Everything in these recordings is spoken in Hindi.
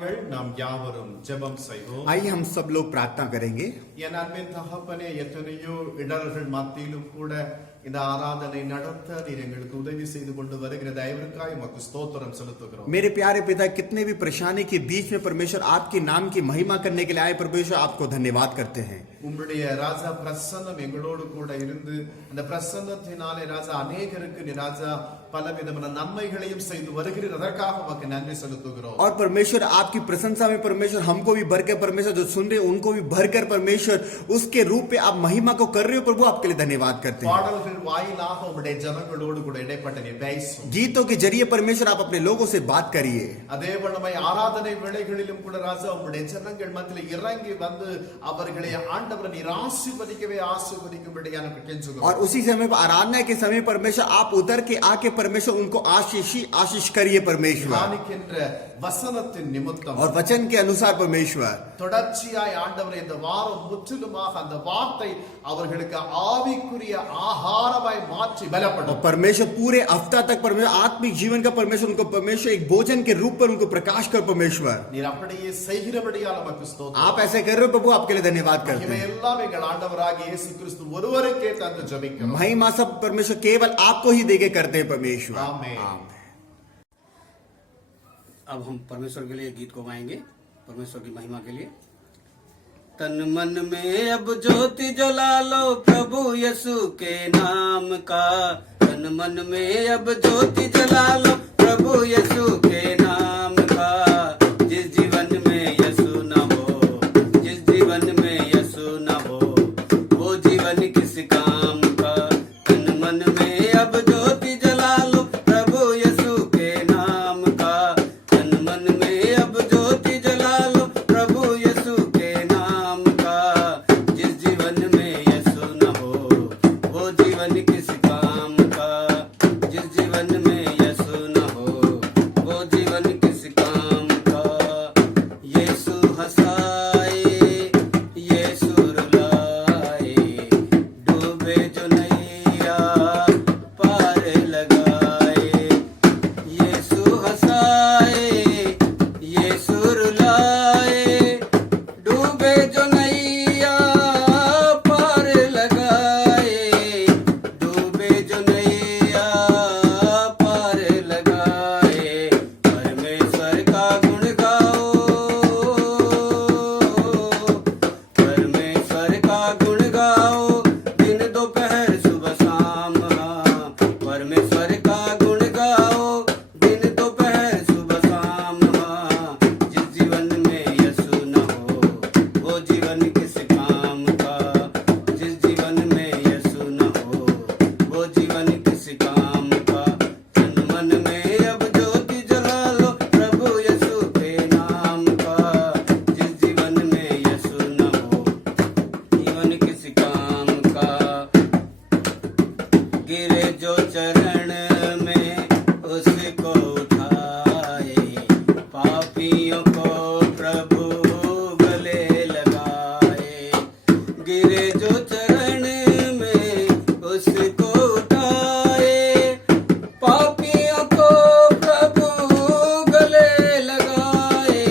வாருங்கள் நாம் யாவரும் ஜெபம் செய்வோம். आइए हम सब लोग प्रार्थना करेंगे. என் அன்பின் தகப்பனே, எத்தனையோ இடர்கள் மத்தியிலும் கூட இந்த ஆராதனை நடத்த நீர் எங்களுக்கு உதவி செய்து கொண்டு வருகிற தயவிற்காக உமக்கு ஸ்தோத்திரம் செலுத்துகிறோம். मेरे प्यारे पिता, कितने भी परेशानी के बीच में परमेश्वर आपके नाम की महिमा करने के लिए आए, परमेश्वर आपको धन्यवाद करते हैं. உம்முடைய ராஜா பிரசன்னம் எங்களோடு கூட இருந்து அந்த பிரசன்னத்தினாலே ராஜா அநேகருக்கு நீ ராஜா பலவிதமான நன்மைகளையும் செய்து வருகிறீர். அதற்காக உமக்கு நன்றி செலுத்துகிறோம். और परमेश्वर आपकी प्रशंसा में परमेश्वर हमको भी भर के, परमेश्वर जो सुन रहे उनको भी भरकर परमेश्वर उसके रूप पे आप महिमा को कर रहे हो. प्रभु आपके लिए धन्यवाद करते हैं. பாடல்கள் வாயிலாக உம்முடைய ஜனங்களோடு கூட இடைப்பட்ட நீ பேசும். गीतों के जरिए परमेश्वर आप अपने लोगों से बात करिए. அதே வண்ணமாய் ஆராதனை வேளைகளிலும் கூட ராஜா உம்முடைய ஜனங்கள் மத்தியில் இறங்கி வந்து அவர்களை ஆண்டவர் நீர் ஆசீர்வதிக்கவே ஆசீர்வதிக்கும்படியாக எனக்கு கெஞ்சுகிறோம். और उसी समय पर आराधना के समय परमेश्वर आप उतर के आके परमेश्वर उनको आशीष करिए परमेश्वर. தியானிக்கின்ற வசனத்தின் நிமித்தம் और वचन के अनुसार परमेश्वर தொடர்ச்சியாய் ஆண்டவரே இந்த வாரம் முற்றிலுமாக அந்த வார்த்தை அவர்களுக்கு ஆவிக்குரிய ஆகாரமாய் மாற்றி பலப்படும். और परमेश्वर पूरे हफ्ता तक परमेश्वर आत्मिक जीवन का परमेश्वर उनको परमेश्वर एक भोजन के रूप पर उनको प्रकाश कर परमेश्वर. நீர் அப்படியே செய்கிறபடியால் உமக்கு ஸ்தோத்திரம். आप ऐसे कर रहे हो प्रभु, आपके लिए धन्यवाद करते இவை हैं. எல்லாம் எங்கள் ஆண்டவராகிய இயேசு கிறிஸ்து ஒருவருக்கே தந்து ஜெபிக்கிறோம். महिमा सब परमेश्वर केवल आपको ही देके करते हैं परमेश्वर. आमीन. अब हम परमेश्वर के लिए गीत को गाएंगे, परमेश्वर की महिमा के लिए। तन मन में अब ज्योति जला लो प्रभु यीशु के नाम का, तन मन में अब ज्योति जला लो प्रभु यीशु के नाम का। जिस जीवन में यीशु न हो, जिस जीवन में यीशु न हो, वो जीवन किस काम का। तन मन में अब ज्योति जला लो प्रभु यीशु के नाम का, तन मन में अब ज्योति जला लो प्रभु यीशु के नाम का। जिस जीवन में यीशु न हो, वो जीवन किस काम का। जिस जीवन में यीशु न हो, वो जीवन किस काम का। यीशु हंसाए, यीशु रुलाए, डूबे जो नैया पार लगाए। यीशु हंसाए, यीशु रुलाए, डूबे जो नैया पार लगाए। डूबे जो नैया पार लगाए। परमेश्वर का गुण गाओ, परमेश्वर का गुण गाओ, दिन दोपहर सुबह शाम। हाँ, परमेश्वर का गुण गाओ, दिन दोपहर सुबह शाम। हाँ, जिस जीवन में यीशु न हो, वो जीवन किस काम का। जिस जीवन में यीशु न हो, वो जीवन किस काम का। तन मन में अब ज्योति जला लो प्रभु यीशु के नाम का। जिस जीवन में यीशु न हो, जीवन किस काम का। गिरे जो चरण में उसको उठाए, पापियों को प्रभु गले लगाए। गिरे जो चरण में उसको उठाए, पापियों को प्रभु गले लगाए।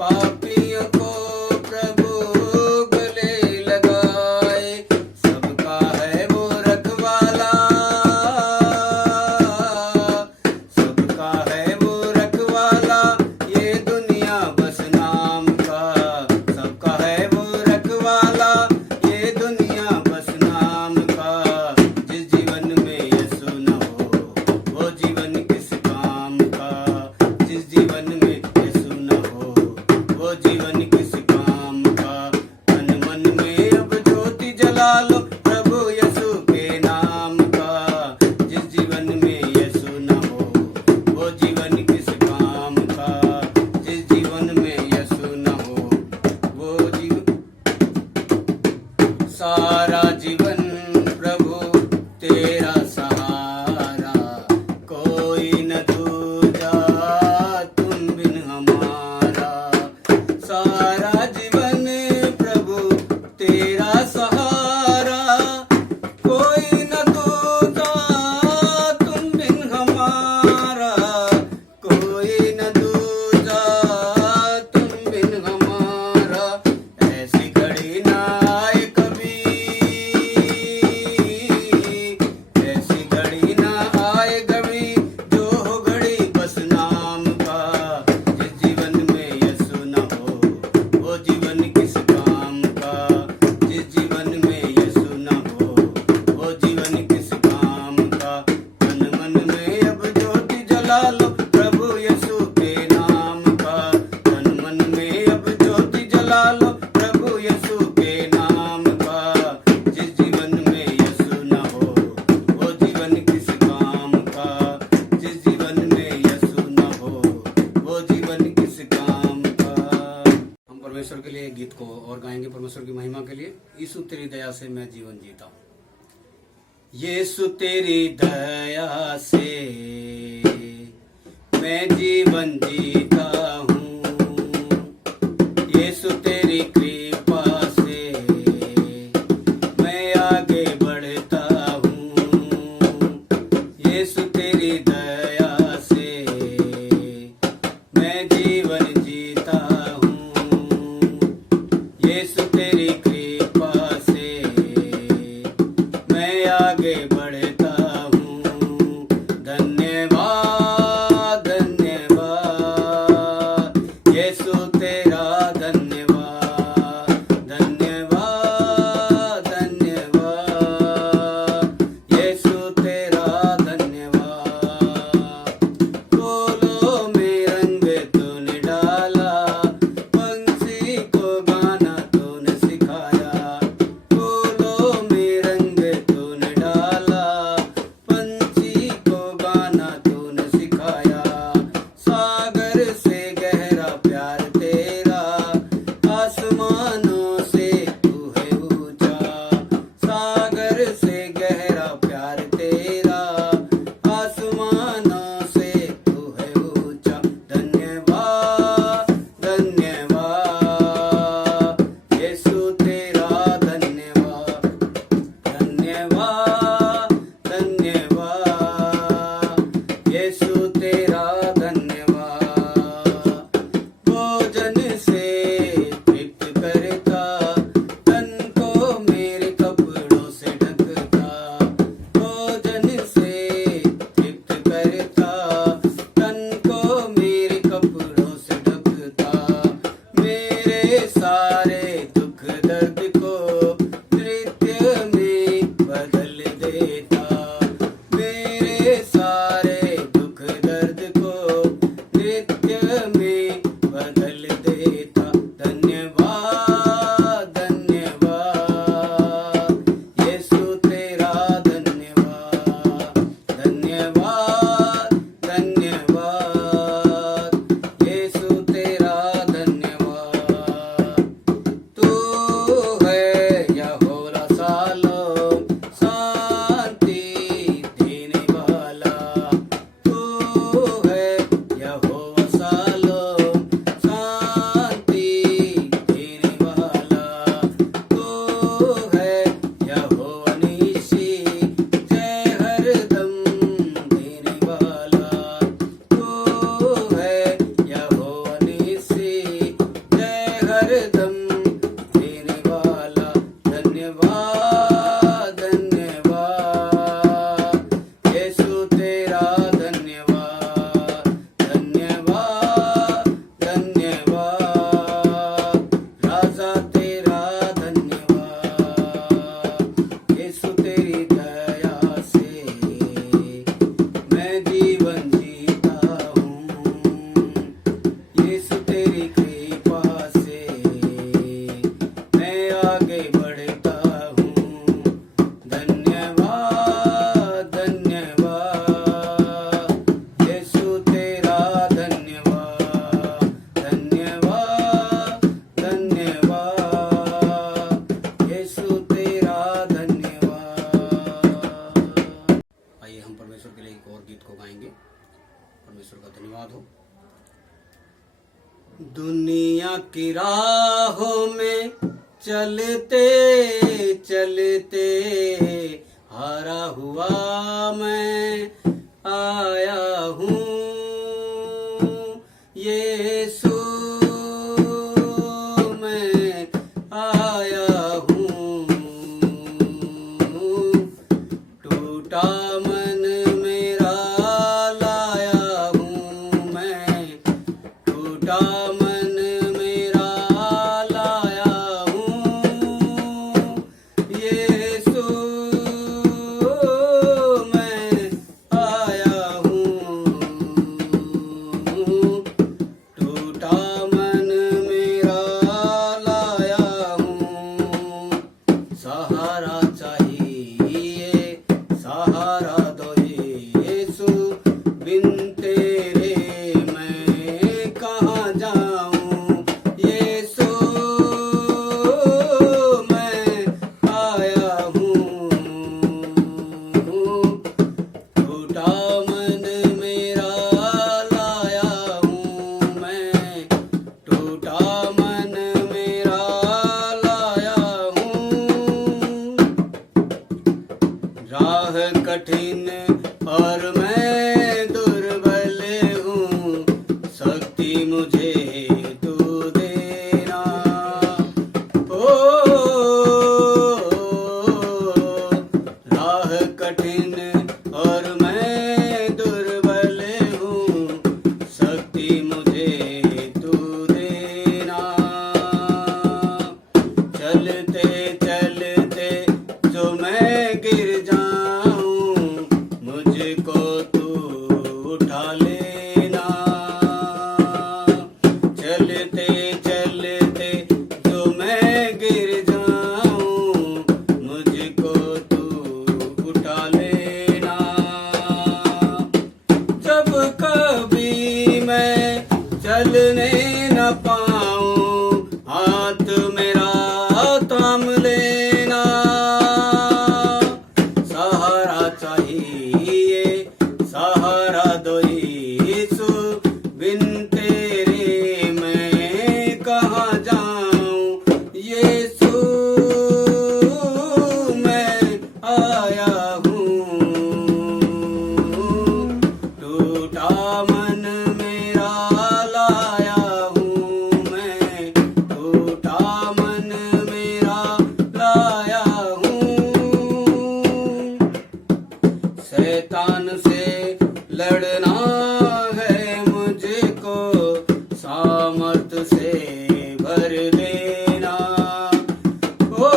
पापियों को प्रभु गले लगाए। सबका है वो रखवाला, सबका है वो रखवाला, ये दुनिया बस नाम का। सबका है वो रखवाला, ये दुनिया बस नाम का। जिस जीवन में यीशु न हो, वो जीवन किस काम का। जिस जीवन में यीशु न हो, वो जीवन किस काम का। तन मन में अब ज्योति जला लो प्रभु यीशु के नाम का। जिस जीवन में यीशु न हो, वो जीवन किस काम का। जिस जीवन में यीशु न हो, वो जीवन। सारा जीवन प्रभु तेरा सहारा, कोई न दूजा तुम बिन हमारा। सारा परमेश्वर के लिए गीत को और गाएंगे परमेश्वर की महिमा के लिए। यीशु तेरी दया से मैं जीवन जीता हूँ। यीशु तेरी दया से मैं जीवन जीता हूँ, यीशु तेरी कृपा से मैं आगे बढ़ता हूँ, यीशु तेरी दया से मैं जीवन जीता हूँ, यीशु तेरी कृपा से मैं आगे बढ़ता हूँ। धन्यवाद धन्यवाद यीशु तेरा धन्यवाद, धन्यवाद धन्यवाद यीशु तेरा धन्यवाद। फूलों में रंग तूने डाला, पंछी को गाना तूने सिखाया, फूलों में रंग तूने डाला, पंछी को गाना तूने सिखाया। सागर से गहरा प्यार तेरा, आसमानों से तू है ऊंचा, सागर से गहरा प्यार तेरा, आसमानों से तू है ऊंचा। धन्यवाद धन्यवाद यीशु तेरा धन्यवाद, धन्यवाद धन्यवाद यीशु तेरा धन्यवाद। भोजन से तृप्त करता, तन को मेरे कपड़ों से ढकता, भोजन से तृप्त करता, तन को मेरे कपड़ों से ढकता, मेरे सारे दुख दर्द को नृत्य में बदल देता, मेरे सारे दुख दर्द को नृत्य में बदल देता। धन्यवाद धन्यवाद यीशु तेरा धन्यवाद, धन्यवाद धन्यवाद यीशु तेरा धन्यवाद। तू है यहोवा शालोम, शांति देने वाला, तू है यहोवा शालोम, शांति देने वाला, तू है यहोवा निसी, जय हरदम देने वाला, तू है यहोवा निसी, जय हरदम देने वाला। धन्यवाद धन्यवाद यीशु तेरा धन्यवाद, धन्यवाद धन्यवाद राजा तेरा धन्यवाद। यीशु तेरी दया से मैं जीवन जीता हूँ, यीशु तेरी कृपा से मैं आगे बढ़ता हूँ। धन्यवाद धन्यवाद यीशु तेरा धन्यवाद, धन्यवाद धन्यवाद यीशु तेरा धन्यवाद। आइए हम परमेश्वर के लिए एक और गीत को गाएंगे। परमेश्वर का धन्यवाद हो। दुनिया की राहों में चलते चलते हारा हुआ मैं आया हूँ, यीशु मैं आया हूँ। टूटा मन मेरा लाया हूँ मैं, टूटा मन मेरा लाया हूँ, यीशु मैं आया हूँ। टूटा मन मेरा लाया हूँ, सहारा चाहिए सहारा दो यीशु, बिन तेरे मैं कहाँ जाऊँ, यीशु कठिन और मैं दुर्बल हूँ, शक्ति मुझे तू देना। ओ राह कठिन और मैं दुर्बल हूँ, शक्ति मुझे तू देना। चलते चलते जो मैं गिर जाऊं, मुझको तू उठा लेना। चलते चलते जो मैं गिर जाऊं, मुझको तू उठा लेना। जब कभी मैं चलने न पाऊं, हाथ मेरा थाम लेना। सहारा चाहिए, सहारा दो यीशु, बिन तेरे मैं कहाँ जाऊं। यीशु मैं आया हूँ, टूटा मन मेरा लाया हूँ मैं, टूटा मन मेरा लाया हूँ। शैतान से लड़ना है मुझको, सामर्थ से भर देना। ओ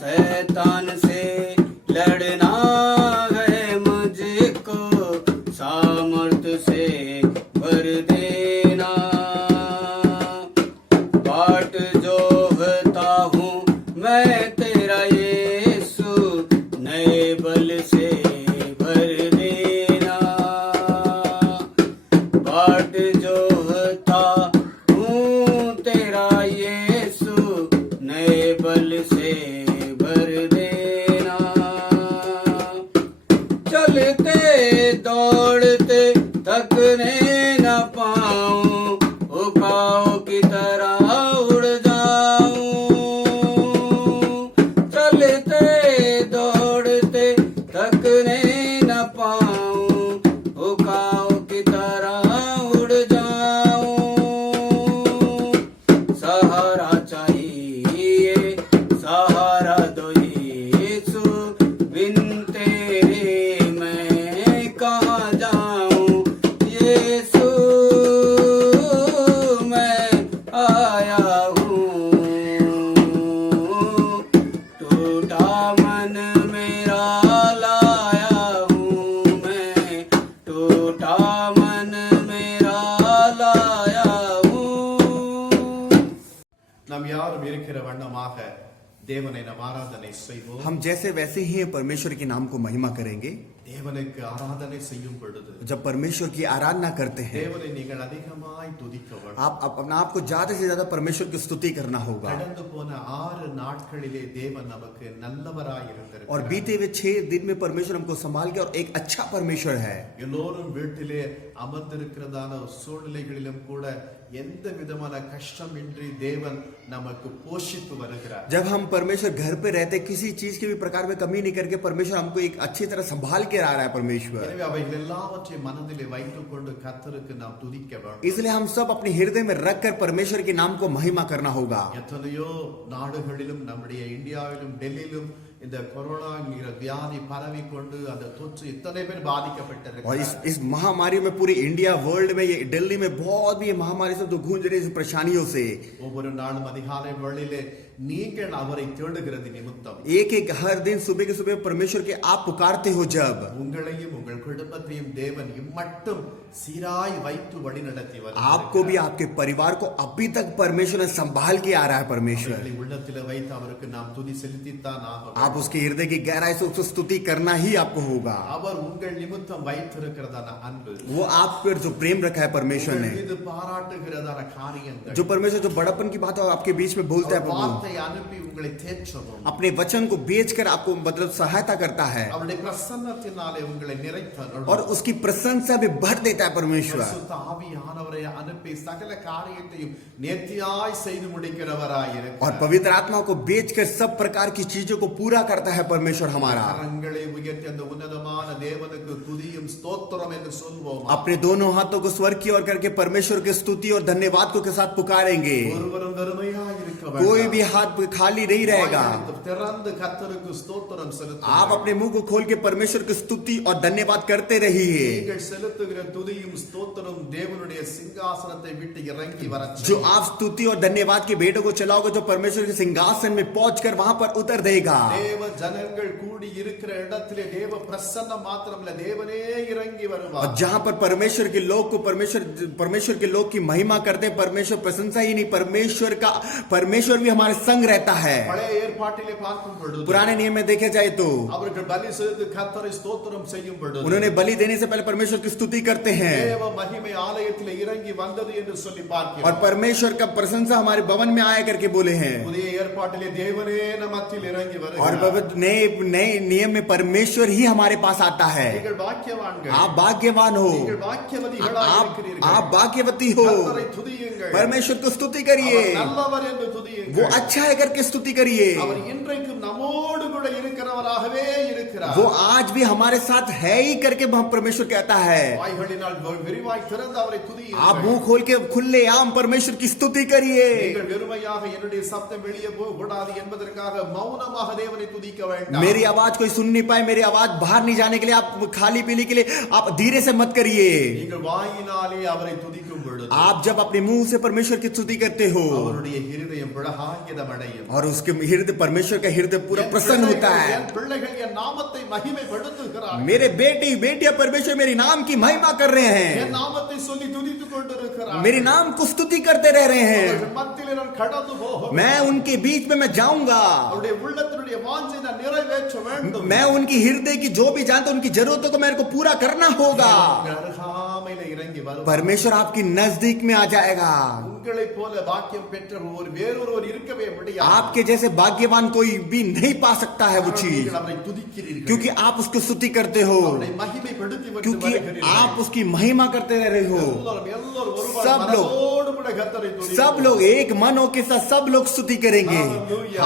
शैतान से लड़ना है मुझको, सामर्थ से भर देना। बाट जोहता हूँ मैं तेरा यीशु, नए बल से भर देना। बाट जोहता हूँ तेरा यीशु, नए बल से भर देना। चलते दौड़ते थकने न पाऊं, उकाओ की तरह उड़ जाऊं। चलते दौड़ते थकने न पाऊं, उकाओ की तरह उड़ जाऊं। सहारा चाहिए, सहारा दो यीशु, बिन तेरे मैं कहाँ जाऊं। यीशु मैं आया हूँ, टूटा मन मेरा लाया हूँ मैं, टूटा मन मेरा लाया हूँ। நாம் யாரும் இருக்கிற வண்ணமாக தேவனை நாம் ஆராதனை செய்வோம். हम जैसे वैसे ही परमेश्वर के नाम को महिमा करेंगे। தேவனுக்கு ஆராதனை செய்யும் பொழுது जब परमेश्वर की आराधना करते हैं, தேவனை நீங்கள் அதிகமாய் துதிக்க வேண்டும். आप अपना आपको ज्यादा से ज्यादा परमेश्वर की स्तुति करना होगा। கடந்து போன 6 நாட்களிலே தேவன் நமக்கு நல்லவராய் और இருந்திருக்கிறார். बीते हुए 6 दिन में परमेश्वर हमको संभाल के और एक अच्छा परमेश्वर है। எல்லோரும் வீட்டிலே அமர்ந்திருக்கிறதான சூழ்நிலைகளிலும் கூட எந்த விதமான கஷ்டமின்றி தேவன் நமக்கு போஷித்து வருகிறார். जब हम परमेश्वर घर पे रहते, किसी चीज की भी प्रकार में कमी नहीं करके परमेश्वर हमको एक अच्छी तरह संभाल के आ रहा है परमेश्वर। எனவே அவைகள் எல்லாவற்றையும் மனதிலே வைத்துக் கொண்டு கர்த்தருக்கு நாம் துதிக்க வேண்டும். इसलिए हम सब अपने हृदय में रखकर परमेश्वर के नाम को महिमा करना होगा। எத்தனையோ நாடுகளிலும் நம்முடைய இந்தியாவிலும் டெல்லியிலும் இந்த கொரோனா என்கிற வியாதி பரவி கொண்டு அந்த தொற்று இத்தனை பேர் और பாதிக்கப்பட்டிருக்கிறார்கள். इस महामारी में पूरी इंडिया वर्ल्ड में, ये दिल्ली में बहुत भी ये महामारी से तो गूंज रही है इस परेशानियों से। ஒவ்வொரு நாளும் அதிகாலை வேளையிலே நீங்கள் அவரை தேடுகிறது நிமித்தம் एक एक हर दिन सुबह के सुबह परमेश्वर के आप पुकारते हो, जब உங்களையும் உங்கள் குடும்பத்தையும் தேவன் இம்மட்டும் சீராய் வைத்து வழி நடத்தி आपको भी आपके परिवार को अभी तक परमेश्वर ने संभाल के आ रहा है परमेश्वर। உள்ளத்திலே வைத்து அவருக்கு நாம் துதி செலுத்தித்தான் ஆக आप उसके हृदय की गहराई से उसको स्तुति करना ही आपको होगा। அவர் உங்கள் நிமித்தம் வைத்திருக்கிறதான अன்பு, वो आप पर जो प्रेम रखा है परमेश्वर ने, இது பாராட்டுகிறதான காரியங்கள், जो परमेश्वर जो बड़प्पन की बात है आपके बीच में बोलता है प्रभु, வார்த்தை அனுப்பி உங்களை தேற்றவும் अपने वचन को बेचकर आपको मतलब सहायता करता है அவருடைய பிரசன்னத்தினாலே உங்களை நிறைத்தருளும் और उसकी प्रशंसा में भर देता है परमेश्वर பரிசுத்த ஆவியானவரை அனுப்பி சகல காரியத்தையும் நேர்த்தியாய் செய்து முடிக்கிறவராய் और இருக்கிறார் पवित्र आत्मा को बेचकर सब प्रकार की चीजों को पूरा करता है परमेश्वर हमारा கரங்களை உயர்த்தி அந்த உன்னதமான தேவனுக்கு துதியும் ஸ்தோத்திரம் என்று சொல்வோம் अपने दोनों हाथों को स्वर की ओर करके परमेश्वर की स्तुति और धन्यवाद को के साथ पुकारेंगे ஒருவரும் வெறுமையாய் இருக்க कोई வேண்டாம் भी हाथ खाली नहीं रहेगा திறந்து கர்த்தருக்கு ஸ்தோத்திரம் आप செலுத்துங்கள் अपने मुंह को खोल के परमेश्वर की स्तुति और धन्यवाद करते रहिए நீங்கள் செலுத்துகிற துதியும் ஸ்தோத்திரம் தேவனுடைய சிங்காசனத்தை விட்டு இறங்கி வரச் जो आप स्तुति और धन्यवाद की भेंटों को चलाओगे जो परमेश्वर के सिंहासन में पहुंचकर वहां पर उतर देगा தேவ ஜனங்கள் கூடி இருக்கிற இடத்திலே தேவ பிரசன்னம் மாத்திரமல்ல தேவனே இறங்கி और வருவார் जहां पर परमेश्वर के लोग को परमेश्वर के लोग की महिमा करते हैं परमेश्वर प्रशंसा ही नहीं परमेश्वर भी हमारे संग रहता है பழைய ஏற்பாட்டிலே பார்க்கும் பொழுது पुराने नियम में देखे जाए तो அவர்கள் பலி செலுத்தி கர்த்தரை ஸ்தோத்திரம் செய்யும் பொழுது उन्होंने बलि देने से पहले परमेश्वर की स्तुति करते हैं தேவ மகிமை ஆலயத்திலே இறங்கி வந்தது என்று சொல்லி और பார்க்கிறோம் परमेश्वर का प्रशंसा हमारे भवन में आया करके बोले हैं புதிய ஏற்பாட்டிலே தேவனே நம் மத்தியில் இறங்கி और வருகிறார் नए नियम में परमेश्वर ही हमारे पास आता है நீங்கள் பாக்கியவான்கள் आप भाग्यवान हो நீங்கள் பாக்கியவதிகளாய் இருக்கிறீர்கள் आप भाग्यवती हो கர்த்தரை துதியுங்கள் परमेश्वर को स्तुति करिए அவர் நல்லவர் என்று वो துதியுங்கள் अच्छा है करके स्तुति करिए அவர் இன்றைக்கும் நம்மோடு கூட இருக்கிறவராகவே இருக்கிறார் वो आज भी हमारे साथ है ही करके परमेश्वर कहता है வாய்களினால் விரிவாய் திறந்து அவரை आप துதியுங்கள் मुंह खोल के खुले आम परमेश्वर की स्तुति करिए நீங்கள் வெறுமையாக என்னுடைய சத்தம் வெளியே போக கூடாது என்பதற்காக மௌனமாக தேவனை துதிக்க வேண்டாம் मेरी आवाज कोई सुन नहीं पाए मेरी आवाज बाहर नहीं जाने के लिए आप खाली पीली के लिए आप धीरे से मत करिए நீங்கள் வாயினாலே அவரை துதிக்கும் பொழுது आप जब अपने मुंह से परमेश्वर की स्तुति करते हो அவருடைய இருதயம் புலகாங்கிதம் அடையும் और उसके हृदय परमेश्वर का हृदय पूरा प्रसन्न होता है என் பிள்ளைகள் என் நாமத்தை மகிமைப்படுத்துகிறார்கள் मेरे बेटियां परमेश्वर मेरी नाम की महिमा कर रहे हैं என் நாமத்தை சொல்லி துதித்துக் கொண்டிருக்கிறார்கள் मेरे नाम को स्तुति करते रह रहे हैं அவர்கள் மத்தியிலே நான் கடந்து போக मैं उनके बीच में मैं जाऊंगा அவருடைய உள்ளத்தினுடைய வாஞ்சை நான் நிறைவேற்ற வேண்டும் मैं उनकी हृदय की जो भी जानता हूं, उनकी जरूरतों को मेरे को पूरा करना होगा உங்கள் அருகாமையில இறங்கி வரும் परमेश्वर आपकी नजदीक में आ जाएगा உங்களைப் போல பாக்கியம் பெற்ற வேறொருவர் இருக்கவே முடியாது आपके जैसे भाग्यवान कोई भी नहीं पा सकता है वो चीज நீங்கள் அவரை துதிக்கிறீர்கள் क्योंकि आप उसको स्तुति करते हो அவரை மகிமைப்படுத்தி क्योंकि வருகிறீர்கள் आप उसकी महिमा करते रह रहे हो எல்லாரும் ஒருவர் सब लोग மனதோடு கூட கர்த்தரை துதிப்போம். सब लोग एक मनों के साथ सब लोग स्तुति करेंगे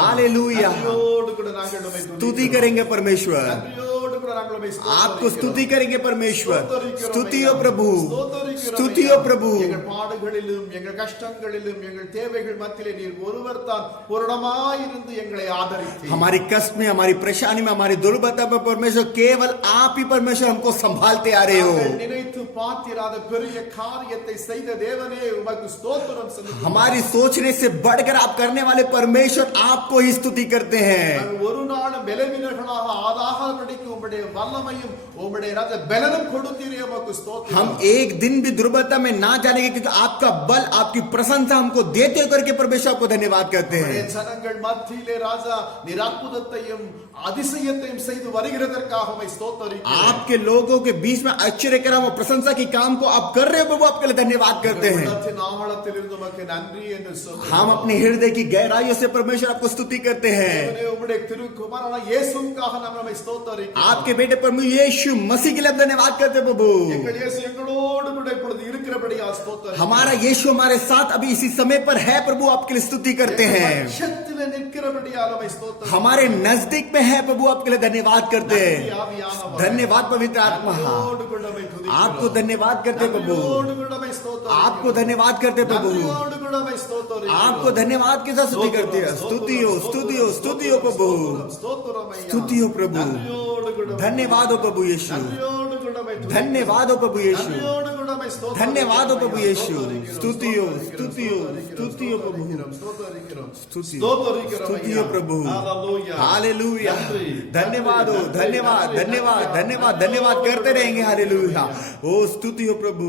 हालेलुया நன்றியோடு கூட நாங்கள் உம்மை स्तुति करेंगे परमेश्वर நன்றியோடு கூட நாங்கள் உம்மை आपको स्तुति करेंगे परमेश्वर ஸ்தோத்தரிக்கிறோம் स्तुति ஐயா. हो प्रभु ஸ்தோத்தரிக்கிறோம் स्तुति ஐயா. हो प्रभु எங்கள் பாடுகளிலும் எங்கள் கஷ்டங்களிலும் எங்கள் தேவைகள் மத்தியிலே நீர் ஒருவர் தான் பூரணமாயிருந்து எங்களை ஆதரித்தீர் हमारी कष्ट में हमारी परेशानी में हमारी दुर्बलता में परमेश्वर केवल आप ही परमेश्वर हमको संभालते आ रहे हो நாங்கள் நினைத்து பார்த்திராத பெரிய காரியத்தை செய்த தேவனே உமக்கு ஸ்தோத்திரம் செலுத்துகிறோம். हमारी सोचने से बढ़कर आप करने वाले परमेश्वर आपको ही स्तुति करते हैं நாங்கள் ஒரு நாளும் பலவீனர்களாக ஆதாகபடிக்கு உம்முடைய வல்லமையும் உம்முடைய ராஜ பலனும் கொடுத்தீரே உமக்கு ஸ்தோத்திரம். हम एक दिन भी दुर्बलता में ना जानेंगे क्योंकि आपका बल आपकी प्रशंसा हमको देते करके परमेश्वर आपको धन्यवाद करते உம்முடைய हैं ஜனங்கள் மத்தியிலே ராஜா நீர் அற்புதத்தையும் அதிசயத்தையும் செய்து வருகிறதற்காக உம்மை ஸ்தோத்தரிக்கிறோம். आपके लोगों के बीच में आश्चर्य करा वो प्रशंसा की काम को आप कर रहे हो प्रभु आपके लिए धन्यवाद करते हैं உள்ளத்தின் ஆழத்திலிருந்து உமக்கு நன்றி என்று சொல்லுகிறோம். हम अपने हृदय की गहराइयों से परमेश्वर आपको स्तुति करते हैं தேவனே, உம்முடைய திருக்குமாரனான இயேசுவுக்காக நாங்கள் உம்மை ஸ்தோத்தரிக்கிறோம். आपके बेटे प्रभु यीशु मसीह के लिए आप धन्यवाद करते हैं प्रभु எங்கள் இயேசு எங்களோடு கூட இப்பொழுது இருக்கிறபடியால் ஸ்தோத்திரம். हमारा यीशु हमारे साथ अभी इसी समय पर है प्रभु आपके लिए स्तुति करते हैं பட்சத்திலே நிற்கிறபடியால் உம்மை ஸ்தோத்திரம். हमारे नजदीक में है प्रभु आपके लिए धन्यवाद करते हैं ஆவியானவர் धन्यवाद पवित्र आत्मा நன்றியோடு கூட உம்மை துதிக்கிறோம். आपको धन्यवाद करते हैं प्रभु நன்றியோடு கூட உம்மை ஸ்தோத்தரிக்கிறோம். आपको धन्यवाद करते हैं प्रभु நன்றியோடு கூட உம்மை ஸ்தோத்தரிக்கிறோம். आपको धन्यवाद के साथ स्तुति करते हैं स्तुति हो स्तुति हो स्तुति हो प्रभु ஸ்தோத்திரம் ஐயா. स्तुति हो प्रभु நன்றியோடு கூட உம்மை धन्यवाद हो प्रभु यीशु நன்றியோடு கூட உம்மை துதிக்கிறோம். धन्यवाद हो प्रभु यीशु நன்றியோடு கூட உம்மை ஸ்தோத்தரிக்கிறோம். धन्यवाद हो प्रभु यीशु ஸ்தோத்தரிக்கிறோம். स्तुति हो स्तुति हो स्तुति हो प्रभु ஸ்தோத்தரிக்கிறோம். स्तुति ஸ்தோத்தரிக்கிறோம் स्तुति ஐயா. हो प्रभु हालेलूया. हालेलुया நன்றி. धन्यवाद हो धन्यवाद धन्यवाद धन्यवाद धन्यवाद करते रहेंगे हालेलुया ओ स्तुति हो प्रभु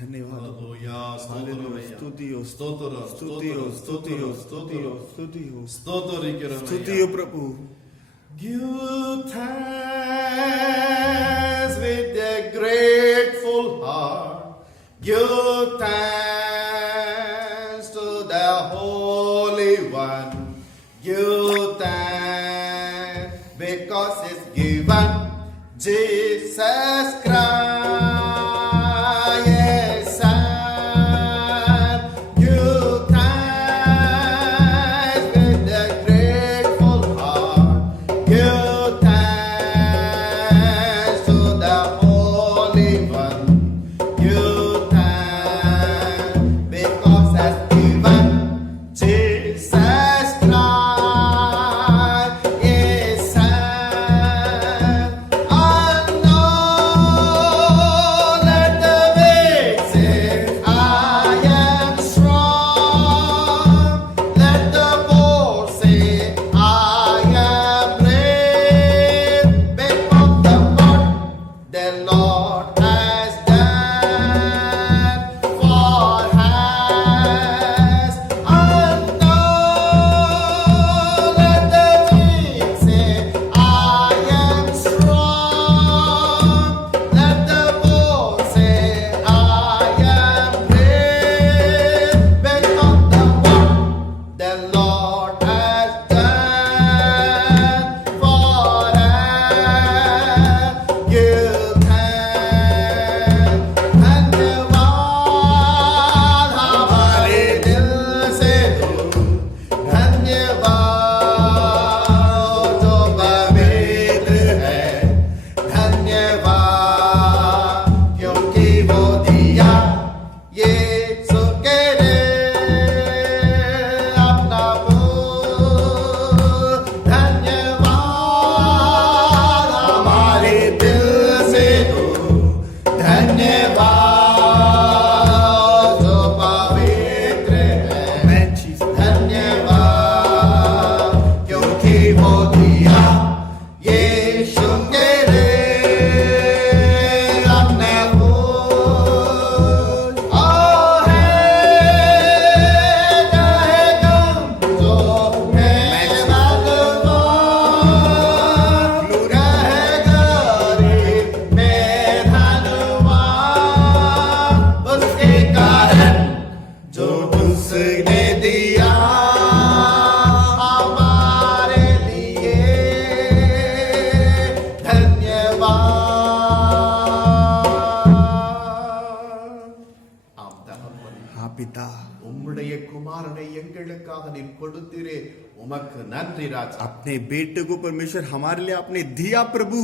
धन्यवाद हालेलूया. ஸ்தோத்திரம் ஐயா. स्तुति हो ஸ்தோத்திரம். स्तुति हो स्तुति हो स्तुति हो स्तुति हो ஸ்தோத்தரிக்கிறோம் स्तुति ஐயா. हो प्रभु Give thanks with a grateful heart. Give thanks to the Holy One. cry, yes, sad. You thanks with a grateful heart. Give thanks to the Holy One. Give thanks because as given Jesus Christ is sad. Unknown, let the weak say, I am strong. Let the bold say, I am brave. Because the what the Lord has done for us. Unknown, let the weak say, I am strong. Let the bold say, I am brave. Because the what the Lord has done for us. Give thanks. धन्यवाद हमारे दिल से दो, धन्यवाद जो पवित्र है, धन्यवाद क्योंकि वो दिया यीशु के लिए अपना फूल। धन्यवाद हमारे दिल से दो, धन्यवाद जो पवित्र है, धन्यवाद क्योंकि वो दिया यीशु के लिए अपने फूल। ओ है चाहे गम जो है भगवान, रहे गरीब में धनवान, उसके कारण जो उसने दिया हमारे लिए। धन्यवाद। ஆம் தகப்பனே, हाँ पिता, உம்முடைய குமாரனை எங்களுக்காக நீர் கொடுத்தீரே, உமக்கு நன்றி ராஜா. अपने बेटे को परमेश्वर हमारे लिए आपने दिया प्रभु,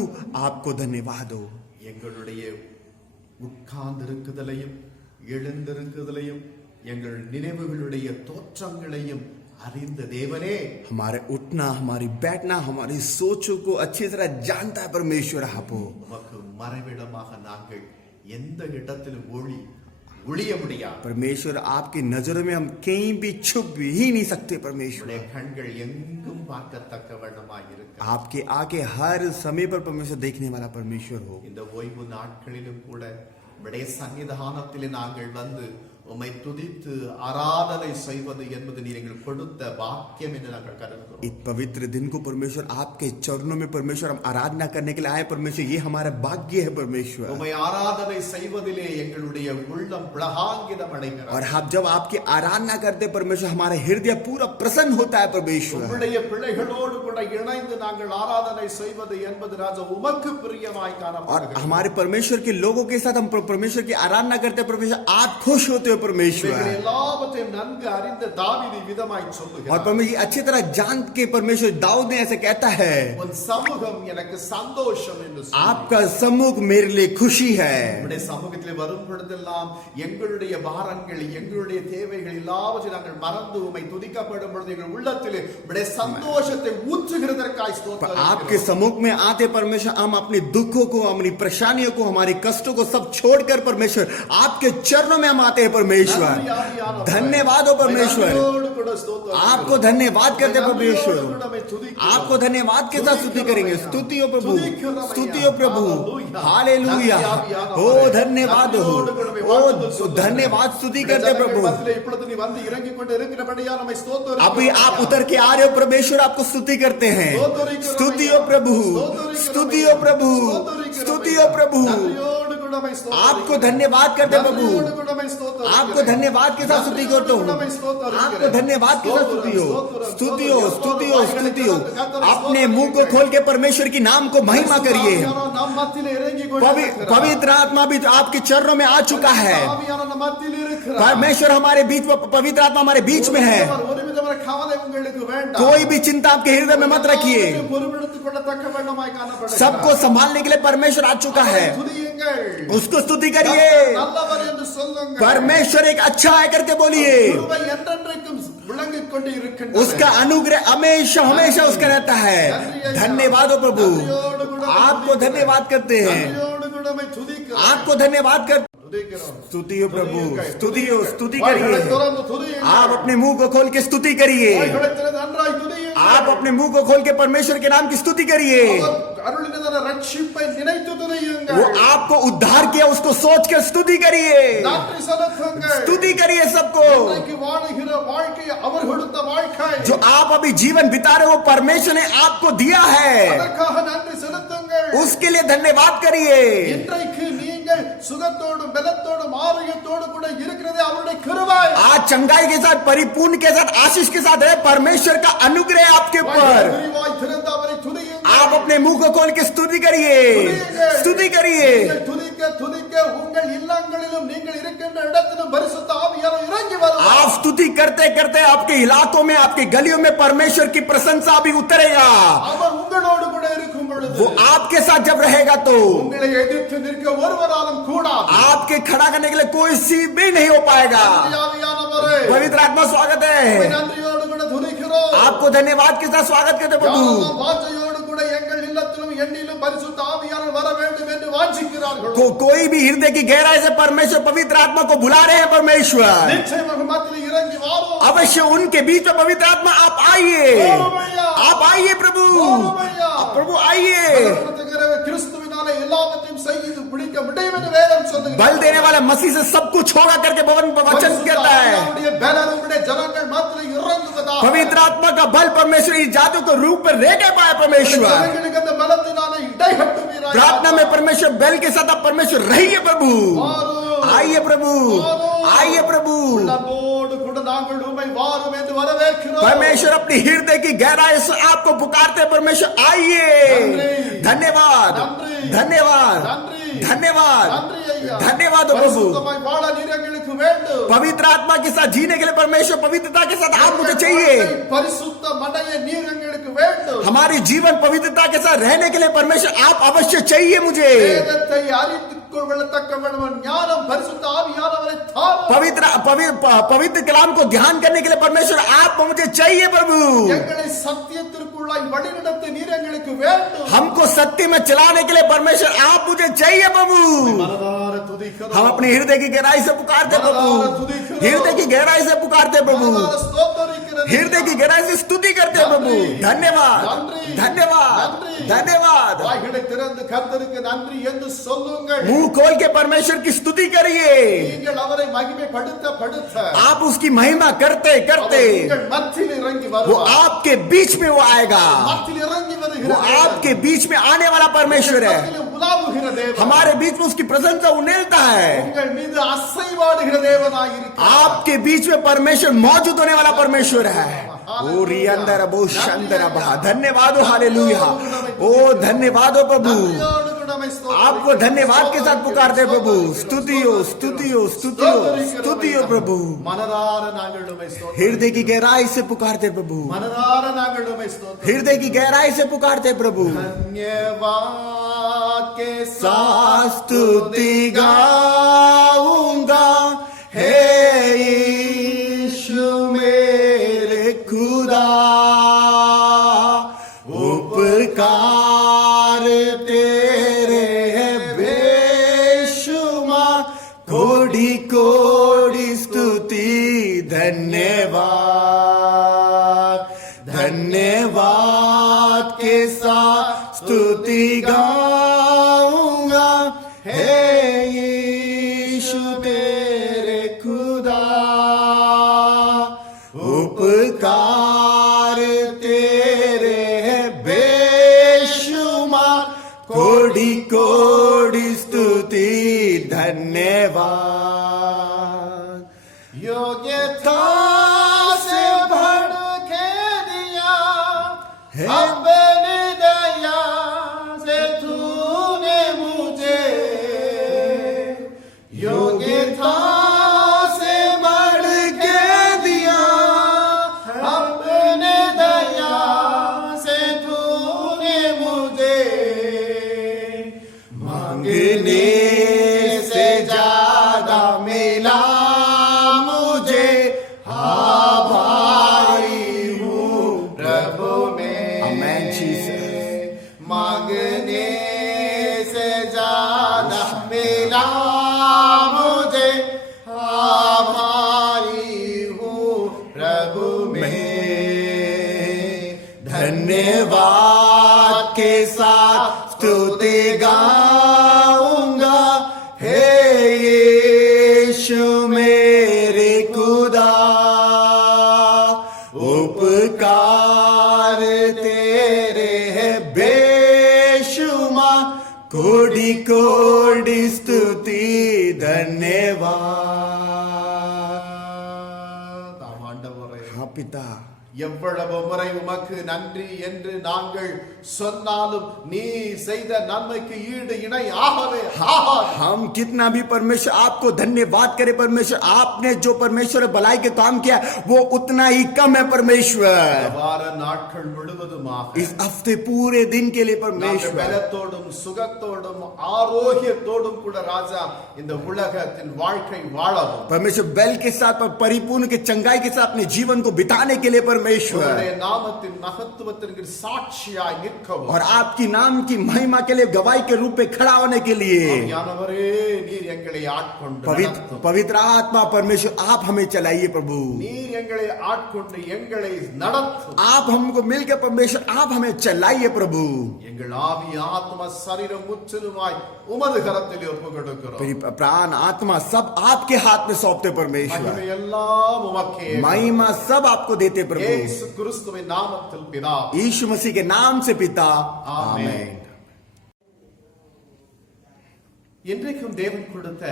आपको धन्यवाद हो। எங்களுடைய உட்கார்ந்திருக்குதலையும் எழுந்திருக்குதலையும் எங்கள் நினைவுகளுடைய தோற்றங்களையும் அறிந்த தேவனே, हमारे उठना, हमारी बैठना, हमारी सोचों को अच्छी तरह जानता है परमेश्वर आप हो। உமக்கு மறைவிடமாக நாங்கள் எந்த இடத்திலும் ஒளிய முடியாது. परमेश्वर आपकी नजरों में हम कहीं भी छुप ही नहीं सकते परमेश्वर। உம்முடைய கண்கள் எங்கும் பார்க்கத்தக்க வண்ணமாய் இருக்க आपके आगे हर समय पर परमेश्वर देखने वाला परमेश्वर हो। இந்த ஓய்வு நாட்களிலும் கூட உம்முடைய சன்னிதானத்திலே நாங்கள் வந்து உம்மை துதித்து ஆராதனை செய்வது என்பது நீர் எங்களுக்கு கொடுத்த பாக்கியம் என்று நாங்கள் கருதுகிறோம். इस पवित्र दिन को परमेश्वर आपके चरणों में परमेश्वर हम आराधना करने के लिए आए परमेश्वर, ये हमारा भाग्य है परमेश्वर। உம்மை ஆராதனை செய்வதிலே எங்களுடைய உள்ளம் புளகாங்கிதம் அடைகிறது. और हम जब आपकी आराधना करते परमेश्वर, हमारा हृदय पूरा प्रसन्न होता है परमेश्वर। உம்முடைய பிள்ளைகளோடு கூட இணைந்து நாங்கள் ஆராதனை செய்வது என்பது ராஜா உமக்கு பிரியமாய் और காணப்படுகிறது. हमारे परमेश्वर के लोगों के साथ हम परमेश्वर की आराधना करते हैं परमेश्वर, आप खुश होते हो परमेश्वर। இவைகள் எல்லாவற்றையும் நன்கு அறிந்த தாவீது விதமாய் और சொல்லுகிறார், परमेश्वर अच्छी तरह जान के परमेश्वर दाऊद ने ऐसे कहता है, உன் சமூகம் எனக்கு சந்தோஷம் என்று சொல்லி. आपका सम्मुख मेरे लिए खुशी है। உம்முடைய சமூகத்திலே வரும் பொழுதெல்லாம் எங்களுடைய பாரங்கள், எங்களுடைய தேவைகள் எல்லாவற்றையும் நாங்கள் மறந்து உம்மை துதிக்கப்படும் பொழுது எங்கள் உள்ளத்திலே உம்முடைய சந்தோஷத்தை ஊற்றுகிறதற்காய் ஸ்தோத்திரம். आपके सम्मुख में आते परमेश्वर, हम अपने दुखों को, अपनी परेशानियों को, हमारे कष्टों को सब छोड़कर परमेश्वर आपके चरणों में हम आते हैं परमेश्वर। धन्यवाद हो परमेश्वर, आपको धन्यवाद करते हैं परमेश्वर, आपको धन्यवाद के साथ स्तुति करेंगे। स्तुति हो प्रभु, स्तुति हो प्रभु, हालेलुया। ओ धन्यवाद हो, ओ धन्यवाद, स्तुति करते प्रभु। இப்பொழுது நீ வந்து இறங்கி கொண்டு இருக்கிறபடியால் நம்மை ஸ்தோத்திரம். अभी आप उतर के आ रहे हो परमेश्वर, आपको स्तुति करते हैं। स्तुति हो प्रभु, स्तुति हो प्रभु, स्तुति हो प्रभु। நன்றியோடு கூட आपको धन्यवाद करते प्रभु, आपको धन्यवाद के साथ स्तुति करता हूँ, आपको धन्यवाद के साथ स्तुति हो, स्तुति हो, स्तुति हो, स्तुति हो। अपने मुंह को खोल के परमेश्वर की नाम को महिमा करिए। पवित्र आत्मा भी आपके चरणों में आ चुका है। परमेश्वर हमारे बीच में, पवित्र आत्मा हमारे बीच में है। कोई भी चिंता आपके हृदय में मत रखिए। सबको संभालने के लिए परमेश्वर आ चुका है। उसको स्तुति करिए। परमेश्वर एक अच्छा है करके बोलिए। उसका अनुग्रह हमेशा हमेशा उसका रहता है। धन्यवाद हो प्रभु, आपको धन्यवाद करते हैं, आपको धन्यवाद कर। स्तुति हो प्रभु, स्तुति हो, स्तुति करिए। आप अपने मुंह को खोल के स्तुति करिए। आप अपने मुंह को खोल के परमेश्वर के नाम की स्तुति करिए। वो आपको उद्धार किया, उसको सोच कर स्तुति करिए। स्तुति करिए सबको। जो आप अभी जीवन बिता रहे हो परमेश्वर ने आपको दिया है, उसके लिए धन्यवाद करिए। आज चंगाई के साथ, परिपूर्ण के साथ, आशीष के साथ है परमेश्वर का अनुग्रह आपके ऊपर। आप अपने मुंह को खोल के स्तुति करिए, स्तुति करिए। आप स्तुति करते करते आपके इलाकों में, आपके गलियों में परमेश्वर की प्रशंसा भी उतरेगा। वो आपके साथ जब रहेगा तो आपके खड़ा करने के लिए कोई सी भी नहीं हो पाएगा। पवित्र आत्मा स्वागत है, आपको धन्यवाद के साथ स्वागत करते प्रभु। कोई भी हृदय की गहराई से परमेश्वर पवित्र आत्मा को बुला रहे हैं। परमेश्वर अवश्य उनके बीच में पवित्र आत्मा आप आइए, आप आइए प्रभु, प्रभु आइए। बल देने वाला मसीह से सब कुछ होगा करके वचन कहता है। पवित्र आत्मा का बल परमेश्वर इस जादू को रूप में रह के पाया। परमेश्वर प्रार्थना में परमेश्वर बल के साथ आप परमेश्वर रहिए प्रभु। आइए प्रभु, आइए प्रभु। परमेश्वर अपनी हृदय की गहराई से आपको पुकारते हैं। परमेश्वर आइए। धन्यवाद, धन्यवाद, धन्यवाद, धन्यवाद प्रभु। पवित्र आत्मा के साथ जीने के लिए परमेश्वर पवित्रता के साथ आप मुझे चाहिए। हमारी जीवन पवित्रता के साथ रहने के लिए परमेश्वर आप अवश्य चाहिए मुझे। पवित्र कलाम को ध्यान करने के लिए परमेश्वर आप मुझे चाहिए प्रभु। हमको सत्य में चलाने के लिए परमेश्वर आप मुझे चाहिए प्रभु। हम अपने हृदय की गहराई से पुकारते प्रभु, हृदय की गहराई से पुकारते प्रभु, हृदय की गहराई से स्तुति करते प्रभु। धन्यवाद, धन्यवाद, धन्यवाद। मुंह खोल के परमेश्वर की स्तुति करिए। आप उसकी महिमा करते करते वो आपके बीच में वो आएगा। वो आपके बीच में आने वाला परमेश्वर है। हमारे बीच में उसकी प्रशंसा उन्हेलता है। आपके बीच में परमेश्वर मौजूद होने वाला परमेश्वर है। ओ रियंदर बो शंदर बहा। धन्यवाद हो, हालेलुया। ओ धन्यवाद हो प्रभु। आपको धन्यवाद के साथ पुकारते प्रभु। स्तुति हो, स्तुति हो, स्तुति हो, स्तुति हो प्रभु। हृदय की गहराई से पुकारते प्रभु, हृदय की गहराई से पुकारते प्रभु। धन्यवाद के साथ स्तुति गाऊंगा, हे यीशु मेरे खुदा। उपकार तेरे है बेशुमार, कोटि कोटि स्तुति। धन्यवाद, धन्यवाद के साथ स्तुति गाऊंगा, हे यीशु तेरे खुदा। उपकार तेरे है बेशुमार, कोटि कोटि स्तुति। मेरे खुदा उपकार तेरे है बेशुमार कोटि कोटि स्तुति धन्यवाद தாம் ஆண்டவரே, हाँ पिता எவ்வளவு முறை உமக்கு நன்றி என்று நாங்கள் சொன்னாலும் நீ செய்த நன்மைக்கு ஈடு இணை ஆகவே ஆகாது. हम कितना भी परमेश्वर आपको धन्यवाद करे परमेश्वर आपने जो परमेश्वर भलाई के काम किया वो उतना ही कम है परमेश्वर வார நாட்கள் முழுவதுமாக इस हफ्ते पूरे दिन के लिए நாங்கள் परमेश्वर பலத்தோடும் சுகத்தோடும் ஆரோக்கியத்தோடும் கூட ராஜா இந்த உலகத்தின் வாழ்க்கை வாழவும் परमेश्वर बल के साथ और परिपूर्ण के चंगाई के साथ अपने जीवन को बिताने के लिए परमेश्वर உம்முடைய நாமத்தின் மகத்துவத்திற்கு சாட்சியாய் நிற்கவும் और आपकी नाम की महिमा के लिए गवाही के रूप में खड़ा होने के लिए ஆவியானவரே, நீர் எங்களை ஆட்கொண்டு நடத்தும். पवित्र आत्मा परमेश्वर आप हमें चलाइए प्रभु நீர் எங்களை ஆட்கொண்டு எங்களை நடத்தும். आप हमको मिलकर परमेश्वर आप हमें चलाइए प्रभु எங்கள் ஆவி ஆத்மா சரீரம் முற்றிலுமாய் உமது கரத்தில் ஒப்புக் கொடுக்கிறோம். मेरी प्राण आत्मा सब आपके हाथ में सौंपते परमेश्वर மகிமை எல்லாம் உமக்கே. महिमा सब आपको देते प्रभु இயேசு கிறிஸ்துவின் நாமத்தில் பிதா. यीशु मसीह के नाम से पिता आमीन। आमीन। இன்றைக்கும் தேவன் கொடுத்த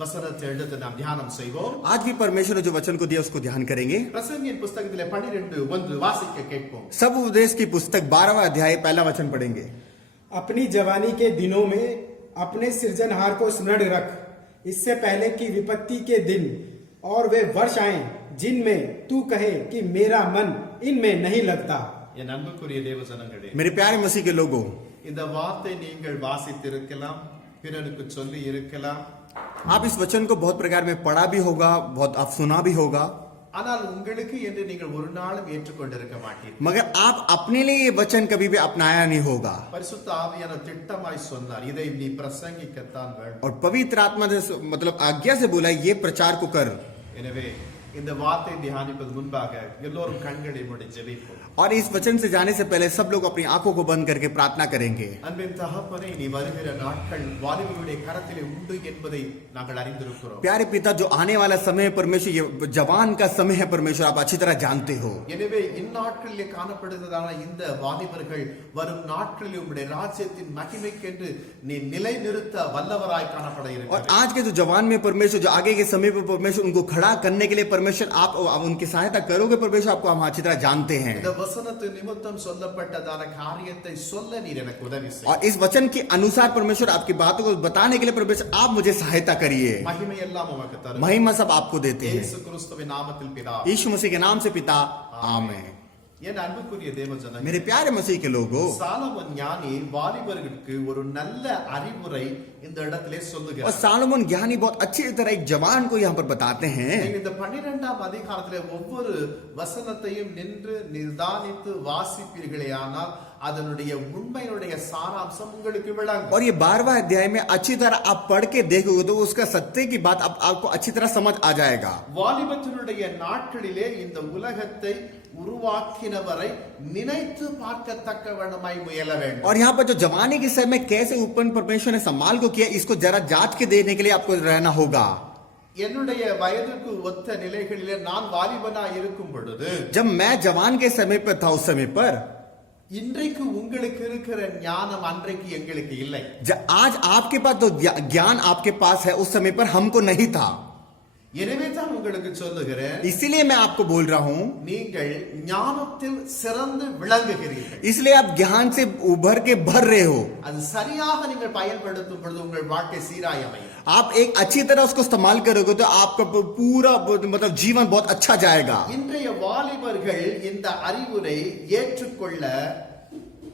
வசனத்தை எடுத்து நாம் தியானம் செய்வோம். आज भी परमेश्वर ने जो वचन को दिया उसको ध्यान करेंगे பிரசங்கியின் புஸ்தகத்திலே 12:1 வாசிக்க கேட்போம். सब उपदेश की पुस्तक 12वां अध्याय पहला वचन पढ़ेंगे अपनी जवानी के दिनों में अपने सृजनहार को स्मरण रख, इससे पहले कि विपत्ति के दिन और वे वर्ष आए जिनमें तू कहे कि मेरा मन इनमें नहीं लगता। என் அன்புக்குரிய தேவ ஜனங்களே, मेरे प्यारे मसीह के लोगों இந்த வார்த்தை நீங்கள் வாசித்திருக்கலாம், பிறருக்கு சொல்லி இருக்கலாம். आप इस वचन को बहुत प्रकार में पढ़ा भी होगा बहुत आप सुना भी होगा ஆனால் உங்களுக்கு என்று நீங்கள் ஒரு நாளும் ஏற்றுக்கொண்டிருக்க மாட்டீர்கள். मगर आप अपने लिए ये वचन कभी भी अपनाया नहीं होगा பரிசுத்த ஆவியானவர் திட்டமாய் சொன்னார், இதை நீ பிரசங்கிக்கத்தான் வேண்டும். और पवित्र आत्मा ने मतलब आज्ञा से बोला ये प्रचार को कर எனவே இந்த வார்த்தை தியானிப்பது முன்பாக எல்லோரும் கண்களை மூடி ஜெபிப்போம். और इस वचन से जाने से पहले सब लोग अपनी आंखों को बंद करके प्रार्थना करेंगे அன்பின் தகப்பனே, நீ வருகிற நாட்கள் வாலிபருடைய கரத்திலே உண்டு என்பதை நாங்கள் அறிந்திருக்கிறோம். प्यारे पिता जो आने वाला समय है परमेश्वर ये जवान का समय है परमेश्वर आप अच्छी तरह जानते हो எனவே இந்நாட்களிலே காணப்படுகிறதான இந்த வாலிபர்கள் வரும் நாட்களில் உம்முடைய ராஜ்யத்தின் மகிமைக்கென்று நீ நிலைநிறுத்த வல்லவராய் காணப்பட और இருக்கிறார். आज के जो जवान में परमेश्वर जो आगे के समय पर परमेश्वर उनको खड़ा करने के लिए परमेश्वर आप उनकी सहायता करोगे परमेश्वर आपको हम अच्छी तरह जानते हैं இந்த வசனத்து நிமித்தம் சொல்லப்பட்டதான காரியத்தை சொல்ல நீர் எனக்கு உதவி செய். और इस वचन के अनुसार परमेश्वर आपकी बातों को बताने के लिए परमेश्वर आप मुझे सहायता करिए மகிமை எல்லாம் உமக்கு தரும். महिमा सब आपको देते हैं இயேசு கிறிஸ்துவின் நாமத்தில் பிதா. यीशु मसीह के नाम से पिता आमीन என் அன்புக்குரிய தேவ ஜனங்களே, मेरे प्यारे मसीह के लोगों சாலமோன் ஞானி வாலிபர்களுக்கு ஒரு நல்ல அறிவுரை இந்த இடத்திலே और சொல்லுகிறார். सालोमन ज्ञानी बहुत अच्छी तरह एक जवान को यहाँ पर बताते हैं நீங்க இந்த 12ஆம் அதிகாரத்திலே ஒவ்வொரு வசனத்தையும் நின்று நிதானித்து வாசிப்பீர்களே ஆனால் அதனுடைய உண்மையினுடைய சாராம்சம் உங்களுக்கு விளங்கும். और ये 12वां अध्याय में अच्छी तरह आप पढ़ के देखोगे तो उसका सत्य की बात आपको अच्छी तरह समझ आ जाएगा வாலிபத்தினுடைய நாட்களிலே இந்த உலகத்தை உருவாக்கினவரை நினைத்து பார்க்கத்தக்க வண்ணமாய் முயல வேண்டும். और यहाँ पर जो जवानी के समय कैसे ऊपर परमेश्वर ने संभाल को किया इसको जरा जांच के देने के लिए आपको रहना होगा என்னுடைய வயதுக்கு ஒத்த நிலைகளிலே நான் வாலிபனா இருக்கும் பொழுது जब मैं जवान के समय पर था उस समय पर இன்றைக்கு உங்களுக்கு இருக்கிற ஞானம் அன்றைக்கு எங்களுக்கு இல்லை. आज आपके पास तो ज्ञान आपके पास है उस समय पर हमको नहीं था எனவே தான் உங்களுக்கு சொல்லுகிறேன், इसीलिए मैं आपको बोल रहा हूँ நீங்கள் ஞானத்தில் சிறந்து விளங்குகிறீர்கள். इसलिए आप ज्ञान से उभर के भर रहे हो அது சரியாக நீங்கள் பயன்படுத்தும் பொழுது உங்கள் வாழ்க்கை சீராய் அமையும். आप एक अच्छी तरह उसको इस्तेमाल करोगे तो आपका पूरा मतलब जीवन बहुत अच्छा जाएगा இன்றைய வாலிபர்கள் இந்த அறிவுரை ஏற்றுக்கொள்ள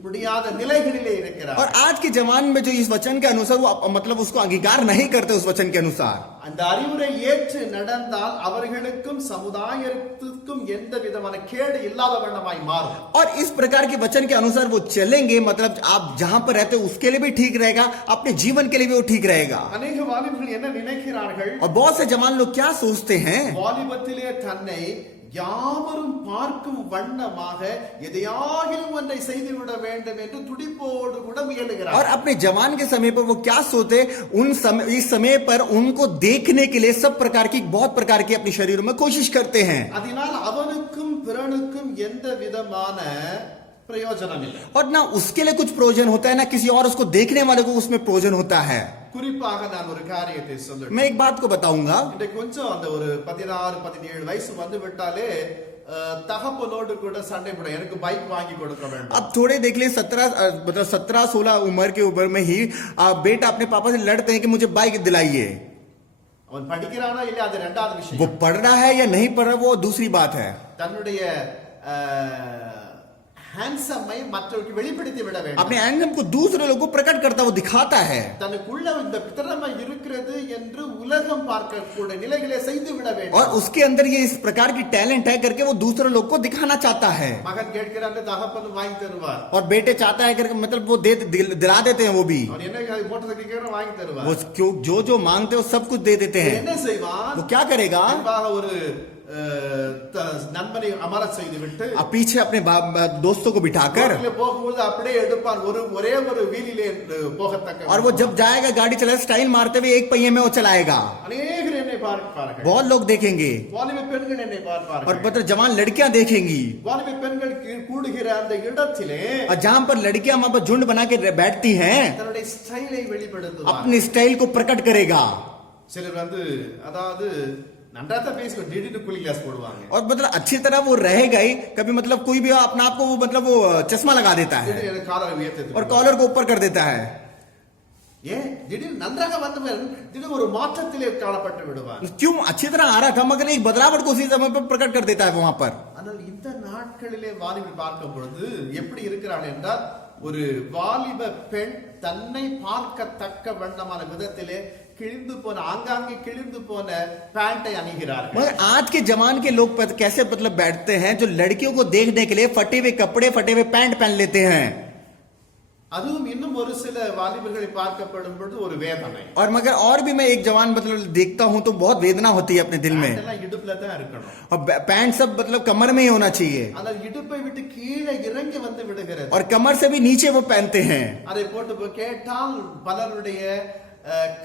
முடியாத நிலைகளிலே இருக்கிறார். और आज के जवान में जो इस वचन के अनुसार वो मतलब उसको अंगीकार नहीं करते उस वचन के अनुसार அந்த அறிவுரை ஏற்று நடந்தால் அவர்களுக்கும் சமுதாயத்துக்கும் எந்த விதமான கேடு இல்லாத வண்ணமாய் மாறும். और इस प्रकार के वचन के अनुसार वो चलेंगे मतलब आप जहां पर रहते हो उसके लिए भी ठीक रहेगा अपने जीवन के लिए भी वो ठीक रहेगा அநேக வாலிபர்கள் என்ன நினைக்கிறார்கள்? और बहुत से जवान लोग क्या सोचते हैं வாலிபத்திலே தன்னை யாவரும் பார்க்கும் வண்ணமாக எதையாகிலும் ஒன்றை செய்துவிட வேண்டும் என்று துடிப்போடு கூட और முயலுகிறார். अपने जवान के समय पर वो क्या सोते, इस समय पर उनको देखने के लिए सब प्रकार की बहुत प्रकार की अपने शरीरों में कोशिश करते हैं அதனால் அவனுக்கும் பிறனுக்கும் எந்த விதமான பிரயோஜனம் இல்லை. और ना उसके लिए कुछ प्रयोजन होता है ना किसी और उसको देखने वाले को उसमें प्रयोजन होता है। குறிப்பாக நான் ஒரு காரியத்தை சொல்றேன். मैं एक बात को बताऊंगा, இன்றைக்கு கொஞ்சம் அந்த ஒரு 16-17 வயசு வந்து விட்டாலே தகப்பனோடு கூட சண்டை போட எனக்கு பைக் வாங்கி கொடுக்க வேண்டும். अब थोड़े देख ले 17-16 उम्र के उम्र में ही बेटा अपने पापा से लड़ते हैं कि मुझे बाइक दिलाइए। அவன் படிக்கிறானா இல்லையா அது இரண்டாவது वो விஷயம். पढ़ रहा है या नहीं पढ़ रहा वो दूसरी बात है। தன்னுடைய ஹேண்ட்ஸமை மற்றவருக்கு வெளிப்படுத்தி விட வேண்டும். अपने एंगम को दूसरे लोगों को प्रकट करता वो दिखाता है தனக்குள்ள இந்த திறமை இருக்கிறது என்று உலகம் பார்க்கக்கூடிய நிலைகளை செய்து விட வேண்டும். और उसके अंदर ये इस प्रकार की टैलेंट है करके वो दूसरे लोग को दिखाना चाहता है। மகன் கேட்கிறான்னு தகப்பன் வாங்கி தருவார். और बेटे चाहता है करके मतलब वो दिला देते हैं वो भी। அவன் என்ன மோட்டார் சைக்கிள் கேட்கிறான் வாங்கி தருவார். वो जो मांगते हैं वो सब कुछ दे देते हैं। என்ன செய்வான்? वो क्या करेगा, அன்பாக ஒரு நண்பனை அமரச் செய்து விட்டு अब पीछे अपने दोस्तों को बिठाकर ரோட்டிலே போகும்போது அப்படியே எடுப்பான் ஒரே ஒரு வீலிலே போகத்தக்க. और वो जब जाएगा गाड़ी चला स्टाइल मारते हुए एक पहिए में वो चलाएगा। அநேகர் என்னை பார்ப்பார்கள். बहुत लोग देखेंगे வாலிப பெண்கள் என்னை और பார்ப்பார்கள். मतलब जवान लड़कियां देखेंगी வாலிப பெண்கள் கூடுகிற அந்த இடத்திலே और जहां पर लड़कियां वहां पर झुंड बना के बैठती हैं தன்னுடைய ஸ்டைலை வெளிப்படுத்துவார். अपनी स्टाइल को प्रकट करेगा। சிலர் வந்து அதாவது நன்றாதான் பேசுவோம் திடீர்னு கூலி கிளாஸ் போடுவாங்க. और मतलब अच्छी तरह वो रहेगा ही, कभी मतलब कोई भी अपना आप को वो मतलब वो चश्मा लगा देता है திடீர்னு காலரை உயர்த்தி और कॉलर को ऊपर कर देता है। ஏன் திடீர்னு நன்றாக வந்தவன் திடீர்னு ஒரு மாற்றத்திலே காணப்பட்டு விடுவான். क्यों अच्छी तरह आ रहा था मगर एक बदलावट को उसी समय पर प्रकट कर देता है वहां पर। ஆனால் இந்த நாட்களிலே வாலிபர் பார்க்கும் பொழுது எப்படி இருக்கிறான் என்றால் ஒரு வாலிப பெண் தன்னை பார்க்கத்தக்க வண்ணமான விதத்திலே கிழிந்து போன ஆங்காங்கே கிழிந்து போன பேண்டை அணிகிறார்கள். मगर आज के जमाने के लोग कैसे मतलब बैठते हैं जो लड़कियों को देखने के लिए फटे हुए कपड़े फटे हुए पैंट पहन लेते हैं। அதுவும் இன்னும் ஒரு சில வாலிபர்களை பார்க்கப்படும் பொழுது ஒரு வேதனை. और मगर और भी मैं एक जवान मतलब देखता हूं तो बहुत वेदना होती है अपने दिल में। அதெல்லாம் இடுப்புல தான் இருக்கணும். और पैंट सब मतलब कमर में ही होना चाहिए ஆனால் இடுப்பை விட்டு கீழே இறங்கி வந்து விடுகிறது. और कमर से भी नीचे वो पहनते हैं। அதை போட்டு கேட்டால் பலருடைய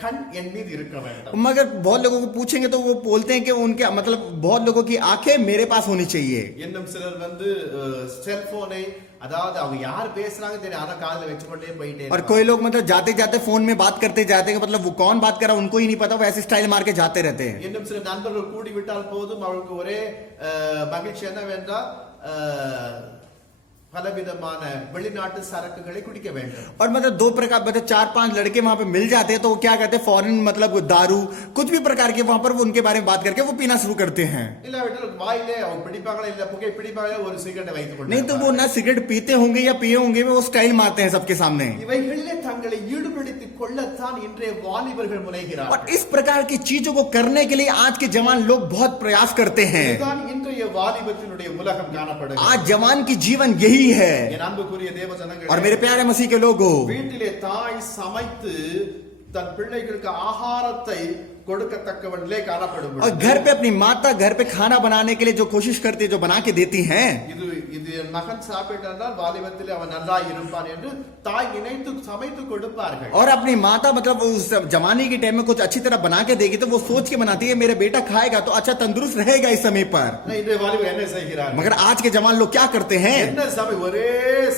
கண் என் மீது இருக்க வேண்டும். मगर बहुत लोगों को पूछेंगे तो वो बोलते हैं कि उनके मतलब बहुत लोगों की आंखें मेरे पास होनी चाहिए। இன்னும் சிலர் வந்து செல்போனை அதாவது அவங்க யார் பேசுறாங்க தெரியும் ஆனா காதுல வச்சுக்கொண்டே போயிட்டே और कोई लोग मतलब जाते जाते फोन में बात करते जाते हैं मतलब वो कौन बात कर रहा है उनको ही नहीं पता, वो ऐसे स्टाइल मार के जाते रहते हैं। இன்னும் சில நண்பர்கள் கூடி விட்டால் போதும் அவங்களுக்கு ஒரே மகிழ்ச்சி என்னவென்றால் பலவிதமான வெளிநாட்டு சரக்குகளை குடிக்க வேண்டும். और मतलब दो प्रकार मतलब 4-5 लड़के वहां पे मिल जाते हैं तो वो क्या करते हैं फॉरेन मतलब दारू कुछ भी प्रकार के वहां पर वो उनके बारे में बात करके वो पीना शुरू करते हैं। இல்லாவிட்டால் வாயிலே அவங்க பிடிப்பாங்களா இல்ல புகை பிடிப்பாங்களா ஒரு சிகரெட்டை வைத்துக் கொண்டு नहीं तो वो ना सिगरेट पीते होंगे या पिए होंगे वो स्टाइल मारते हैं सबके सामने। இவைகளிலே தங்களை ஈடுபடுத்திக் கொள்ளத்தான் இன்றைய வாலிபர்கள் और முனைகிறார்கள். इस प्रकार की चीजों को करने के लिए आज के जवान लोग बहुत प्रयास करते हैं। இதுதான் இன்றைய வாலிபத்தினுடைய உலகம் காணப்படுகிறது. आज जवान की जीवन यही है। என் அன்புக்குரிய தேவ ஜனங்களே, और मेरे प्यारे मसीह के लोगों, வீட்டிலே தாய் சமைத்து தன் பிள்ளைகளுக்கு ஆகாரத்தை கொடுக்கத்தக்கவர்களே காணப்படும் और பொழுது, घर पे अपनी माता घर पे खाना बनाने के लिए जो कोशिश करती है जो बना के देती हैं, இது என் மகன் சாப்பிட்டால் வாலிபத்திலே அவன் நல்லா இருப்பான் என்று தாய் நினைத்து சமைத்து கொடுப்பார்கள். और अपनी माता मतलब उस जमाने के टाइम में कुछ अच्छी तरह बना के देगी तो वो सोच के बनाती है मेरा बेटा खाएगा तो अच्छा तंदुरुस्त रहेगा इस समय पर। இன்றைய வாலிபர் என்ன செய்கிறார்கள்? मगर आज के जवान लोग क्या करते हैं என்ன ஒரே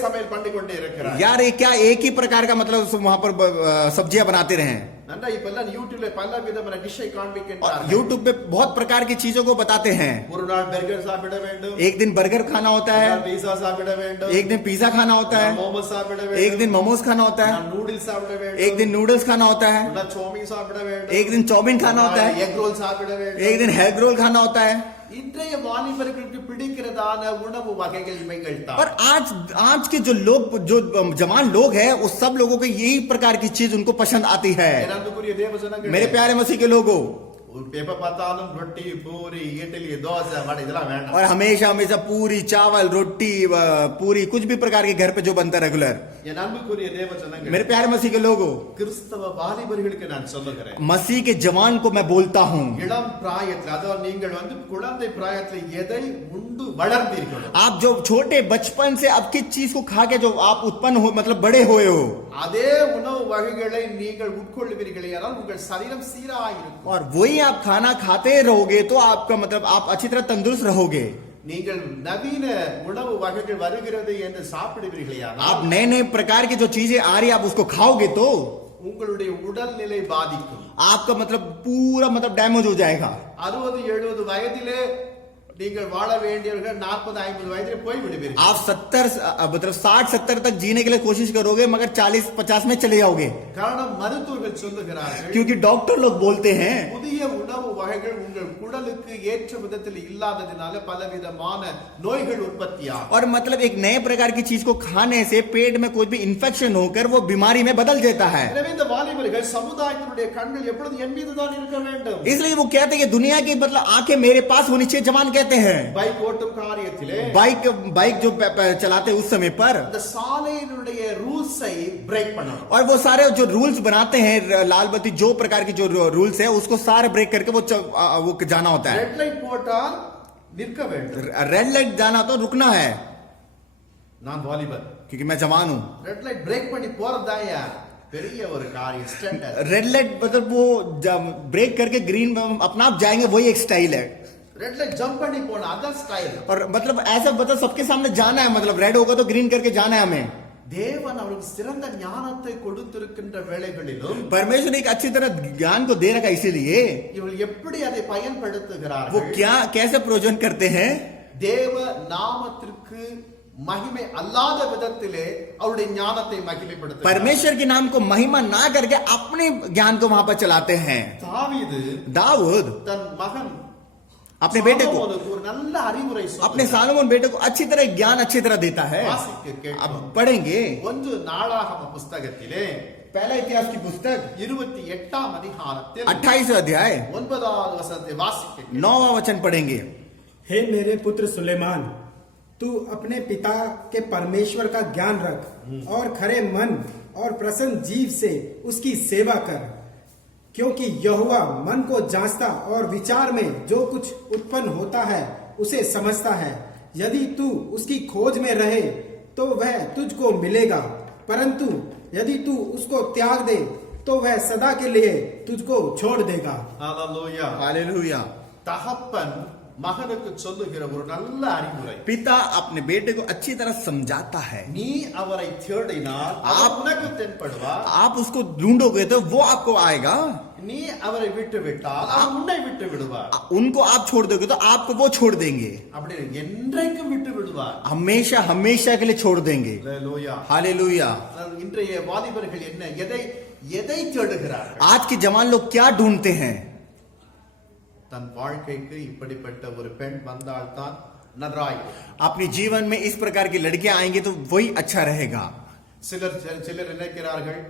சமையல் பண்ணி கொண்டே இருக்கிறார். यार ये क्या एक ही प्रकार का मतलब वहां पर सब्जियां बनाते रहे। நன்றா இப்பெல்லாம் யூடியூப்ல பல விதமான டிஷ்ஷை காண்பிக்கின்றார்கள். यूट्यूब पे बहुत प्रकार की चीजों को बताते हैं। ஒரு நாள் பர்கர் சாப்பிட வேண்டும், एक दिन बर्गर खाना होता है, பீஸா சாப்பிட வேண்டும், एक दिन पिज्जा खाना होता है, மோமோஸ் சாப்பிட एक வேண்டும், दिन मोमोज खाना होता है, நூடுல்ஸ் சாப்பிட வேண்டும், एक दिन नूडल्स खाना होता है, சோமின் சாப்பிட வேண்டும், एक दिन चाउमीन खाना होता है, எக் ரோல் சாப்பிட வேண்டும். एक दिन एग रोल खाना होता है। இன்றைய வாலிபர்களுக்கு பிடிக்கிறதான உணவு வகைகள் இவைகள் தான். और आज के जो लोग जो जवान लोग हैं उस सब लोगों को यही प्रकार की चीज उनको पसंद आती है। என் அன்புக்குரிய தேவ ஜனங்களே, मेरे प्यारे मसीह के लोगों, எப்ப பார்த்தாலும் ரொட்டி பூரி இட்லி தோசை வடை இதெல்லாம் வேண்டாம். और हमेशा हमेशा पूरी चावल रोटी पूरी कुछ भी प्रकार के घर पे जो बनता है रेगुलर। என் அன்புக்குரிய தேவ ஜனங்களே, मेरे प्यारे मसीह के लोगों, கிறிஸ்தவ வாலிபர்களுக்கு நான் சொல்லுகிறேன், मसीह के जवान को मैं बोलता हूँ, இளம் பிராயத்தில் அதாவது நீங்கள் குழந்தை பிராயத்தில் எதை உண்டு வளர்ந்தீர்களோ आप जो छोटे बचपन से अब किस चीज को खा के जो आप उत्पन्न हो मतलब बड़े हुए हो, அதே உணவு வகைகளை நீங்கள் உட்கொள்ளுவீர்களே ஆனால் உங்கள் சரீரம் சீராயிருக்கும். और वही आप खाना खाते रहोगे तो आपका मतलब आप अच्छी तरह तंदुरुस्त रहोगे। நீங்கள் नवीन உணவு वகைகள் வருகிறது என்று சாப்பிடுவீர்களே आप ஆனால் नए नए प्रकार की जो चीजें आ रही है आप उसको खाओगे तो உங்களுடைய உடல்நிலை பாதிக்கும். आपका मतलब पूरा मतलब डैमेज हो जाएगा। 60-70 வயதிலே நீங்கள் வாழ வேண்டியவர்கள் 40-50 வயதிலே போய் விடுவீர்கள். आप 70 मतलब 60-70 तक जीने के लिए कोशिश करोगे मगर 40-50 में चले जाओगे, காரணம் மருத்துவர்கள் சொல்லுகிறார்கள், क्योंकि डॉक्टर लोग बोलते हैं புதிய உணவு வகைகள் உங்கள் குடலுக்கு ஏற்ற விதத்தில் இல்லாததினால பலவிதமான நோய்கள் உற்பத்தியாகும். और मतलब एक नए प्रकार की चीज को खाने से पेट में कोई भी इंफेक्शन होकर वो बीमारी में बदल जाता है। எனவே இந்த வாலிபர்கள் சமுதாயத்தினுடைய கண்கள் எப்பொழுது என் மீது தான் இருக்க வேண்டும். इसलिए वो कहते हैं कि दुनिया की मतलब आंखें मेरे पास होनी चाहिए। जवान कहते हैं பைக் ஓட்டும் காரியத்திலே बाइक जो चलाते हैं उस समय पर, அந்த சாலையினுடைய ரூல்ஸை பிரேக் பண்ணணும். और वो सारे जो रूल्स बनाते हैं लाल बत्ती जो प्रकार की जो रूल्स है उसको सारे ब्रेक करके वो जाना होता है। ரெட் லைட் போட்டால் நிற்க வேண்டும். रेड लाइट जाना तो रुकना है, நான் வாலிபர், क्योंकि मैं जवान हूँ। ரெட் லைட் பிரேக் பண்ணி போறதாயா பெரிய ஒரு காரியம், ஸ்டாண்டர்ட். रेड लाइट मतलब वो ब्रेक करके ग्रीन अपना आप जाएंगे, वही एक स्टाइल है। ரெட் லைட் ஜம்ப் பண்ணி போனா அதான் ஸ்டைல். और मतलब ऐसा मतलब सबके सामने जाना है, मतलब रेड होगा तो ग्रीन करके जाना है हमें। தேவன் அவருக்கு சிறந்த ஞானத்தை கொடுத்திருக்கின்ற வேளைகளிலும் परमेश्वर ने एक अच्छी तरह ज्ञान को दे रखा, इसीलिए இவர்கள் எப்படி அதை वो பயன்படுத்துகிறார்கள், क्या कैसे प्रयोजन करते हैं, தேவ நாமத்திற்கு மகிமை அல்லாத விதத்திலே அவருடைய ஞானத்தை மகிமைப்படுத்துகிறார்கள். परमेश्वर के नाम को महिमा ना करके अपने ज्ञान को वहां पर चलाते हैं। தாவீது दाऊद தன் மகன் अपने बेटे को, சாலமோனுக்கு ஒரு நல்ல அறிவுரை अपने சொல்லுகிறார். सालोमन बेटे को अच्छी तरह ज्ञान अच्छी तरह देता है। வாசிக்க கேட்போம். अब पढ़ेंगे 1 நாளாகம புஸ்தகத்திலே पहला इतिहास की पुस्तक 28ஆம் அதிகாரத்தில் 28 अध्याय 9வது வசனத்தை வாசிக்க கேட்போம். 9वां वचन पढ़ेंगे। हे मेरे पुत्र सुलेमान, तू अपने पिता के परमेश्वर का ज्ञान रख और खरे मन और प्रसन्न जीव से उसकी सेवा कर, क्योंकि यहोवा मन को जांचता और विचार में जो कुछ उत्पन्न होता है उसे समझता है। यदि तू उसकी खोज में रहे तो वह तुझको मिलेगा, परंतु यदि तू उसको त्याग दे तो वह सदा के लिए तुझको छोड़ देगा। ஹalleluya. हालेलुया। தகப்பன் மகனுக்கு சொல்லுகிற ஒரு நல்ல அறிவுரை, पिता अपने बेटे को अच्छी तरह समझाता है, நீ அவரை தேடினால் அவர் உனக்கு தென்படுவார், आप उसको ढूंढोगे तो वो आपको आएगा, நீ அவரை விட்டு விட்டால் அவர் உன்னை விட்டு விடுவார். उनको आप छोड़ दोगे तो आपको वो छोड़ देंगे, அப்படி என்றைக்கும் விட்டு விடுவார். हमेशा हमेशा के लिए छोड़ देंगे। ஹalleluya. हालेलुया। இன்றைய வாலிபர்கள் என்ன எதை தேடுகிறார்கள்? आज के जवान लोग क्या ढूंढते हैं? தன் வாழ்க்கைக்கு இப்படிப்பட்ட ஒரு பெண் வந்தால்தான் நன்றாய். अपने जीवन में इस प्रकार की लड़कियां आएंगी तो वही अच्छा रहेगा। சிலர் நினைக்கிறார்கள்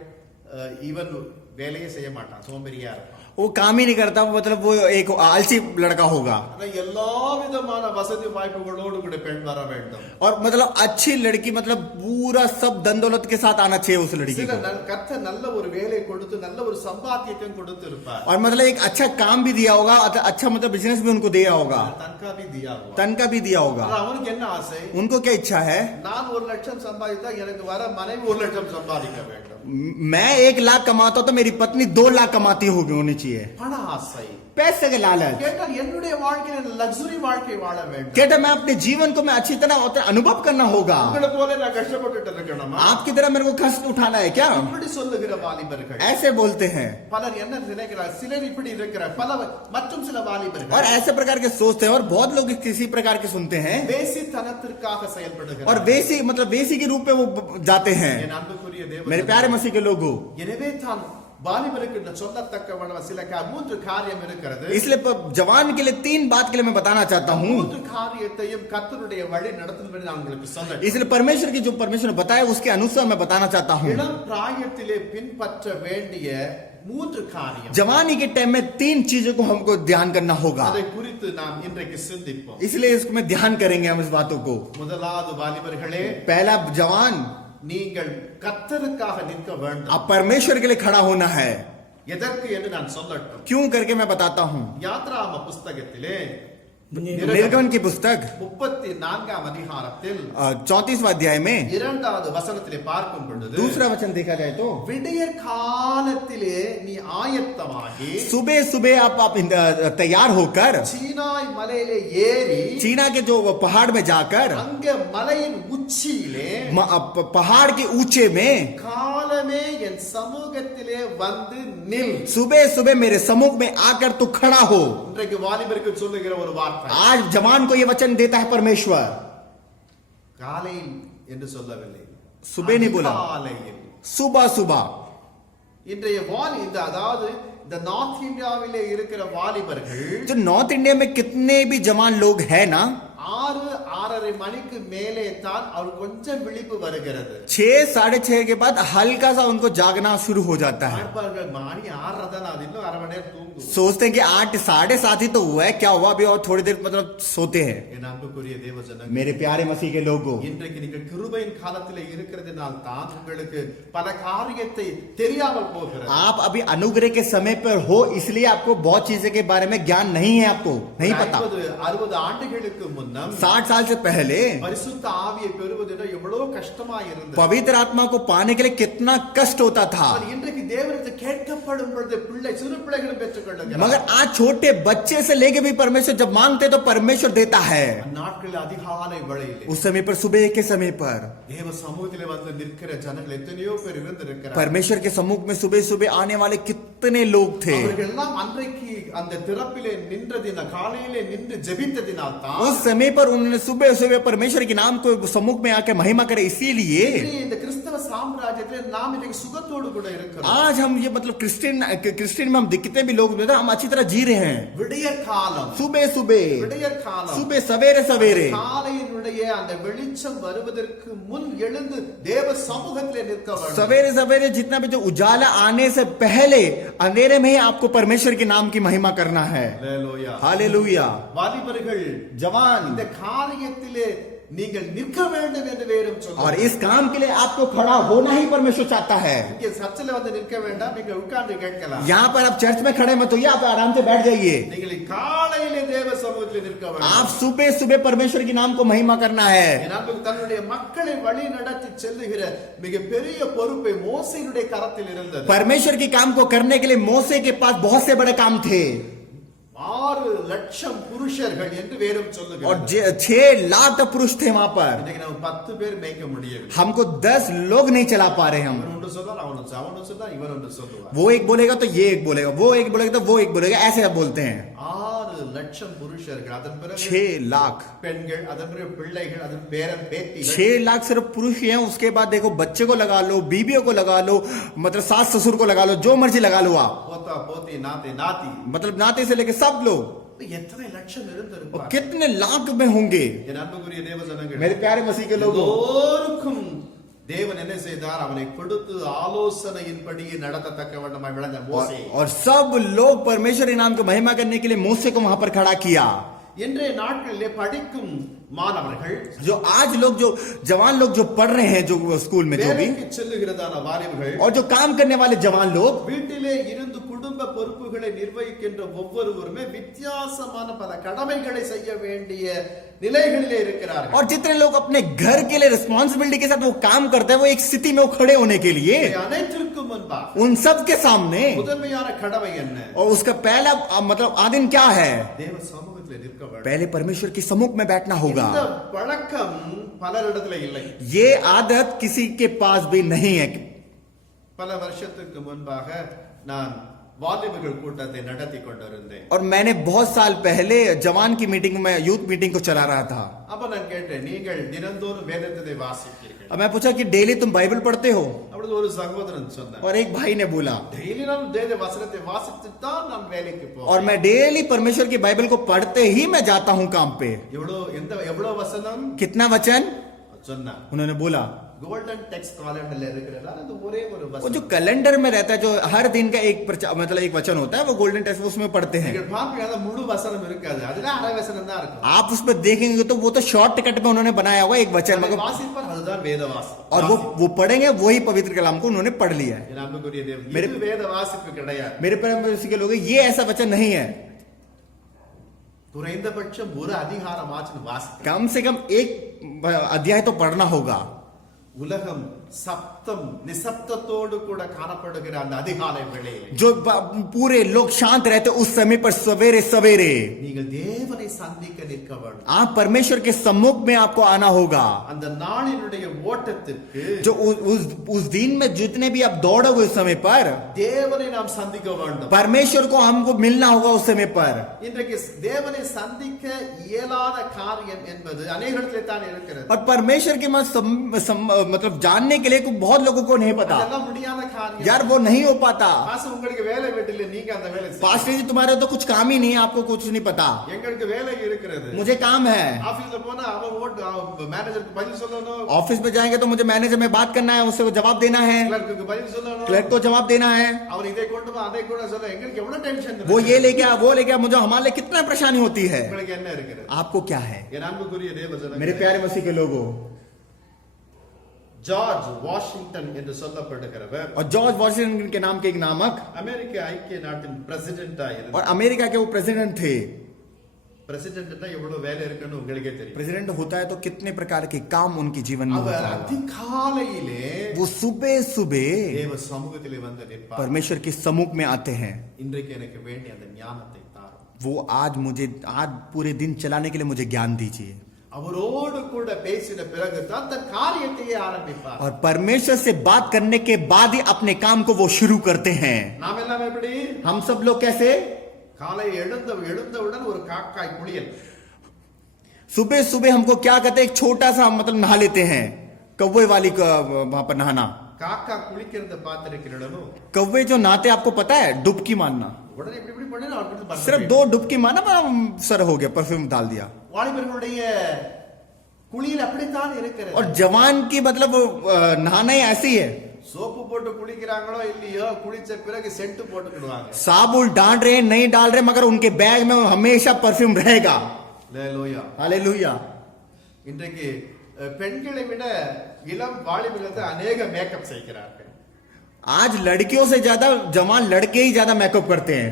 இவன் வேலையே செய்ய மாட்டான், சோம்பேறியா இருப்பான், वो काम ही नहीं करता, मतलब वो एक आलसी लड़का होगा। ஆனா எல்லா விதமான வசதி வாய்ப்புகளோடு கூட பெண் வர வேண்டும். और मतलब अच्छी लड़की मतलब पूरा सब धन दौलत के साथ आना चाहिए उस लड़की சில को। கர்த்தர் நல்ல ஒரு வேலை கொடுத்து நல்ல ஒரு சம்பாத்தியத்தையும் கொடுத்து இருப்பார், और मतलब एक अच्छा काम भी दिया होगा, अच्छा मतलब बिजनेस भी उनको दिया होगा, தன்கா भी दिया हुआ. तनखा भी दिया होगा। ஆனா அவனுக்கு என்ன ஆசை? उनको क्या इच्छा है? நான் 1 லட்சம் சம்பாதித்தா எனக்கு வர மனைவி 1 லட்சம் சம்பாதிக்க வேண்டும். मैं 1 लाख कमाता हूं तो मेरी पत्नी 2 लाख कमाती होनी चाहिए। பண ஆசை. पैसे का लालच। கேட்டால் என்னுடைய வாழ்க்கையில் லக்ஸுரி வாழ்க்கை வாழ வேண்டும். कहता मैं अपने जीवन को मैं अच्छी तरह अनुभव करना होगा। உங்களை போல நான் கஷ்டப்பட்டுட்டு இருக்கணுமா? आपकी तरह मेरे को कष्ट उठाना है क्या? இப்படி சொல்லுகிற வாலிபர்கள் ऐसे बोलते हैं। பலர் என்ன நினைக்கிறார்? சிலர் இப்படி இருக்கிறார், மற்றும் சில और வாலிபர்கள் ऐसे प्रकार के सोचते हैं, और बहुत लोग किसी प्रकार के सुनते हैं வேசித்தனத்திற்காக और செயல்படுகிறார். वेसी मतलब वेसी के रूप में वो जाते हैं। என் அன்புக்குரிய தேவ मेरे प्यारे मसीह के लोगों, எனவே தான் வாலிபருக்கு சொல்லத்தக்க 3 காரியம் இருக்கிறது. इसलिए जवान के लिए 3 बात के लिए मैं बताना चाहता हूँ। 3 காரியத்தையும் கர்த்தருடைய வழி நடத்தும்படி நான் உங்களுக்கு சொல்றேன். इसलिए परमेश्वर की जो परमेश्वर ने बताया उसके अनुसार मैं बताना चाहता हूँ। இளம் பிராயத்திலே பின்பற்ற வேண்டிய மூன்று காரியம் जवानी के टाइम में 3 चीजों को हमको ध्यान करना होगा, அதை குறித்து நாம் இன்றைக்கு சிந்திப்போம். इसलिए इसको में ध्यान करेंगे हम इस बातों को। முதலாவது வாலிபர்களே, पहला जवान, நீங்கள் கர்த்தருக்காக நிற்க வேண்டும். आप परमेश्वर के लिए खड़ा होना है। எதற்கு என்று நான் சொல்லட்டும். क्यों करके मैं बताता हूँ। யாத்ராம புஸ்தகத்திலே निर्गमन की पुस्तक 34ஆம் அதிகாரத்தில் 34वां अध्याय में 2வது வசனத்திலே பார்க்கும் பொழுது, दूसरा वचन देखा जाए तो, விடியற் காலத்திலே நீ ஆயத்தமாகி सुबह सुबह आप तैयार होकर சீனாய் மலையிலே ஏறி चीना के जो पहाड़ में जाकर அங்க மலையின் உச்சியிலே पहाड़ के ऊंचे में காலமே என் சமூகத்திலே வந்து நில். सुबह सुबह मेरे सम्मुख में आकर तू खड़ा हो। இன்றைக்கு வாலிபருக்கு சொல்லுகிற ஒரு வார்த்தை, आज जवान को ये वचन देता है परमेश्वर। காலையில் என்று சொல்லவில்லை, सुबह नहीं बोला, காலையில். सुबह सुबह। இன்றைய இந்த அதாவது இந்த நார்த் இந்தியாவிலே இருக்கிற வாலிபர்கள் जो नॉर्थ इंडिया में कितने भी जवान लोग हैं ना, 6-6:30 மணிக்கு மேலே தான் அவர் கொஞ்சம் விழிப்பு வருகிறது. 6-6:30 के बाद हल्का सा उनको जागना शुरू हो जाता है। பார்ப்பார்கள், மணி 6:30 தான், அது இன்னும் அரை மணி நேரம் தூங்கும். सोचते हैं कि 8-7:30 ही तो हुआ है, क्या हुआ अभी और थोड़ी देर मतलब सोते हैं। என் அன்புக்குரிய தேவ ஜனங்களே, मेरे प्यारे मसीह के लोगों, இன்றைக்கு நீங்கள் கிருபையின் காலத்திலே இருக்கிறதினால் தான் உங்களுக்கு பல காரியத்தை தெரியாமல் போகிறது. आप अभी अनुग्रह के समय पर हो, इसलिए आपको बहुत चीजें के बारे में ज्ञान नहीं है, आपको नहीं पता। 50-60 ஆண்டுகளுக்கு முன்னம் 60 साल से पहले பரிசுத்த ஆவியை பெறுவது எவ்வளவு கஷ்டமா இருந்தது. पवित्र आत्मा को पाने के लिए कितना कष्ट होता था। இன்றைக்கு தேவனுக்கு கேட்கப்படும் பொழுது சிறு பிள்ளைகளும் பெற்றுக்கொள்ளுகிறார்கள். मगर आज छोटे बच्चे से लेके भी परमेश्वर जब मांगते तो परमेश्वर देता है। நாட்களில் அதிகாலை வேளையிலே उस समय पर, सुबह के समय पर தேவ சமூகத்திலே வந்து நிற்கிற ஜனங்கள் எத்தனையோ பேர் இருந்திருக்கிறார்கள். परमेश्वर के सम्मुख में सुबह सुबह आने वाले कितने लोग थे। அவர்கள் எல்லாம் அன்றைக்கு அந்த திறப்பிலே நின்றதின காலையிலே நின்று ஜெபித்ததினால் தான் उस समय पर उन्होंने सुबह सुबह परमेश्वर के नाम को सम्मुख में आकर महिमा करे। इसीलिए இந்த கிறிஸ்தவ சாம்ராஜ்யத்திலே நாம் இன்றைக்கு சுகத்தோடு கூட இருக்கிறோம். आज हम ये मतलब क्रिश्चियन में हम कितने भी लोग हम अच्छी तरह जी रहे हैं। விடியற் காலம், सुबह सुबह, விடியற் காலம், सुबह सवेरे सवेरे, காலையினுடைய அந்த வெளிச்சம் வருவதற்கு முன் எழுந்து தேவ சமூகத்திலே நிற்க வேண்டும். सवेरे सवेरे जितना भी जो उजाला आने से पहले अंधेरे में ही आपको परमेश्वर के नाम की महिमा करना है। அல்லேலூயா. हालेलुया। வாலிபர்கள், जवान, இந்த காரியத்திலே நீங்கள் நிற்க வேண்டும் என்று வேறும் और சொல்லுங்கள். इस काम के लिए आपको खड़ा होना ही परमेश्वर चाहता है। இங்கே சர்ச்சில் வந்து நிற்க வேண்டாம், நீங்க உட்கார்ந்து கேட்கலாம். यहाँ पर आप चर्च में खड़े मत होइए, आप आराम से बैठ जाइए। நீங்கள் காலையிலே தேவ சமூகத்திலே நிற்க வேண்டும். आप सुबह सुबह परमेश्वर के नाम को महिमा करना है। ஏனால் தன்னுடைய மக்களை வழி நடத்தி செல்லுகிற மிகப்பெரிய பொறுப்பை மோசேயினுடைய கரத்தில் இருந்தது. परमेश्वर के काम को करने के लिए मोसे के पास बहुत से बड़े काम थे 6 லட்சம் புருஷர்கள் என்று வேறும் और சொல்லுகிறார். 6 लाख तक पुरुष थे वहां पर। இன்னைக்கு நம்ம 10 பேர் மேய்க்க முடியவில்லை. हमको 10 लोग नहीं चला पा रहे हम। இவன் ஒன்று சொல்றார், அவன் ஒன்று சொல்றார், இவன் ஒன்று சொல்லுவார். वो एक बोलेगा तो ये एक बोलेगा, वो एक बोलेगा तो वो एक बोलेगा, ऐसे आप बोलते हैं। 6 லட்சம் புருஷர்கள், அதன் பிறகு 6 लाख, பெண்கள், அதன் பிறகு பிள்ளைகள், அதன் பேரன் பேத்திகள். 6 लाख सिर्फ पुरुष ही हैं। उसके बाद देखो बच्चे को लगा लो, बीबियों को लगा लो, मतलब सास ससुर को लगा लो, जो मर्जी लगा लो आप, போத்தா போத்தி நாத்தி நாத்தி, मतलब नाते से लेके सब लोग, எத்தனை லட்சம் और இருந்திருப்பார். कितने लाख में होंगे। என் அன்புக்குரிய தேவ ஜனங்களே, मेरे प्यारे मसीह के लोगों, எல்லோருக்கும் தேவன் என்ன செய்தார்? அவனை கொடுத்து ஆலோசனையின்படியே நடத்தத்தக்க வேண்டுமாய் விளங்க மோசே. और सब लोग परमेश्वर के नाम को महिमा करने के लिए मूसे को वहां पर खड़ा किया। இன்றைய நாட்களிலே படிக்கும் மாணவர்கள், जो आज लोग, जो जवान लोग जो पढ़ रहे हैं, जो स्कूल में जो भी, வேலைக்கு செல்லுகிறதான வாலிபர்கள், और जो काम करने वाले जवान लोग, வீட்டிலே இருந்து குடும்ப பொறுப்புகளை நிர்வகிக்கின்ற ஒவ்வொருவருமே வித்தியாசமான பல கடமைகளை செய்ய வேண்டிய நிலைகளிலே இருக்கிறார்கள். और जितने लोग अपने घर के लिए रिस्पॉन्सिबिलिटी के साथ वो काम करते हैं, वो एक स्थिति में वो खड़े होने के लिए, இவை அனைத்திற்கும் முன்பாக उन सब के सामने, முதன்மையான கடமை என்ன? और उसका पहला मतलब आदिन क्या है? தேவ சமூகத்திலே நிற்க வேண்டும். पहले परमेश्वर के सम्मुख में बैठना होगा। இந்த பழக்கம் பலரிடத்துல இல்லை. ये आदत किसी के पास भी नहीं है। பல வருஷத்துக்கு முன்பாக நான் வாலிபர்கள் கூட்டத்தை நடத்தி கொண்டிருந்தேன். और मैंने बहुत साल पहले जवान की मीटिंग में, यूथ मीटिंग को चला रहा था। அப்ப நான் கேட்டேன், நீங்கள் தினந்தோறும் வேதத்தை வாசிக்கிறீர்கள்? और मैं पूछा कि डेली तुम बाइबल पढ़ते हो? அப்பொழுது ஒரு சகோதரன் சொன்னார், और एक भाई ने बोला, டெய்லி நான் தேவ வசனத்தை வாசித்து தான் நான் வேலைக்கு போவேன். और मैं डेली परमेश्वर की बाइबल को पढ़ते ही मैं जाता हूँ काम पे। எவ்வளவு வசனம் कितना वचन? சொன்னா? उन्होंने बोला கோல்டன் டெக்ஸ்ட் காலண்டர்ல இருக்கிறதா அது ஒரே ஒரு वो வசனம். जो कैलेंडर में रहता है, जो हर दिन का एक मतलब एक वचन होता है, वो गोल्डन टेक्स्ट उसमें पढ़ते हैं. நீங்கள் பார்ப்பீங்க அது முழு வசனம் இருக்காது, அதுல அரை வசனம் தான் இருக்கும். आप उसमें देखेंगे तो वो तो शॉर्टकट में उन्होंने बनाया हुआ एक वचन, அதை मगर வாசிப்பார், அதுதான் வேத வாசம். और वो पढ़ेंगे, वही पवित्र कलाम को उन्होंने पढ़ लिया है. என் அன்புக்குரிய தேவன், मेरे- இது வேத வாசிப்பு கிடையாது. मेरे प्रेम के लोग, ये ऐसा वचन नहीं है. குறைந்தபட்சம் ஒரு அதிகாரம் ஆச்சு வாசிக்க. कम से कम एक अध्याय तो पढ़ना होगा. உலகம் சப்தம் நிசப்தத்தோடு கூட காணப்படுகிற அந்த அதிகாலை வேளையிலே जो पूरे लोग शांत रहते उस समय पर सवेरे सवेरे நீங்கள் தேவனை சந்திக்க நிற்க வேண்டும். आप परमेश्वर के सम्मुख में आपको आना होगा. அந்த நாளினுடைய ஓட்டத்திற்கு जो उस दिन में जितने भी आप दौड़ोगे उस समय पर, தேவனை நாம் சந்திக்க வேண்டும். परमेश्वर को हमको मिलना होगा उस समय पर. இன்றைக்கு தேவனை சந்திக்க இயலாத காரியம் என்பது அநேகத்திலே தான் இருக்கிறது. और परमेश्वर के मतलब जानने के लिए बहुत लोगों को नहीं पता. அதெல்லாம் முடியாத காரியம். यार वो नहीं हो पाता. பாஸ்டர் உங்களுக்கு வேலை வெட்டில நீங்க அந்த வேலை செய்யுங்க. पास्टर जी तुम्हारे तो कुछ काम ही नहीं है, आपको कुछ नहीं पता. எங்களுக்கு வேலை இருக்கிறது. मुझे काम है. ஆபீஸ்ல போனா அவன் மேனேஜருக்கு பதில் சொல்லணும். ऑफिस में जाएंगे तो मुझे मैनेजर में बात करना है, उससे जवाब देना है, கிளர்க்கு பதில் சொல்லணும். क्लर्क को जवाब देना है. அவர் இதை கொண்டு வா அதை கூட சொல்ல எங்களுக்கு எவ்வளவு டென்ஷன் वो ये लेके आ, वो लेके आ, मुझे हमारे लिए कितना परेशानी होती है. உங்களுக்கு என்ன இருக்கிறது? आपको क्या है என் அன்புக்குரிய தேவ ஜனங்களே, मेरे प्यारे मसीह के लोगों. ஜார்ஜ் வாஷிங்டன் என்று சொல்லப்படுகிறவர் और जॉर्ज वॉशिंगटन के नाम के एक नामक அமெரிக்க ஐக்கிய நாட்டின் பிரசிடென்டா और இருந்தார். अमेरिका के वो प्रेसिडेंट थे. பிரசிடென்ட்னா எவ்வளவு வேலை இருக்குன்னு உங்களுக்கே தெரியும். प्रेसिडेंट होता है तो कितने प्रकार के काम उनके जीवन में அவர் होता है. அதிகாலையிலே वो सुबह सुबह தேவ சமூகத்திலே வந்து நிற்பார். परमेश्वर के सम्मुख में आते हैं. இன்றைக்கு எனக்கு வேண்டிய அந்த ஞானத்தை தாரும். वो आज पूरे दिन चलाने के लिए मुझे ज्ञान दीजिए. அவரோடு கூட பேசின பிறகு தான் தன் காரியத்தையே ஆரம்பிப்பார். और परमेश्वर से बात करने के बाद ही अपने काम को वो शुरू करते हैं. நாம் எல்லாம் எப்படி? हम सब लोग कैसे? காலை எழுந்தவுடன் ஒரு காக்காய் குளியல். सुबह सुबह हमको क्या कहते हैं, एक छोटा सा मतलब नहा लेते हैं, कौवे वाली वहां पर नहाना. காக்கா குளிக்கிறத பார்த்திருக்கிறீங்களோ? कौवे जो नहाते आपको पता है, डुबकी मारना. உடனே இப்படி இப்படி பண்ணி அவருக்கு सिर्फ 2 डुबकी मारना, सर हो गया, परफ्यूम डाल दिया. வாலிபர்களுடைய குளியல் அப்படித்தான் இருக்கிறது. और जवान की मतलब नहाना ही ऐसी है. சோப்பு போட்டு குளிக்கிறாங்களோ இல்லையோ, குளிச்ச பிறகு சென்ட் போட்டுக்கிடுவாங்க. साबुन डाल रहे नहीं डाल रहे, मगर उनके बैग में हमेशा परफ्यूम रहेगा. ஹalleluya. हालेलुया. இன்றைக்கு பெண்களை விட இளம் வாலிபர்கள் அநேக மேக்கப் செய்கிறார்கள். आज लड़कियों से ज्यादा जवान लड़के ही ज्यादा मेकअप करते हैं.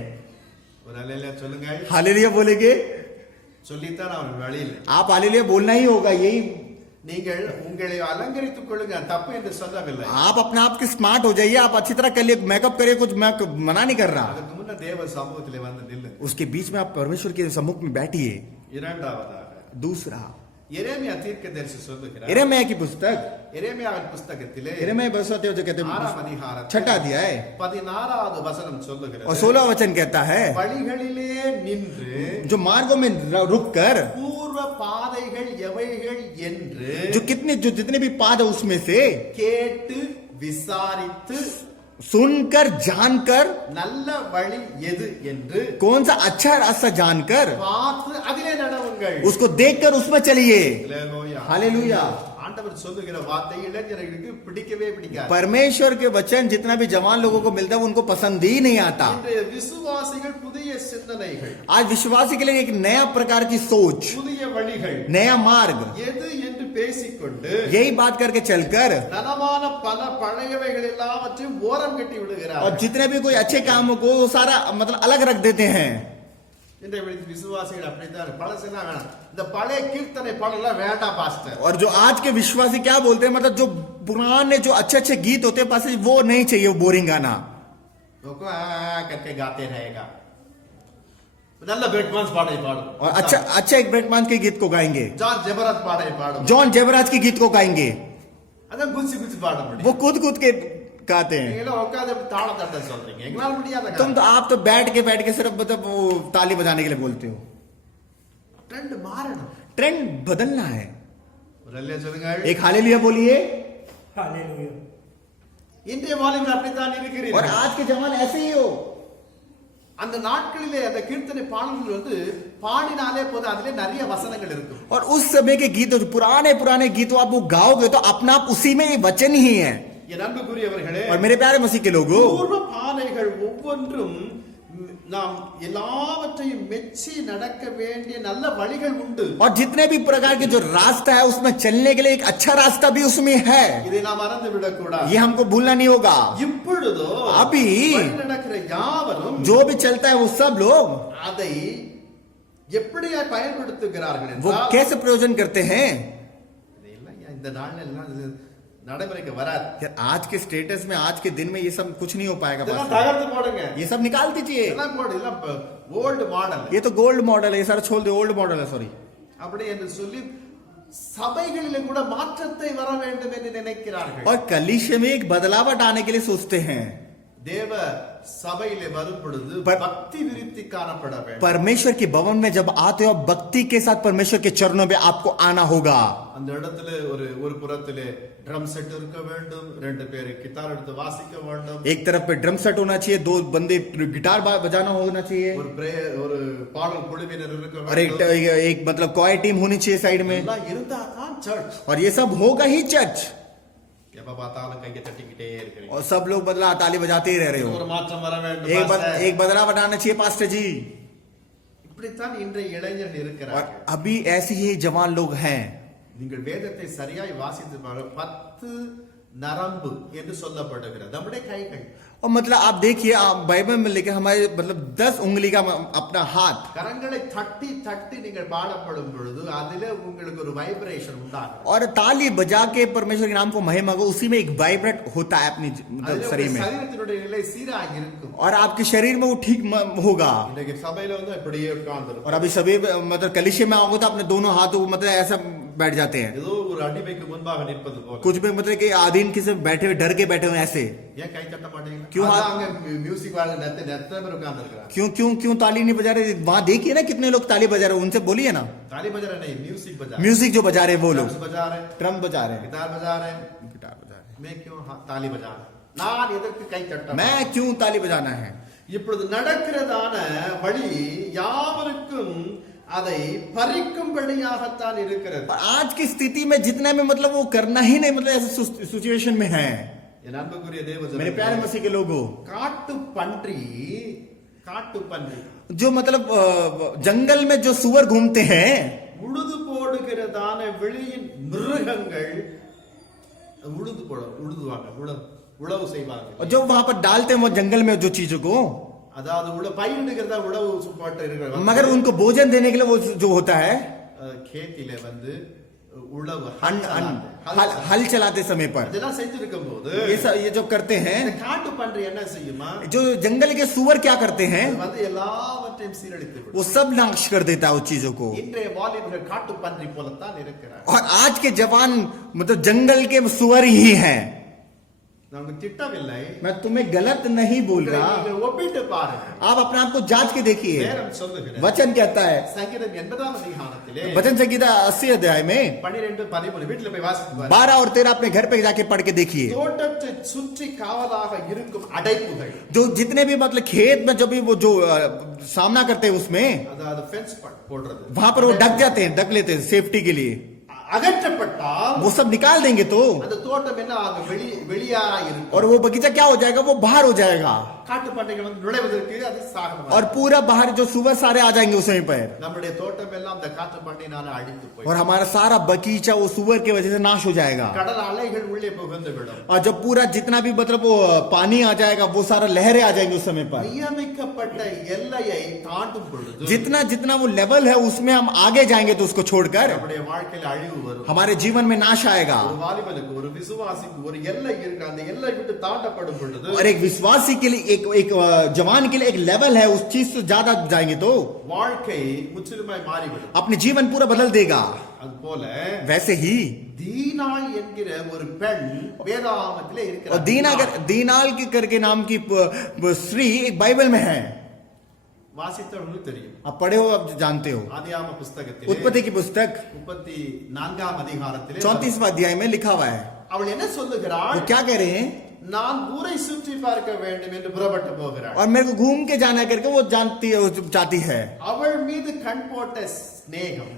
ஒரு ஹalleluya சொல்லுங்க. हालेलुया बोलेंगे. சொல்லித்தான் அவன் வழியில். आप हालेलुया बोलना ही होगा. यही நீங்கள் உங்களை அலங்கரித்துக் கொள்ளுங்க, தப்பு என்று சொல்லவில்லை. आप अपने आप के स्मार्ट हो जाइए, आप अच्छी तरह कर लिए, मेकअप करिए, कुछ मैं मना नहीं कर रहा. அதுக்கு முன்ன தேவ சமூகத்திலே வந்து நில்லு. उसके बीच में आप परमेश्वर के सम्मुख में बैठिए. இரண்டாவதாக दूसरा, எரேமியா தீர்க்கதரிசி சொல்லுகிறார். यिर्मयाह की पुस्तक, எரேமியாவின் புஸ்தகத்திலே यिर्मयाह बसते हो जो कहते 6ஆம் हैं அதிகாரம் 6 अध्याय 16வது வசனம் சொல்லுகிறது. और 16 वचन कहता है, வழிகளிலே நின்று जो मार्गों में रुक कर, பூர்வ பாதைகள் எவைகள் என்று जो जितने भी पाद है उसमें से கேட்டு விசாரித்து सुनकर जानकर, நல்ல வழி எது என்று कौन सा अच्छा रास्ता जानकर பார்த்து அதிலே நடவுங்கள். उसको देखकर उसमें चलिए. ஹalleluya. हालेलुया. ஆண்டவர் சொல்லுகிற வார்த்தை இளைஞர்களுக்கு பிடிக்கவே பிடிக்காது. परमेश्वर के वचन जितना भी जवान लोगों को मिलता है उनको पसंद ही नहीं आता. இன்றைய விசுவாசிகள் புதிய சிந்தனைகள், आज विश्वासी के लिए एक नया प्रकार की सोच, புதிய வழிகள் नया मार्ग, எது என்று பேசிக்கொண்டு यही बात करके चलकर, நலமான பல பழையவைகள் எல்லாவற்றையும் ஓரம் கட்டி और விடுகிறார். जितने भी कोई अच्छे कामों को वो सारा मतलब अलग रख देते हैं. இன்றைய விசுவாசிகள் அப்படித்தான். பழசெல்லாம் வேணாம், இந்த பழைய கீர்த்தனை பாடலாம் வேண்டாம் பாஸ்டர். और जो आज के विश्वासी क्या बोलते हैं, मतलब जो पुराने जो अच्छे अच्छे गीत होते हैं पास वो नहीं चाहिए, वो बोरिंग गाना. लोग करके गाते रहेगा. நல்ல பெட்மான்ஸ் பாடை பாடும். और अच्छा एक ब्रेकमान के गीत को गाएंगे, ஜான் ஜெபராஜ் பாடை பாடும். जॉन जेबराज के गीत को गाएंगे. அதான் குச்சி குச்சி பாட वो முடியும். कूद के गाते हैं. நீங்க உட்கார்ந்து தாளம் தட்ட சொல்றீங்க, எங்களால முடியாத. तुम तो आप तो बैठ के सिर्फ मतलब वो ताली बजाने के लिए बोलते हो. ட்ரெண்ட் மாறணும். ट्रेंड बदलना है. ஒரு அல்லேலூயா சொல்லுங்க. एक हालेलुया बोलिए. हालेलुया। இன்றைய வாலிபர் அப்படித்தான் और இருக்கிறீர்கள். आज के जवान ऐसे ही हो. அந்த நாட்களிலே அந்த கீர்த்தனை பாடல்கள் வந்து பாடினாலே போதும், அதிலே நிறைய வசனங்கள் இருக்கும். और उस समय के गीत जो पुराने पुराने गीतों आप वो गाओगे तो अपना आप उसी में ये वचन ही है. என் அன்புக்குரியவர்களே, और मेरे प्यारे मसीह के लोगों, பூர்வ பாதைகள் ஒவ்வொன்றும் நாம் எல்லாவற்றையும் மெச்சி நடக்க வேண்டிய நல்ல வழிகள் உண்டு. और जितने भी प्रकार के जो रास्ता है उसमें चलने के लिए एक अच्छा रास्ता भी उसमें है. இதை நாம் மறந்து விடக்கூடாது. ये हमको भूलना नहीं होगा. இப்பொழுதோ अभी வழி நடக்கிற யாவரும் जो भी चलता है वो सब लोग அதை எப்படியா பயன்படுத்துகிறார்கள் वो என்றால், कैसे प्रयोजन करते हैं. இதெல்லாம் இந்த நாள்ல எல்லாம் இது நடைமுறைக்கு வராது. यार आज के स्टेटस में आज के दिन में ये सब कुछ नहीं हो पाएगा. இதெல்லாம் पास्टर. தகர்த்து போடுங்க. ये सब निकाल दीजिए. இதெல்லாம் போடு, இதெல்லாம் ஓல்டு மாடல். ये तो गोल्ड मॉडल है, ये सारा छोड़ दे. ओल्ड मॉडल है, सॉरी. அப்படி என்று சொல்லி சபைகளிலே கூட மாற்றத்தை வர வேண்டும் என்று நினைக்கிறார்கள். और कलीसिया में एक बदलावट आने के लिए सोचते हैं. தேவ சபையிலே வரும் பொழுது पर- பக்தி விருத்தி காணப்பட வேண்டும். परमेश्वर के भवन में जब आते हो भक्ति के साथ परमेश्वर के चरणों में आपको आना होगा. அந்த இடத்துல ஒரு புறத்திலே ட்ரம் செட் இருக்க வேண்டும், ரெண்டு பேர் கிட்டார் எடுத்து வாசிக்க வேண்டும், एक तरफ पे ड्रम सेट होना चाहिए, दो बंदे गिटार बजाना होना चाहिए, ஒரு பாடல் குழுவினர் இருக்க और एक வேண்டும். एक मतलब कॉय टीम होनी चाहिए साइड में. எல்லாம் இருந்தா தான் சர்ச். और ये सब होगा ही चर्च. எப்ப பார்த்தாலும் கையை தட்டிக்கிட்டே இருக்கிறீங்க. और सब लोग बदला ताली बजाते ही रह रहे ஒரு हो. மாற்றம் வர வேண்டும். एक बदलावट आना चाहिए पास्टर जी. இப்படித்தான் இன்றைய இளைஞர்கள் और இருக்கிறார்கள். अभी ऐसे ही जवान लोग हैं. நீங்கள் வேதத்தை சரியாய் வாசித்து பாருங்க. 10 நரம்பு என்று சொல்லப்படுகிறது நம்முடைய கைகள். और मतलब आप देखिए, आप बाइबल में लेके हमारे मतलब 10 उंगली का अपना हाथ, கரங்களை தட்டி தட்டி நீங்கள் பாடப்படும் பொழுது அதிலே உங்களுக்கு ஒரு வைப்ரேஷன் உண்டாகும். और ताली बजा के परमेश्वर के नाम को महिमा को, उसी में एक वाइब्रेट होता है अपनी मतलब அதிலே शरीर உங்கள் में, சரீரத்தினுடைய நிலை சீராக இருக்கும். और आपके शरीर में वो ठीक होगा. இன்னைக்கு சபையில வந்து அப்படியே உட்கார்ந்து और अभी सभी मतलब कलीसिया में आओगे तो अपने दोनों हाथों को मतलब ऐसा बैठ जाते हैं, ஏதோ ஒரு அடிமைக்கு முன்பாக நிற்பது போல. कुछ भी मतलब कि आधीन किसी बैठे हुए डर के बैठे हुए ऐसे. ஏன் கை தட்ட மாட்டீங்க? क्यों हाथ- அங்க மியூசிக் வால நெத்த பேர் உட்கார்ந்து இருக்காங்க. क्यों क्यों क्यों ताली नहीं बजा रहे? वहां देखिए ना कितने लोग ताली बजा रहे हैं, उनसे बोलिए ना. ताली बजा रहे नहीं, म्यूजिक बजा रहे, म्यूजिक जो बजा रहे हैं वो लोग, ड्रम्स बजा रहे, ड्रम बजा रहे हैं, गिटार बजा रहे, गिटार बजा रहे मैं क्यों ताली बजा रहा? நான் எதற்கு கை தட்ட? हैं. मैं क्यों ताली बजाना है? இப்பொழுது நடக்கிறதான வழி யாவருக்கும் அதை பறிக்கும்படியாகத்தான் இருக்கிறது. और आज की स्थिति में जितने में मतलब वो करना ही नहीं, मतलब ऐसे सिचुएशन में है. என் அன்புக்குரிய தேவ मेरे प्यारे ஜனங்களே, मसीह के लोगों, காட்டு பன்றி जो मतलब जंगल में जो सुअर घूमते हैं, உழுது போடுகிறதான வெளியின் மிருகங்கள் உழுதுவாங்க, உழவு செய்வாங்க. और जो वहां पर डालते हैं वो जंगल में जो चीजों को, அதாவது பயிரிடுகிறதா உழவு போட்டு இருக்கிற मगर उनको भोजन देने के लिए वो जो होता है, கேட்டில வந்து உழவு हल चलाते समय पर இதெல்லாம் செய்திருக்கும் போது ये जो करते हैं, இந்த காட்டு பன்றி என்ன செய்யுமா? जो जंगल के सुअर क्या करते हैं, அது வந்து எல்லாவற்றையும் சீரழித்து விடும். वो सब नाश कर देता है उस चीजों को. இன்றைய வாலிபர்கள் காட்டு பன்றி போலத்தான் இருக்கிறார். और आज के जवान मतलब जंगल के सुअर ही हैं. நமக்கு திட்டவில்லை, मैं तुम्हें गलत नहीं बोल रहा. நீங்கள் ஒப்பிட்டு பாருங்க. आप अपने आप को जांच के देखिए. வேதம் சொல்லுகிறது, वचन कहता है, சங்கீதம் 80ஆம் அதிகாரத்திலே वचन संगीता 80 अध्याय में 12-13 வீட்டுல போய் வாசித்து பாருங்க. 12 और 13 अपने घर पे जाके पढ़ के देखिए. தோட்டத்தை சுற்றி காவலாக இருக்கும் அடைப்புகள், जो जितने भी मतलब खेत में जब भी वो जो सामना करते हैं उसमें, அதாவது ஃபென்ஸ் போடுறது, वहां पर वो डक जाते हैं, डक लेते हैं सेफ्टी के लिए. அகற்றப்பட்டால் वो सब निकाल देंगे तो, அந்த தோட்டம் என்ன ஆகும்? வெளியாரா இருக்கும். और वो बगीचा क्या हो जाएगा? वो बाहर हो जाएगा. காட்டு பன்றிகள் வந்து நுழைவதற்கு அது சாகணும். और पूरा बाहर जो सुबह सारे आ जाएंगे उस समय पर. நம்முடைய தோட்டம் எல்லாம் அந்த காட்டு பன்றியினால அழிந்து போய், और हमारा सारा बगीचा वो सुअर की वजह से नाश हो जाएगा. கடல் அலைகள் உள்ளே புகுந்து விடும். और जब पूरा जितना भी मतलब वो पानी आ जाएगा, वो सारा लहरें आ जाएंगे उस समय पर. நியமிக்கப்பட்ட எல்லையை தாண்டும் பொழுது जितना जितना वो लेवल है उसमें हम आगे जाएंगे तो उसको छोड़कर நம்முடைய வாழ்க்கையில் அழிவு வரும். हमारे जीवन में नाश आएगा. ஒரு வாலிபனுக்கு, ஒரு விசுவாசிக்கு ஒரு எல்லை இருக்கு. அந்த எல்லை விட்டு தாண்டப்படும் பொழுது और एक विश्वासी के लिए एक जवान के लिए एक लेवल है, उस चीज से ज्यादा जाएंगे तो வாழ்க்கை முற்றிலுமாய் மாறிவிடும். अपने जीवन पूरा बदल देगा. அது போல वैसे ही தீனாள் என்கிற ஒரு பெண் வேதாகமத்திலே और இருக்கிறார். दीनाल की करके नाम की स्त्री एक बाइबल में है. வாசித்தவர்களுக்கு தெரியும். आप पढ़े हो, आप जानते हो. ஆதியாகம புஸ்தகத்திலே उत्पत्ति की पुस्तक 34ஆம் அதிகாரத்திலே 34वां अध्याय में लिखा हुआ है. அவள் என்ன சொல்லுகிறாள்? वो क्या कह रहे हैं? நான் ஊரை சுற்றி பார்க்க வேண்டும் என்று புறப்பட்டு போகிறாள். और मेरे को घूम के जाना है करके वो जानती है, वो चाहती है. அவள் மீது கண் போட்ட स्नेहம்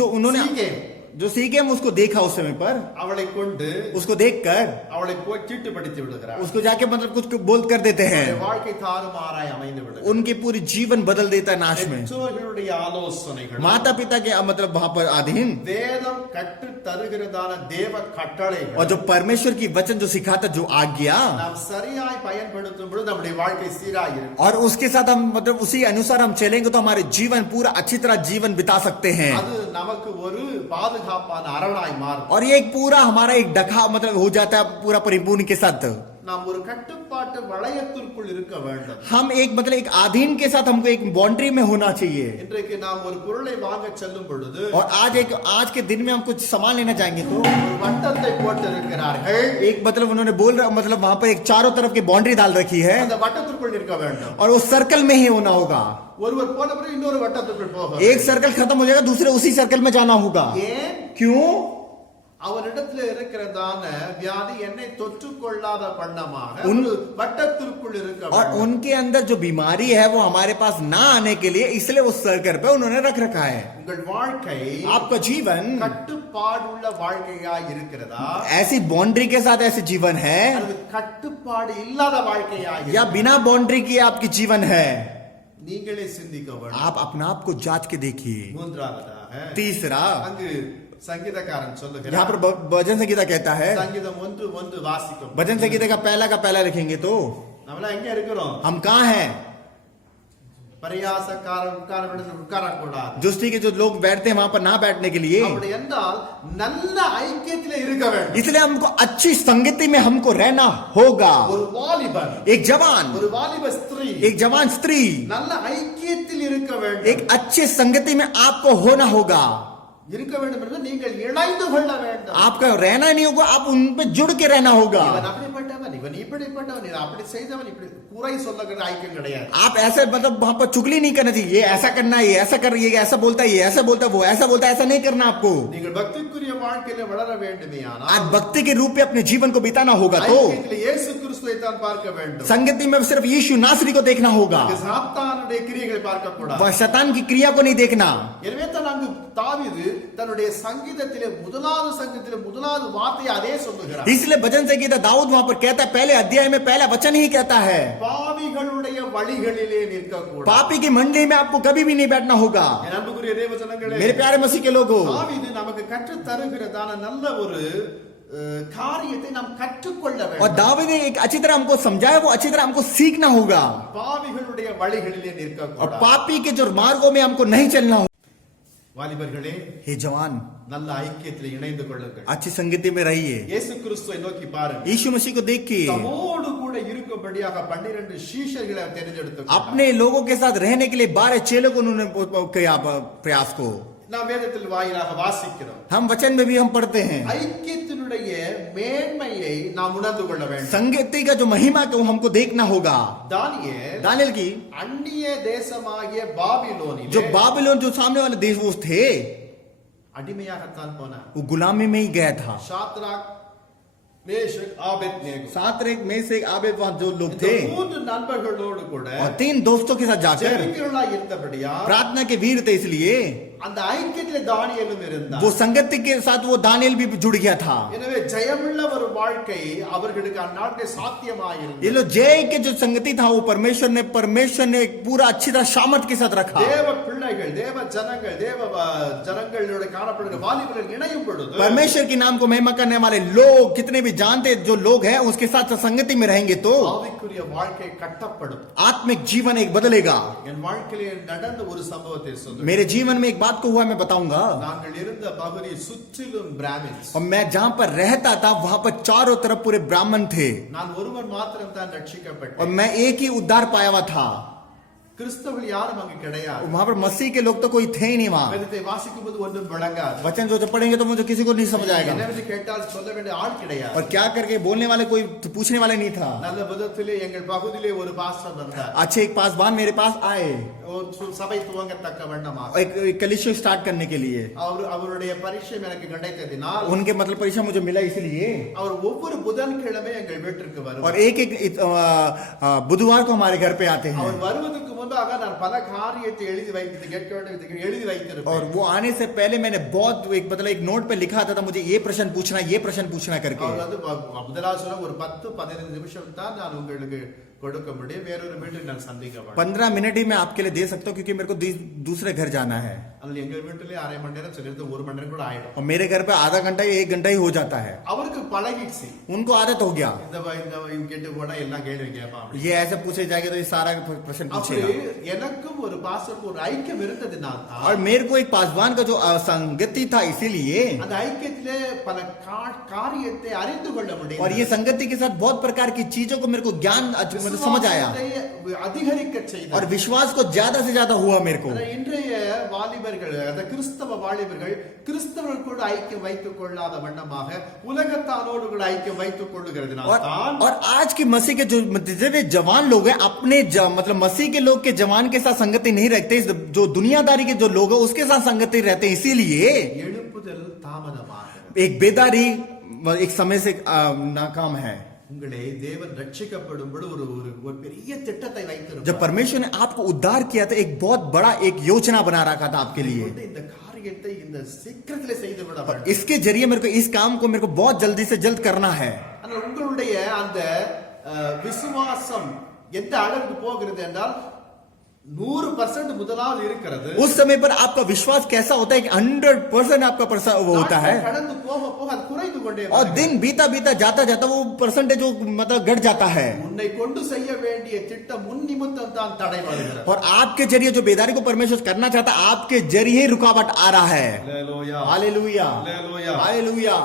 जो उन्होंने சீகேம் जो सीखेम उसको देखा उस समय पर, அவளை கொண்டு उसको देखकर அவளை போய் தீட்டுப்படுத்தி விடுகிறார். उसको जाके मतलब कुछ बोल कर देते हैं. அவளுடைய வாழ்க்கை தாறுமாறாய் அமைந்து விடுகிறது. उनकी पूरी जीवन बदल देता है नाश में. பெற்றோர்களுடைய ஆலோசனைகள், माता पिता के मतलब वहां पर अधीन, வேதம் கற்று தருகிறதான தேவ கட்டளைகள், और जो परमेश्वर की वचन जो सिखाता, जो आज्ञा, நாம் சரியாய் பயன்படுத்தும் பொழுது நம்முடைய வாழ்க்கை சீராய் இருக்கும். और उसके साथ हम मतलब उसी अनुसार हम चलेंगे तो हमारे जीवन पूरा अच्छी तरह जीवन बिता सकते हैं. அது நமக்கு ஒரு பாதுகாப்பான அரணாய் மாறும். और ये एक पूरा हमारा एक डखा मतलब हो जाता है पूरा परिपूर्ण के साथ. நாம் ஒரு கட்டுப்பாட்டு வளையத்திற்குள் இருக்க வேண்டும். हम एक मतलब एक अधीन के साथ हमको एक बाउंड्री में होना चाहिए. இன்றைக்கு நாம் ஒரு பொருளை வாங்க செல்லும் பொழுது और आज के दिन में हम कुछ सामान लेना चाहेंगे तो ஒரு வட்டத்தை போட்டு இருக்கிறார்கள். एक मतलब उन्होंने मतलब वहां पर एक चारों तरफ की बाउंड्री डाल रखी है, அந்த வட்டத்திற்குள் இருக்க வேண்டும். और उस सर्कल में ही होना होगा. ஒருவர் போன பிறகு இன்னொரு வட்டத்திற்குள் போக एक सर्कल खत्म हो जाएगा, दूसरे उसी सर्कल में जाना होगा. ஏன்? क्यों? அவரிடத்துல இருக்கிறதான வியாதி என்னை தொற்றுக் கொள்ளாத வண்ணமாக உன்- ஒரு வட்டத்திற்குள் இருக்க और வேண்டும். उनके अंदर जो बीमारी है वो हमारे पास ना आने के लिए इसलिए उस सर्कल पे उन्होंने रख रखा है. உங்கள் வாழ்க்கை आपका जीवन கட்டுப்பாடுள்ள வாழ்க்கையாய் இருக்கிறதா, ऐसी बाउंड्री के साथ ऐसे जीवन है அது கட்டுப்பாடு இல்லாத வாழ்க்கையாய் या बिना बाउंड्री के आपकी जीवन है? நீங்களே சிந்திக்க வேண்டும். आप अपने आप को जांच के देखिए. மூன்றாவதாக तीसरा, அங்கு சங்கீதக்காரன் यहाँ சொல்லுகிறார், पर भजन संगीता कहता है, சங்கீதம் 1:1 வாசிக்கும். भजन संगीता का पहला लिखेंगे तो நம்மள எங்க இருக்கிறோம்? हम कहाँ हैं? பரியாசக்காரன் உட்காரவிடத்தில் உட்காரக்கூடாது. जुस्ती के जो लोग बैठते हैं वहां पर ना बैठने के लिए. அப்படி என்றால் நல்ல ஐக்கியத்திலே இருக்க வேண்டும். इसलिए हमको अच्छी संगति में हमको रहना होगा. ஒரு வாலிபன், एक जवान, ஒரு வாலிப ஸ்திரீ एक जवान स्त्री நல்ல ஐக்கியத்தில் இருக்க வேண்டும். एक अच्छे संगति में आपको होना होगा. இருக்க வேண்டும் என்று நீங்கள் இணைந்து கொள்ள வேண்டும். आपका रहना नहीं होगा, आप उन पे जुड़ के रहना होगा. இவன் அப்படிப்பட்டவன், இவன் இப்படிப்பட்டவன், இவன் அப்படி செய்தவன், இப்படி குறை சொல்லுகிற ஐக்கியம் கிடையாது. आप ऐसे मतलब वहां पर चुगली नहीं करना चाहिए. ये ऐसा करना है, ये ऐसा कर, ये ऐसा बोलता है, ये ऐसा बोलता है, वो ऐसा बोलता है, ऐसा नहीं करना आपको. நீங்கள் பக்திக்குரிய வாழ்க்கையில வளர வேண்டுமேயானால் आज भक्ति के रूप में अपने जीवन को बिताना होगा तो ஐக்கியத்திலே இயேசு கிறிஸ்துவை தான் பார்க்க வேண்டும். संगति में सिर्फ यीशु नासरी को देखना होगा, சாத்தானுடைய கிரியைகளை பார்க்க கூடாது. वह शैतान की क्रिया को नहीं देखना. எனவே தான் அங்கு தாவீது தன்னுடைய சங்கீதத்திலே முதலாவது வார்த்தையை அதே சொல்லுகிறார். इसलिए भजन संगीता दाऊद वहां पर कहता है, पहले अध्याय में पहला वचन ही कहता है, பாவிகளுடைய வழிகளிலே நிற்கக்கூடாது. पापी की मंडली में आपको कभी भी नहीं बैठना होगा. என் அன்புக்குரிய தேவஜனங்களே, मेरे प्यारे मसीह के लोगों, தாவீது நமக்கு கற்று தருகிறதான நல்ல ஒரு காரியத்தை நாம் கற்றுக்கொள்ள और வேண்டும். दाऊद ने एक अच्छी तरह हमको समझाया, वो अच्छी तरह हमको सीखना होगा. பாவிகளுடைய வழிகளிலே और நிற்கக்கூடாது. पापी के जो मार्गों में हमको नहीं चलना होगा. வாலிபர்களே, हे जवान, நல்ல ஐக்கியத்தில் இணைந்து கொள்ளுங்கள். अच्छी संगति में रहिए. இயேசு கிறிஸ்துவை நோக்கி பாருங்கள். यीशु मसीह को देखिए. தம்மோடு கூட இருக்கும்படியாக 12 சீஷர்களை அவர் தேர்ந்தெடுத்தார். अपने लोगों के साथ रहने के लिए 12 चेलों को उन्होंने किया प्रयास को. நாம் வேதத்தில் வாயிலாக வாசிக்கிறோம். हम वचन में भी हम पढ़ते हैं. ஐக்கியத்தினுடைய மேன்மையை நாம் உணர்ந்து கொள்ள வேண்டும். संगति का जो महिमा को हमको देखना होगा. दानियल की அந்நிய தேசமாகிய பாபிலோனிலே जो बाबिलोन जो सामने वाले देश वो थे, அடிமையாகத்தான் போனார். वो गुलामी में ही गया था. சாத்ராக், மேஷக், ஆபேத்நேகோ 7 में से आबेद वहां जो लोग இந்த थे, மூன்று நண்பர்களோடு கூட और 3 दोस्तों के साथ जाकर ஜெபிக்கிறவர்களாய் இருந்தபடியா प्रार्थना के वीर थे, इसलिए அந்த ஐக்கியத்திலே தானியேலும் இருந்தார். वो संगति के साथ वो दानियल भी जुड़ गया था. எனவே ஜெயமுள்ள ஒரு வாழ்க்கை அவர்களுக்கு அந்நாட்டிலே ये சாத்தியமாயிருந்தது. लोग जय के जो संगति था वो परमेश्वर ने एक पूरा अच्छी तरह सामर्थ के साथ रखा. தேவ பிள்ளைகள், தேவ ஜனங்களுடைய காணப்படுகிற வாலிபர்கள் இணையும் பொழுது परमेश्वर के नाम को महिमा करने वाले लोग कितने भी जानते जो लोग हैं उसके साथ संगति में रहेंगे तो ஆவிக்குரிய வாழ்க்கை கட்டப்படும். आत्मिक जीवन एक बदलेगा. என் வாழ்க்கையிலே நடந்த ஒரு சம்பவத்தை சொல்லுங்கள். मेरे जीवन में एक बात को हुआ मैं बताऊंगा. நாங்கள் இருந்த பகுதி சுற்றிலும் பிராமின்ஸ். और मैं जहां पर रहता था वहां पर चारों तरफ पूरे ब्राह्मण थे, நான் ஒருவன் மாத்திரம் தான் ரட்சிக்கப்பட்டேன். और मैं एक ही उद्धार पाया हुआ था. கிறிஸ்தவர்கள் யாரும் அங்கு கிடையாது. वहां पर मसीह के लोग तो कोई थे ही नहीं वहां. வேதத்தை வாசிக்கும்போது ஒன்றும் விளங்காது. वचन जो पढ़ेंगे तो मुझे किसी को नहीं समझ आएगा. என்னவென்று கேட்டால் சொல்ல வேண்டிய ஆள் கிடையாது. और क्या करके बोलने वाले कोई पूछने वाले नहीं था. நல்ல விதத்திலே எங்கள் பகுதியிலே ஒரு பாஸ்டர் வந்தார். अच्छे एक पासवान मेरे पास आए ஒரு சபை துவங்கத்தக்க வண்ணமாக. एक कलीसिया स्टार्ट करने के लिए. அவருடைய பரிச்சயம் எனக்கு கிடைத்ததினால் उनके मतलब परिचय मुझे मिला इसलिए. அவர் ஒவ்வொரு புதன்கிழமை எங்கள் வீட்டிற்கு வருவார். और एक बुधवार को हमारे घर पे आते हैं. அவர் வருவதற்கு முன்பாக நான் பல காரியத்தை எழுதி வைத்து கேட்க வேண்டியது எழுதி வைத்திருப்பேன். और वो आने से पहले मैंने बहुत एक नोट पे लिखा था मुझे ये प्रश्न पूछना करके. அவர் வந்து முதலாவது சொன்ன ஒரு 10-15 நிமிஷம் தான் நான் உங்களுக்கு கொடுக்க முடியும். வேறொரு வீட்டில் நான் சந்திக்க வேண்டும். 15 मिनट ही मैं आपके लिए दे सकता हूँ क्योंकि मेरे को दूसरे घर जाना है. அதில் எங்க வீட்டிலே அரை மணி நேரம் சொல்லிட்டு 1 மணி நேரம் கூட ஆயிடும். और मेरे घर पे आधा घंटा 1 घंटा ही हो जाता है. அவருக்கு பழகிடுச்சு. उनको आदत हो गया. இந்த கேட்டு போனா எல்லாம் கேள்வி கேட்பான். ये ऐसे पूछे जाएंगे तो ये सारा प्रश्न पूछेगा. எனக்கும் ஒரு பாஸ்டருக்கு ஒரு ஐக்கியம் இருந்ததினால் और मेरे को एक पासवान का जो संगति था इसीलिए. அந்த ஐக்கியத்திலே பல காரியத்தை அறிந்து கொள்ள முடியும். और ये संगति के साथ बहुत प्रकार की चीजों को मेरे को ज्ञान समझ आया. அதிகரிக்க செய்தார். और विश्वास को ज्यादा से ज्यादा हुआ मेरे को. இன்றைய வாலிபர்கள் அந்த கிறிஸ்தவ வாலிபர்கள் கிறிஸ்தவர்கள் கூட ஐக்கியம் வைத்துக் கொள்ளாத வண்ணமாக உலகத்தாரோடு கூட ஐக்கியம் வைத்துக் கொள்ளுகிறதுனால और आज की मसीह के जो जवान लोग हैं अपने मतलब मसीह के लोग के जवान के साथ संगति नहीं रखते. जो दुनियादारी के जो लोग हैं उसके साथ संगति रहते हैं. इसीलिए எழுப்புதல் தாமதமாகிறது. एक बेदारी एक समय से नाकाम है. உங்களை தேவன் ரட்சிக்கப்படும்படி ஒரு பெரிய திட்டத்தை வைத்திருக்கிறார். जब परमेश्वर ने आपको उद्धार किया था एक बहुत बड़ा एक योजना बना रखा था आपके लिए. இந்த காரியத்தை இந்த சீக்கிரத்திலே செய்து விட வேண்டும். इसके जरिए मेरे को इस काम को मेरे को बहुत जल्दी से जल्द करना है. ஆனால் உங்களுடைய அந்த விசுவாசம் எந்த அளவுக்கு போகிறது என்றால் 100% முதலாவது இருக்கிறது. उस समय पर आपका विश्वास कैसा होता है कि 100% आपका वो होता है. கடந்து போக போக அது குறைந்து கொண்டே और दिन बीता बीता जाता जाता वो परसेंटेज जो मतलब घट जाता है. உன்னை கொண்டு செய்ய வேண்டிய திட்டம் முன் நிமித்தம் தான் தடை வருகிறது. और आपके जरिए जो बेदारी को परमेश्वर करना चाहता है आपके जरिए रुकावट आ रहा है. Hallelujah hallelujah hallelujah hallelujah.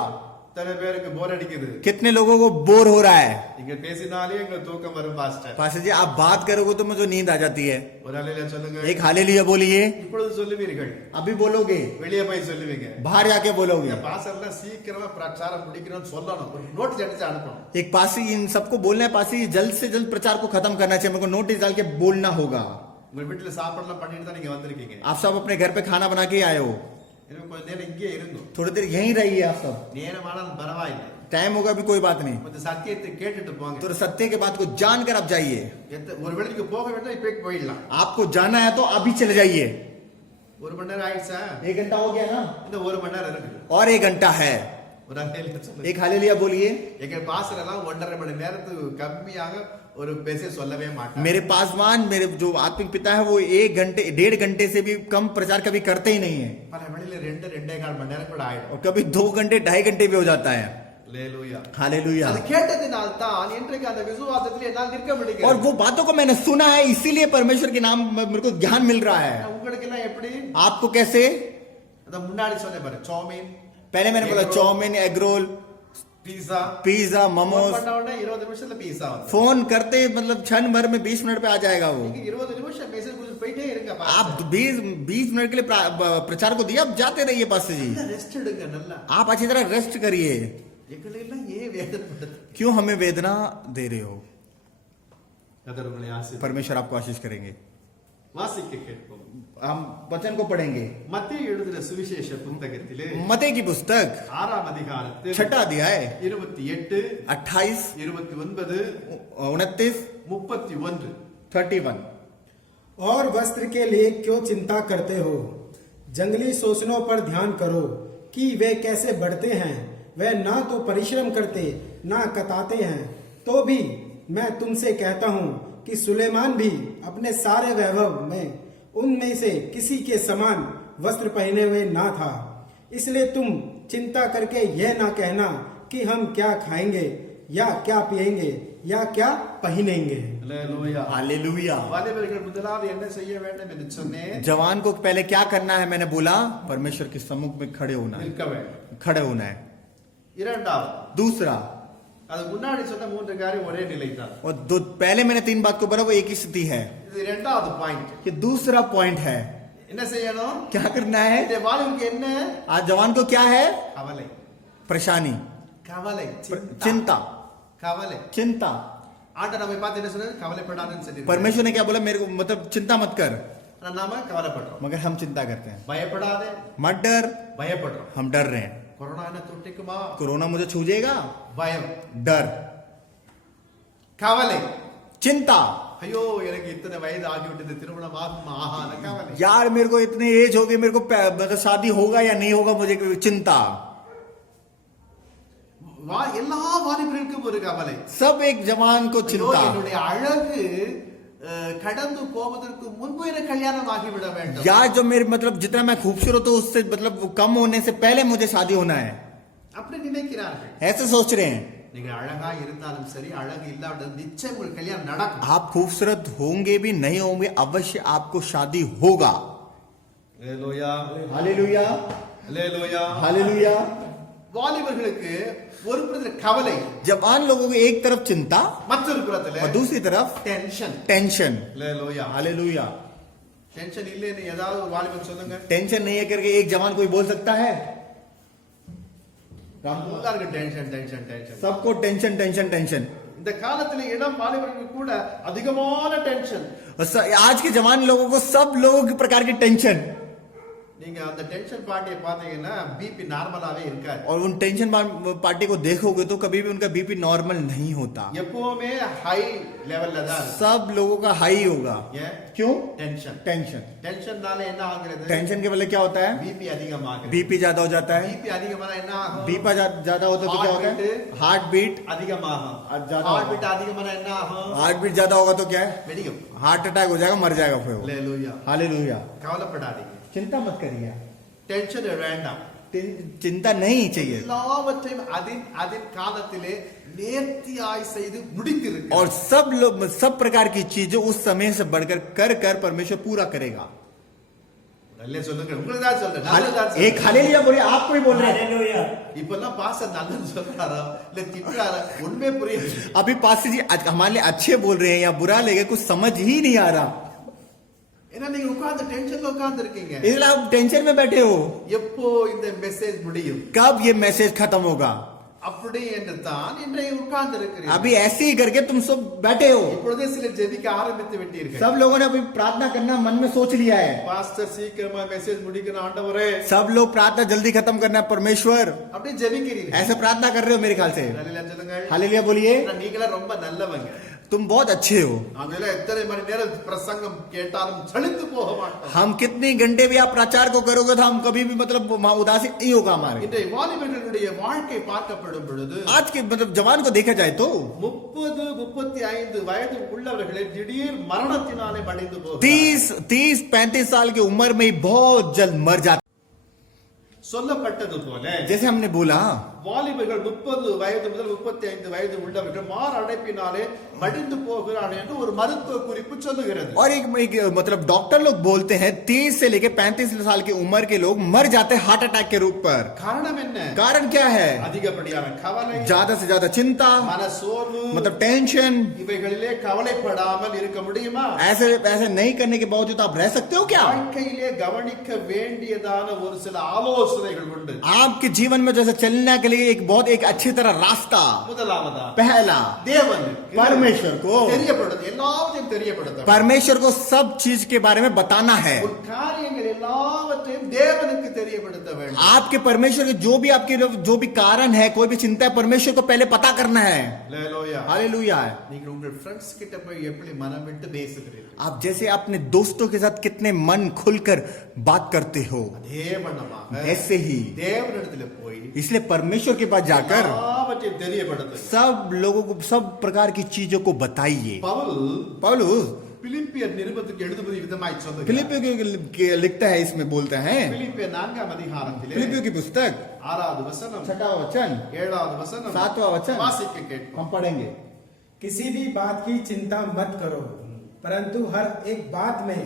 तने பேருக்கு போர் அடிக்குது. कितने लोगों को बोर हो रहा है. இங்க பேசினாலே எங்க தூக்கம் வரும் பாஸ்டர். पास्टर जी आप बात करोगे तो मुझे नींद आ जाती है. ஒரு ஹalleluya சொல்லுங்க. एक हालेलुया बोलिए. இப்பொழுது சொல்லுவீர்கள். अभी बोलोगे. வெளியே போய் சொல்லுவீங்க. बाहर जाके बोलोगे. பாஸ்டர்ல சீக்கிரமா பிரச்சாரம் முடிக்கணும்னு சொல்லணும். ஒரு நோட்டீஸ் அடிச்சு அனுப்பணும். एक पासी इन सबको बोलना है. पासी जल्द से जल्द प्रचार को खत्म करना चाहिए. मेरे को नोटिस डाल के बोलना होगा. உங்க வீட்டுல சாப்பாடுலாம் பண்ணிட்டு தான் நீங்க வந்திருக்கீங்க. आप सब अपने घर पे खाना बना के आए हो. இன்னும் கொஞ்ச நேரம் இங்கே இருங்க. थोड़ी देर यहीं रहिए आप सब. நேரமானாலும் பரவாயில்லை. टाइम होगा भी कोई बात नहीं. கொஞ்சம் சத்தியத்தை கேட்டுட்டு போங்க. तो सत्य के बात को जानकर आप जाइए. ஒரு வேளைக்கு போக வேண்டாம் இப்பே போயிடலாம். आपको जाना है तो अभी चले जाइए. ஒரு மணி நேரம் ஆயிடுச்சா? 1 घंटा हो गया ना. இன்னும் ஒரு மணி நேரம் இருக்கு. और 1 घंटा है. ஒரு ஹalleluya சொல்லுங்க. एक हालेलुया बोलिए. எங்க பாஸ்டர் எல்லாம் 1.5 மணி நேரத்துக்கு கம்மியாக ஒரு பேச சொல்லவே மாட்டாங்க. मेरे पासवान मेरे जो आत्मिक पिता है वो 1 घंटे 1.5 घंटे से भी कम प्रचार कभी करते ही नहीं है. பல வேளையில 2.5 மணி நேரம் கூட ஆயிடும். और कभी 2 घंटे 2.5 घंटे भी हो जाता है. ஹalleluya हालेलुया. அது கேட்டதினால் தான் இன்றைக்கு அந்த விசுவாசத்திலே என்னால் நிற்க முடிகிறது. और वो बातों को मैंने सुना है इसीलिए परमेश्वर के नाम मेरे को ज्ञान मिल रहा है. உங்களுக்கு எல்லாம் எப்படி? आपको कैसे? அத முன்னாடி சொன்னேன் பாரு. சௌமீன் पहले मैंने बोला chowmein egg roll pizza pizza momos. 20 நிமிஷத்துல पिज्जा வந்து फोन करते मतलब क्षण भर में 20 मिनट पे आ जाएगा वो. நீங்க 20 நிமிஷம் மெசேஜ் கொடுத்து போயிட்டே இருங்க. आप 20 मिनट के लिए प्रचार को दिया आप जाते रहिए पास्टर जी. ரெஸ்ட் எடுங்க நல்லா. आप अच्छी तरह रेस्ट करिए. எங்களை எல்லாம் ஏன் வேதனைப்படுத்து? क्यों हमें वेदना दे रहे हो? கர்த்தர் உங்களை ஆசீர்வதிப்பார். परमेश्वर आपको आशीष करेंगे. வாசிக்க கேட்போம். हम वचन को पढ़ेंगे. மத்தேயு எழுதின சுவிசேஷ புத்தகத்திலே मत्ती की पुस्तक 6ஆம் அதிகாரத்தில் 6 अध्याय 28 28 29 29 31 31. और वस्त्र के लिए क्यों चिंता करते हो? जंगली शोषणों पर ध्यान करो कि वे कैसे बढ़ते हैं. वे ना तो परिश्रम करते ना कताते हैं. तो भी मैं तुमसे कहता हूँ कि सुलेमान भी अपने सारे वैभव में उनमें से किसी के समान वस्त्र पहने हुए ना था. इसलिए तुम चिंता करके यह ना कहना कि हम क्या खाएंगे या क्या पिएंगे या क्या पहनेंगे. ஹalleluya हालेलुया. வாலிபர்கள் முதலாவது என்ன செய்ய வேண்டும் என்று சொன்னேன். जवान को पहले क्या करना है मैंने बोला परमेश्वर के सम्मुख में खड़े होना है. நிற்க வேண்டும். खड़े होना है. இரண்டாவது दूसरा அது முன்னாடி சொன்ன 3 காரியம் ஒரே நிலை தான். और दो पहले मैंने 3 बात को बोला वो एक ही स्थिति है. இது இரண்டாவது பாயிண்ட். ये दूसरा पॉइंट है. என்ன செய்யணும்? क्या करना है? இந்த வாலிபனுக்கு என்ன? आज जवान को क्या है? கவலை. परेशानी, கவலை, चिंता, கவலை. चिंता. ஆண்டவர் நம்மை பார்த்து என்ன சொன்னாரு? கவலைப்படாதன்னு சொல்லிருக்காரு. परमेश्वर ने क्या बोला? मेरे को मतलब चिंता मत कर, ஆனா நாம கவலைப்படுறோம். मगर हम चिंता करते हैं. பயப்படாதே, मत डर, பயப்படுறோம். हम डर रहे हैं. கொரோனா என்ன தொட்டிக்குமா? कोरोना मुझे छू जाएगा. பயம், डर, கவலை. चिंता. ஐயோ எனக்கு இத்தனை வயது ஆகிவிட்டது, திருமணம் ஆகுமா ஆகாத கவலை. यार मेरे को इतने एज हो गई, मेरे को मतलब शादी होगा या नहीं होगा, मुझे चिंता. எல்லா வாலிபர்களுக்கும் ஒரு கவலை. सब एक जवान को ஐயோ, चिंता. என்னுடைய அழகு கடந்து போவதற்கு முன்பு எனக்கு கல்யாணம் ஆகிவிட வேண்டும். यार जो मेरे मतलब जितना मैं खूबसूरत हूँ उससे मतलब कम होने से पहले मुझे शादी होना है, அப்படி நினைக்கிறார்கள். ऐसे सोच रहे हैं. நீங்க அழகா இருந்தாலும் சரி, அழகு இல்லாவிட்டாலும் நிச்சயம் உங்களுக்கு கல்யாணம் நடக்கும். आप खूबसूरत होंगे भी नहीं होंगे, अवश्य आपको शादी होगा. ஹalleluya, हालेलुया, ஹalleluya. हालेलुया. வாலிபர்களுக்கு ஒரு புறத்துல கவலை, जवान लोगों को एक तरफ चिंता மற்றொரு புறத்துல और दूसरी तरफ டென்ஷன். टेंशन. ஹalleluya. हालेलुया. டென்ஷன் இல்லைன்னு ஏதாவது ஒரு வாலிபன் சொல்லுங்க. टेंशन नहीं है करके एक जवान कोई बोल सकता है? எல்லாருக்கும் டென்ஷன் டென்ஷன் டென்ஷன். सबको टेंशन टेंशन टेंशन. இந்த காலத்துல இளம் வாலிபர்களுக்கு கூட அதிகமான டென்ஷன். आज के जवान लोगों को सब लोगों की प्रकार की टेंशन. நீங்க அந்த டென்ஷன் பார்ட்டியை பாத்தீங்கன்னா बीपी நார்மலாவே இருக்காது. और उन टेंशन पार्टी को देखोगे तो कभी भी उनका बीपी नॉर्मल नहीं होता. எப்பவுமே ஹை லெவல்ல தான் இருக்கும். सब लोगों का हाई होगा. ஏன்? क्यों? டென்ஷन. टेंशन. டென்ஷன்னால என்ன ஆகுறது? टेंशन के वजह क्या होता है? बीपी அதிகமாகுது. बीपी ज्यादा हो जाता है. बीपी அதிகமானா என்ன ஆகும்? बीपी ज्यादा होता है तो क्या होता है? हार्ट बीट அதிகமாகும். ज्यादा ஹார்ட் होगा. பீட் அதிகமானா என்ன ஆகும்? हार्ट बीट ज्यादा होगा तो क्या है? வெடிக்கும். हार्ट अटैक हो जाएगा, मर जाएगा फिर वो. ஹalleluya. हालेलुया. கவலைப்படாதீங்க. चिंता मत करिए. டென்ஷன் வேண்டாம். चिंता नहीं चाहिए. எல்லாவற்றையும் அதின் காலத்திலே நேர்த்தியாய் செய்து முடித்திருக்கு. और सब लोग सब प्रकार की चीजें उस समय से बढ़कर कर कर परमेश्वर पूरा करेगा. நல்ல சொல்லுங்க. உங்களுக்கு தான் சொல்றேன். நல்லதா சொல்றேன். एक हालेलुया बोलिए, आपको ही बोल रहे हैं. இப்பெல்லாம் பாஸ்டர் நல்லது சொல்றாரா இல்ல திட்டுறாரா உண்மை புரியல. अभी पास्टर जी आज हमारे लिए अच्छे बोल रहे हैं या बुरा लेके कुछ समझ ही नहीं आ रहा. ஏன்னா நீங்க உட்கார்ந்து டென்ஷன்ல உட்கார்ந்து இருக்கீங்க. इसलिए आप टेंशन में बैठे हो. எப்போ இந்த மெசேஜ் முடியும்? कब ये मैसेज खत्म होगा? அப்படி என்று தான் இன்றைய உட்கார்ந்து இருக்கிறீர்கள். अभी ऐसे ही करके तुम सब बैठे हो. இப்பொழுதே சிலர் ஜெபிக்க ஆரம்பித்து விட்டீர்கள். सब लोगों ने अभी प्रार्थना करना मन में सोच लिया है. பாஸ்டர் சீக்கிரமா மெசேஜ் முடிக்கணும் ஆண்டவரே. सब लोग प्रार्थना जल्दी खत्म करना है परमेश्वर. அப்படி ஜெபிக்கிறீர்கள். ऐसे प्रार्थना कर रहे हो मेरे ख्याल से. ஹalleluya சொல்லுங்க. हालेलुया बोलिए. நீங்களா ரொம்ப நல்லவங்க. तुम बहुत अच्छे हो. அதனால எத்தனை மணி நேரம் பிரசங்கம் கேட்டாலும் சலித்து போக மாட்டோம். हम कितने घंटे भी आप प्रचार को करोगे तो हम कभी भी मतलब उदासी नहीं होगा हमारे. இன்றைய வாலிபர்களுடைய வாழ்க்கை பார்க்கப்படும் பொழுது आज के मतलब जवान को देखा जाए तो 30-35 வயது உள்ளவர்களே திடீர் மரணத்தினாலே மடிந்து போகிறார்கள். 30-35 साल की उम्र में ही बहुत जल्द मर जाते. சொல்லப்பட்டது போல जैसे हमने बोला வாலிபர்கள் 30 வயது முதல் 35 வயது உள்ளவர்கள் மாரடைப்பினாலே மடிந்து போகிறார்கள் என்று ஒரு மருத்துவ குறிப்பு சொல்லுகிறது. और एक मतलब डॉक्टर लोग बोलते हैं 30 से लेके 35 साल की उम्र के लोग मर जाते हैं हार्ट अटैक के रूप पर. காரணம் என்ன? कारण क्या है? அதிகப்படியான கவலை, ज्यादा से ज्यादा चिंता, மனசோர்வு, मतलब टेंशन. இவைகளிலே கவலைப்படாமல் இருக்க முடியுமா? ऐसे ऐसे नहीं करने के बावजूद आप रह सकते हो क्या? வாழ்க்கையிலே கவனிக்க வேண்டியதான ஒரு சில ஆலோசனைகள் உண்டு. आपके जीवन में जैसे चलने के लिए एक बहुत एक अच्छी तरह रास्ता. முதலாவதா पहला தேவன் परमेश्वर को தெரியப்படுத்த எல்லாவற்றையும் தெரியப்படுத்த परमेश्वर को सब चीज के बारे में बताना है. உன் காரியங்கள் எல்லாவற்றையும் தேவனுக்கு தெரியப்படுத்த வேண்டும். आपके परमेश्वर के जो भी कारण है, कोई भी चिंता है, परमेश्वर को पहले पता करना है. ஹalleluya. हालेलुया. நீங்கள் உங்கள் ஃப்ரெண்ட்ஸ் கிட்ட போய் எப்படி மனம் விட்டு பேசுகிறீர்கள்? आप जैसे अपने दोस्तों के साथ कितने मन खुलकर बात करते हो, அதே வண்ணமாக ऐसे ही தேவனிடத்தில் போய் इसलिए परमेश्वर के पास जाकर எல்லாவற்றையும் தெரியப்படுத்துங்கள். सब लोगों को सब प्रकार की चीजों को बताइए. पौलुस பிலிப்பியர் நிருபத்துக்கு எழுதுவது விதமாய் சொல்லுகிறார். फिलिपियों के लिखता है, इसमें बोलते हैं, பிலிப்பியர் 4ஆம் அதிகாரத்திலே फिलिपियों की पुस्तक 6வது வசனம் 6वां वचन 7வது வசனம் 7वां वचन வாசிக்க கேட்போம். हम पढ़ेंगे. किसी भी बात की चिंता मत करो, परंतु हर एक बात में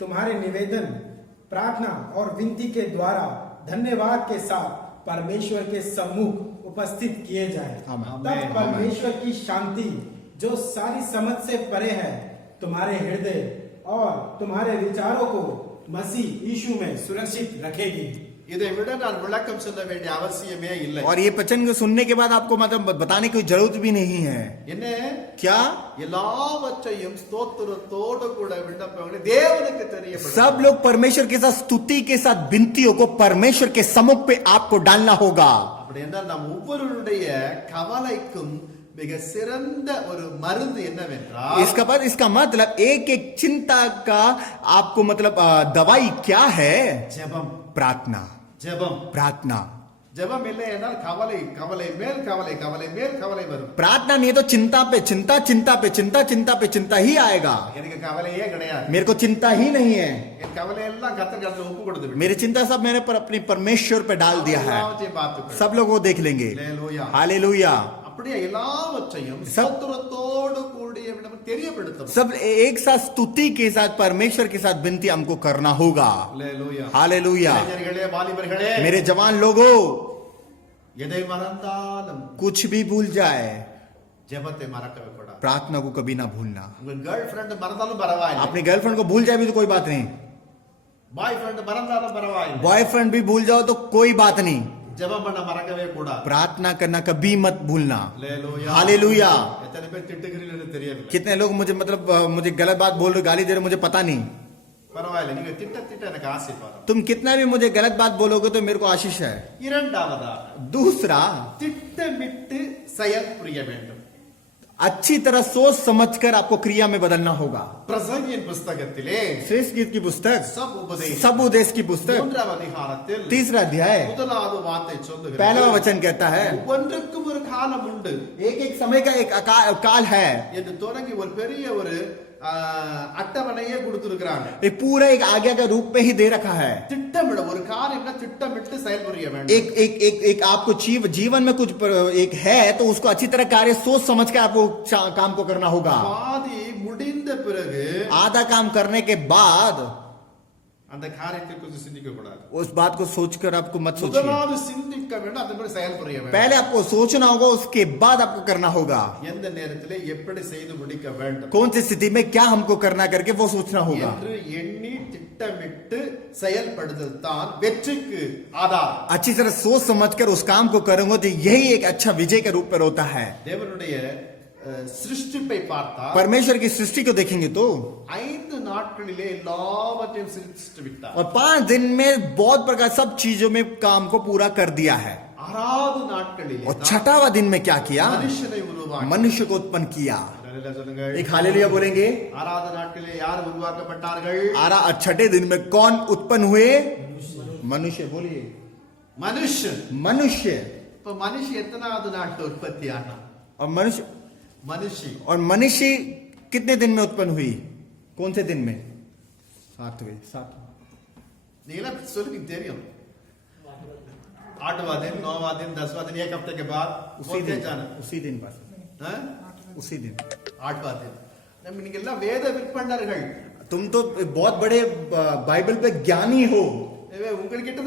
तुम्हारे निवेदन, प्रार्थना और विनती के द्वारा धन्यवाद के साथ परमेश्वर के सम्मुख उपस्थित किए जाए. आमीन. तब परमेश्वर की शांति जो सारी समझ से परे है तुम्हारे हृदय और तुम्हारे विचारों को मसीह यीशु में सुरक्षित रखेगी। இதை விட நான் விளக்கம் சொல்ல வேண்டிய அவசியமே இல்லை. और ये वचन को सुनने के बाद आपको मतलब बताने की जरूरत भी नहीं है. என்ன क्या எல்லாவற்றையும் ஸ்தோத்திரத்தோடு கூட விண்ணப்பங்களை தேவனுக்கு தெரியப்படுத்த सब लोग परमेश्वर के साथ स्तुति के साथ विनतियों को परमेश्वर के सम्मुख पे आपको डालना होगा. அப்படி என்றால் நம் ஒவ்வொருவருடைய கவலைக்கும் மிக சிறந்த ஒரு மருந்து என்னவென்றால் इसका मतलब एक एक चिंता का आपको मतलब दवाई क्या है? ஜெபம். प्रार्थना. ஜெபம். प्रार्थना. ஜெபம் இல்லை என்றால் கவலை கவலை மேல் கவலை கவலை மேல் கவலை வரும். प्रार्थना नहीं है तो चिंता पे चिंता, चिंता पे चिंता, चिंता पे चिंता ही आएगा. எனக்கு கவலையே கிடையாது. मेरे को चिंता ही नहीं है. என் கவலை எல்லாம் கர்த்தருக்கு ஒப்பு கொடுத்து விட்டேன். मेरी चिंता सब मैंने पर अपने परमेश्वर पे डाल दिया है. सब लोग वो देख लेंगे. हालेलुया. हालेलुया. அப்படியே எல்லாவற்றையும் ஸ்தோத்திரத்தோடு கூடிய விண்ணப்பம் தெரியப்படுத்தணும். सब एक साथ स्तुति के साथ परमेश्वर के साथ विनती हमको करना होगा. हालेलुया. हालेलुया. இளைஞர்களே, வாலிபர்களே, मेरे जवान लोगों, எதை மறந்தாலும் कुछ भी भूल जाए, ஜெபத்தை மறக்கவே கூடாது. प्रार्थना को कभी ना भूलना. உங்க கேர்ள் ஃப்ரெண்ட் மறந்தாலும் பரவாயில்லை. अपनी गर्लफ्रेंड को भूल जाए भी तो कोई बात नहीं. பாய் ஃப்ரெண்ட் மறந்தாலும் பரவாயில்லை. बॉयफ्रेंड भी भूल जाओ तो कोई बात नहीं. ஜெபம் பண்ண மறக்கவே கூடாது. प्रार्थना करना कभी मत भूलना. हालेलुया. हालेलुया. எத்தனை பேர் திட்டுகிறீங்கன்னு தெரியவில்லை. कितने लोग मुझे मतलब मुझे गलत बात बोल रहे, गाली दे रहे, मुझे पता नहीं. பரவாயில்லை, நீங்க திட்ட திட்ட எனக்கு ஆசீர்வாதம். तुम कितना भी मुझे गलत बात बोलोगे तो मेरे को आशीष है. இரண்டாவதாக दूसरा, திட்டமிட்டு செயல் புரிய வேண்டும். अच्छी तरह सोच समझकर आपको क्रिया में बदलना होगा. பிரசங்கியின் புஸ்தகத்திலே श्रेष्ठ गीत की पुस्तक, सब उपदेश सब उपदेश की पुस्तक, 3ஆம் அதிகாரத்தில் 3रा अध्याय, முதலாவது வார்த்தை சொல்லுகிறது. पहला वचन कहता है ஒவ்வொன்றுக்கும் ஒரு காலம் உண்டு एक एक समय का एक काल है. என்று தொடங்கி ஒரு பெரிய ஒரு அட்டவணையே கொடுத்திருக்கிறாங்க. एक पूरा एक आज्ञा का रूप में ही दे रखा है. திட்டமிட ஒரு காரியம்னா திட்டமிட்டு செயல்புரிய வேண்டும். एक एक एक एक आपको जीवन में कुछ एक है तो उसको अच्छी तरह कार्य सोच समझ के आपको काम को करना होगा. பாதி முடிந்த பிறகு आधा काम करने के बाद அந்த காரியத்தை கொஞ்சம் சிந்திக்க கூடாது. उस बात को सोचकर आपको मत सोचिए. முதலாவது சிந்திக்க வேண்டும், அதன்படி செயல்புரிய வேண்டும். पहले आपको सोचना होगा, उसके बाद आपको करना होगा. எந்த நேரத்திலே எப்படி செய்து முடிக்க வேண்டும், कौन सी स्थिति में क्या हमको करना करके वो सोचना होगा. என்று எண்ணி திட்டமிட்டு செயல்படுதல் தான் வெற்றிக்கு ஆதாரம். अच्छी तरह सोच समझकर उस काम को करेंगे तो यही एक अच्छा विजय के रूप में होता है. தேவனுடைய சிருஷ்டிப்பை பார்த்தால் परमेश्वर की सृष्टि को देखेंगे तो 5 நாட்களிலே எல்லாவற்றையும் சிருஷ்டித்து விட்டார். और 5 दिन में बहुत प्रकार सब चीजों में काम को पूरा कर दिया है. 6வது நாட்களிலே और छठावा दिन में क्या किया? மனுஷனை உருவாக்கி मनुष्य को उत्पन्न किया. அல்லேலூயா சொல்லுங்க. एक हालेलुया बोलेंगे. 6வது நாட்களிலே யார் உருவாக்கப்பட்டார்கள்? छठे दिन में कौन उत्पन्न हुए? मनुष्य. बोलिए மனுஷன். मनुष्य. இப்ப மனுஷன் எத்தனாவது நாட்கள் உற்பத்தி ஆனா? और मनुष्य மனுஷி और मनुष्य कितने दिन में उत्पन्न हुई? कौन से दिन में? 7वें. நீங்களா சொல்லுங்க தெரியும். 8वां दिन, 9वां दिन, 10वां दिन, एक हफ्ते के बाद उसी दिन जाना. उसी दिन बस हाँ? उसी दिन 8वां दिन. நம்ம நீங்க எல்லாம் வேத விற்பனர்கள். तुम तो बहुत बड़े बाइबल पे ज्ञानी हो. உங்ககிட்ட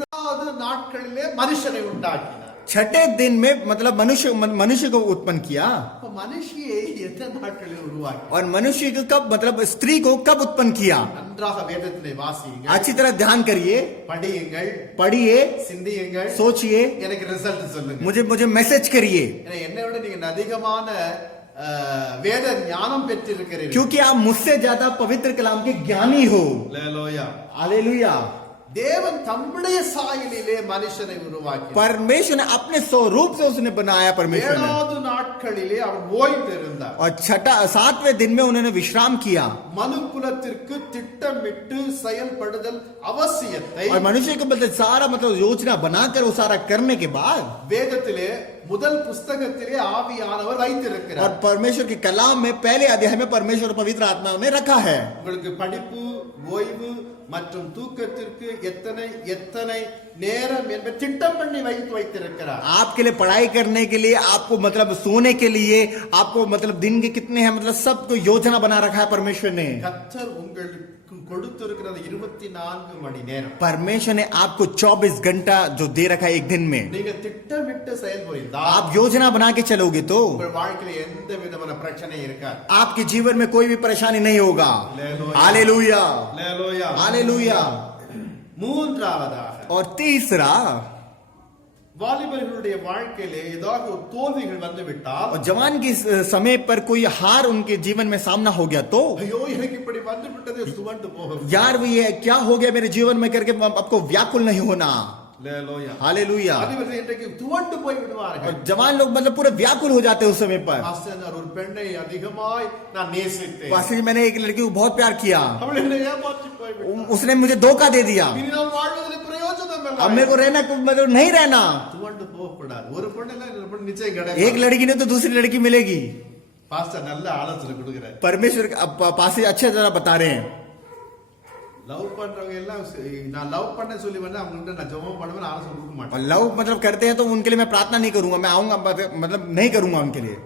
நாட்களிலே மனுஷனை உண்டாக்கினார். छठे दिन में मतलब मनुष्य को उत्पन्न किया. மனுஷியை எத்தனை நாட்களில் உருவாக்கி? और मनुष्य को कब मतलब स्त्री को कब उत्पन्न किया? நன்றாக வேதத்திலே வாசியுங்கள், अच्छी तरह ध्यान करिए, படியுங்கள், पढ़िए, சிந்தியுங்கள், सोचिए, எனக்கு ரிசல்ட் சொல்லுங்க. मुझे मैसेज करिए. என்னை விட நீங்க அதிகமான வேத ஞானம் பெற்றிருக்கிறீர்கள். क्योंकि आप मुझसे ज्यादा पवित्र कलाम के ज्ञानी हो. हालेलुया. हालेलुया. தேவன் தம்முடைய சாயலிலே மனுஷனை உருவாக்கி परमेश्वर ने अपने स्वरूप से उसने बनाया. परमेश्वर ने 7 நாட்களிலே அவர் ஓய்ந்திருந்தார். और 7वें दिन में उन्होंने विश्राम किया. மனுக்குலத்திற்கு திட்டமிட்டு செயல்படுதல் அவசியத்தை और मनुष्य को मतलब सारा मतलब योजना बनाकर वो सारा करने के बाद வேதத்திலே முதல் புஸ்தகத்திலே ஆவியானவர் வைத்திருக்கிறார். और परमेश्वर के कलाम में पहले अध्याय में परमेश्वर पवित्र आत्मा ने रखा है. உங்களுக்கு படிப்பு, ஓய்வு மற்றும் தூக்கத்திற்கு எத்தனை எத்தனை நேரம் என்பதை திட்டம் பண்ணி வைத்திருக்கிறார். आपके लिए पढ़ाई करने के लिए, आपको मतलब सोने के लिए, आपको मतलब दिन के कितने हैं मतलब सबको योजना बना रखा है परमेश्वर ने. கர்த்தர் உங்களுக்கு கொடுத்திருக்கிறது 24 மணி நேரம். परमेश्वर ने आपको 24 घंटा जो दे रखा है एक दिन में. நீங்க திட்டமிட்டு செயல்புரிந்தால் आप योजना बना के चलोगे तो உங்கள் வாழ்க்கையில எந்த விதமான பிரச்சனையும் இருக்காது. आपके जीवन में कोई भी परेशानी नहीं होगा. हालेलुया, அல்லேலூயா. हालेलुया. மூன்றாவதாக और तीसरा, வாலிபர்களுடைய வாழ்க்கையிலே ஏதாவது ஒரு தோல்விகள் வந்து விட்டால், और जवान के समय पर कोई हार उनके जीवन में सामना हो गया तो ஐயோ எனக்கு இப்படி வந்து விட்டது துவண்டு போகும். यार वो ये क्या हो गया मेरे जीवन में करके आपको व्याकुल नहीं होना. அல்லேலூயா. हालेलुया. வாலிபர்கள் இன்றைக்கு துவண்டு போய் और விடுவார்கள். जवान लोग मतलब पूरे व्याकुल हो जाते हैं उस समय पर. பாஸ்டர் ஒரு பெண்ணை அதிகமாய் நான் நேசித்தேன். पास्टर जी, मैंने एक लड़की को बहुत प्यार किया, அவள் என்னை ஏமாற்றி போய் விட்டாள். उसने मुझे धोखा दे दिया. இனி நாம் வாழ்வதில் பிரயோஜனம் अब இல்லை. मेरे को रहना मतलब नहीं रहना. துவண்டு போக கூடாது. ஒரு பொண்ணுல இன்னொரு பொண்ணு நிச்சயம் एक கிடையாது. लड़की ने तो दूसरी लड़की मिलेगी. பாஸ்டர் நல்ல ஆலோசனை கொடுக்கிறார். परमेश्वर पास अच्छे तरह बता रहे हैं. லவ் பண்றவங்க எல்லாம் நான் லவ் பண்ண சொல்லி வந்து அவங்கள்ட்ட நான் ஜெபம் பண்ணுவேன், ஆலோசனை கொடுக்க और மாட்டேன். लव मतलब करते हैं तो उनके लिए मैं प्रार्थना नहीं करूंगा, मैं आऊंगा मतलब नहीं करूंगा उनके लिए.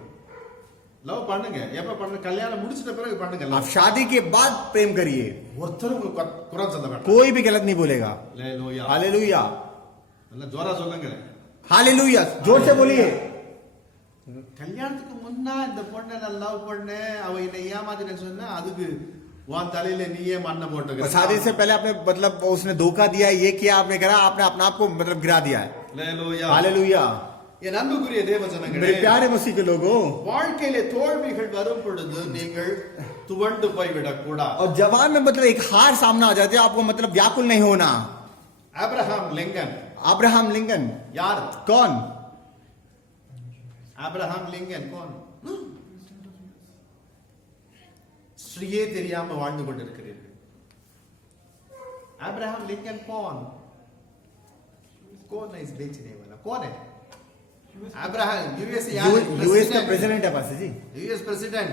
லவ் பண்ணுங்க. எப்ப பண்ணுங்க? கல்யாணம் முடிச்சிட்ட பிறகு பண்ணுங்க. आप शादी के बाद प्रेम करिए, ஒருத்தரும் உங்களுக்கு குறை சொல்ல வேண்டாம். कोई भी गलत नहीं बोलेगा. அல்லேலூயா. हालेलुया, நல்ல ஜோரா சொல்லுங்க. हालेलुया. जोर से बोलिए. கல்யாணத்துக்கு முன்னா இந்த பொண்ணை நான் லவ் பண்ணேன், அவ என்னை ஏமாத்தினு சொன்னா அதுக்கு உன் தலையில நீயே மண்ணை और போட்டுக்க. शादी से पहले आपने मतलब उसने धोखा दिया, ये किया, आपने करा, आपने अपना आप को मतलब गिरा दिया है. அல்லேலூயா. हालेलुया. என் அன்புக்குரிய தேவஜனங்களே, मेरे प्यारे मसीह के लोगों, வாழ்க்கையிலே தோல்விகள் வரும் பொழுது நீங்கள் துவண்டு போய்விடக் கூடாது. और जवान में मतलब एक हार सामना आ जाती है, आपको मतलब व्याकुल नहीं होना. ஆபிரகாம் லிங்கன் अब्राहम लिंकन யார்? कौन? Abraham Lincoln cone? ஸ்ரீயே தெரியாம வாழ்ந்து கொண்டிருக்கிறீர்கள். अब्राहम लिंकन कौन? कौन है इस बेचने वाला? कौन है? अब्राहम यूएस यूएस का प्रेसिडेंट है पास जी. US president.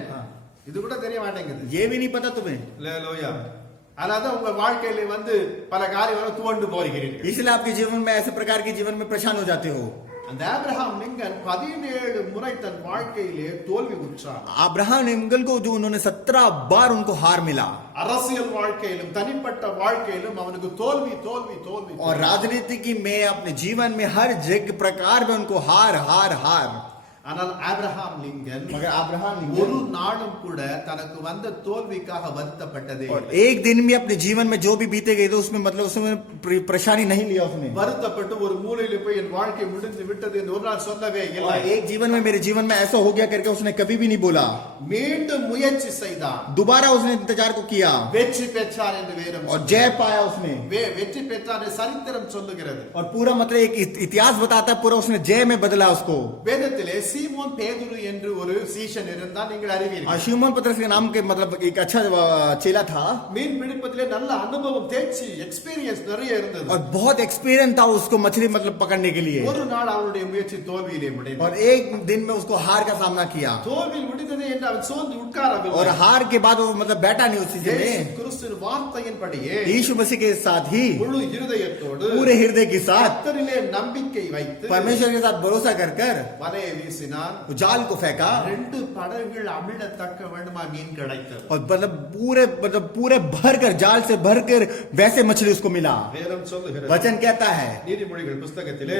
இது கூட தெரிய மாட்டேங்குது. ये भी नहीं पता तुम्हें. அல்லேலூயா. அதாவது உங்க வாழ்க்கையில வந்து பல காரியங்கள் துவண்டு போகிறீர்கள். इसलिए आपके जीवन में ऐसे प्रकार के जीवन में परेशान हो जाते हो. அந்த ஆபிரகாம் லிங்கன் 17 முறை தன் வாழ்க்கையிலே தோல்வி உற்றார். अब्राहम लिंकन को जो उन्होंने 17 बार उनको हार मिला. அரசியல் வாழ்க்கையிலும் தனிப்பட்ட வாழ்க்கையிலும் அவனுக்கு தோல்வி தோல்வி தோல்வி. और राजनीति में अपने जीवन में हर जगह प्रकार में उनको हार हार हार. ஆனால் ஆபிரகாம் லிங்கன் मगर अब्राहम ஒரு लिंकन நாளும் கூட தனக்கு வந்த தோல்விக்காக வருத்தப்பட்டதே और இல்லை. एक दिन भी अपने जीवन में जो भी बीते गए थे उसमें मतलब उसमें परेशानी नहीं लिया उसने. வருத்தப்பட்டு ஒரு மூலையில போய் என் வாழ்க்கை முடிந்து விட்டது என்று ஒரு நாள் சொல்லவே और இல்லை. एक जीवन में मेरे जीवन में ऐसा हो गया करके उसने कभी भी नहीं बोला. மீண்டும் முயற்சி செய்தான். दोबारा उसने इंतजार को किया வெற்றி பெற்றார் என்று வேதம் और जय पाया उसने. வெற்றி பெற்றார் என்று சரித்திரம் சொல்லுகிறது. और पूरा मतलब एक इतिहास बताता है, पूरा उसने जय में बदला उसको. வேதத்திலே சீமோன் பேதுரு என்று ஒரு சீஷன் இருந்தால் நீங்கள் और அறிவீர்கள். शिमोन पतरस के नाम के मतलब एक अच्छा चेला था மீன் பிடிப்பதிலே நல்ல அனுபவம் தேர்ச்சி எக்ஸ்பீரியன்ஸ் நிறைய இருந்தது. और बहुत एक्सपीरियंस था उसको मछली मतलब पकड़ने के लिए. ஒரு நாள் அவனுடைய முயற்சி தோல்வியிலே முடிந்தது. और एक दिन में उसको हार का सामना किया தோல்வியில் முடிந்தது என்று அவன் சோர்ந்து உட்காரவில்லை. और हार के बाद वो मतलब बैठा नहीं उसी से இயேசு में. கிறிஸ்துவின் வார்த்தையின்படியே यीशु मसीह के साथ ही முழு இருதயத்தோடு पूरे हृदय के साथ கர்த்தரிலே நம்பிக்கை வைத்து परमेश्वर के साथ भरोसा कर कर வலையை வீசினான். जाल को फेंका 2 படகுகள் அமிழத்தக்க வேண்டுமா மீன் கிடைத்தது. और मतलब पूरे भर कर जाल से भर कर वैसे मछली उसको मिला. வேதம் சொல்லுகிறது. वचन कहता है நீதிமொழிகள் புஸ்தகத்திலே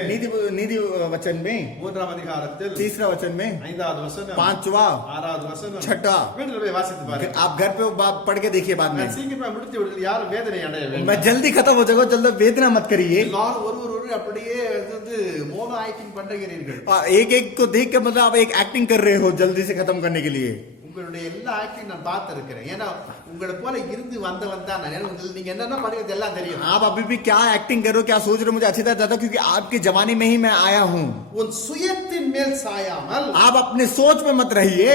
नीति वचन में 3ஆம் அதிகாரத்தில் 3रा वचन में 5வது வசனம் 5वां 6வது வசனம் 6वां. வீட்டில் போய் வாசித்து பாருங்க. आप घर पे पढ़ के देखिए बाद में. நான் சீக்கிரமா முடித்து விடுங்கள். யாரும் வேதனை அடைய வேண்டாம். मैं जल्दी खत्म हो जाऊंगा, जल्दी वेदना मत करिए. எல்லாரும் ஒருவர் அப்படியே வந்து மோக ஆக்டிங் பண்ணுகிறீர்கள். एक एक को देख के मतलब आप एक एक्टिंग कर रहे हो जल्दी से खत्म करने के लिए. உங்களுடைய எல்லா ஆக்டிங் நான் பார்த்திருக்கிறேன். ஏன்னா உங்களை போல இருந்து வந்தவன் தான் நான். நீங்க என்னென்ன பண்ணுறது எல்லாம் தெரியும். आप अभी भी क्या एक्टिंग कर रहे हो, क्या सोच रहे हो, मुझे अच्छी तरह पता, क्योंकि आपके जमाने में ही मैं आया हूँ. உன் சுயத்தின் மேல் சாயாமல் आप अपने सोच में मत रहिए.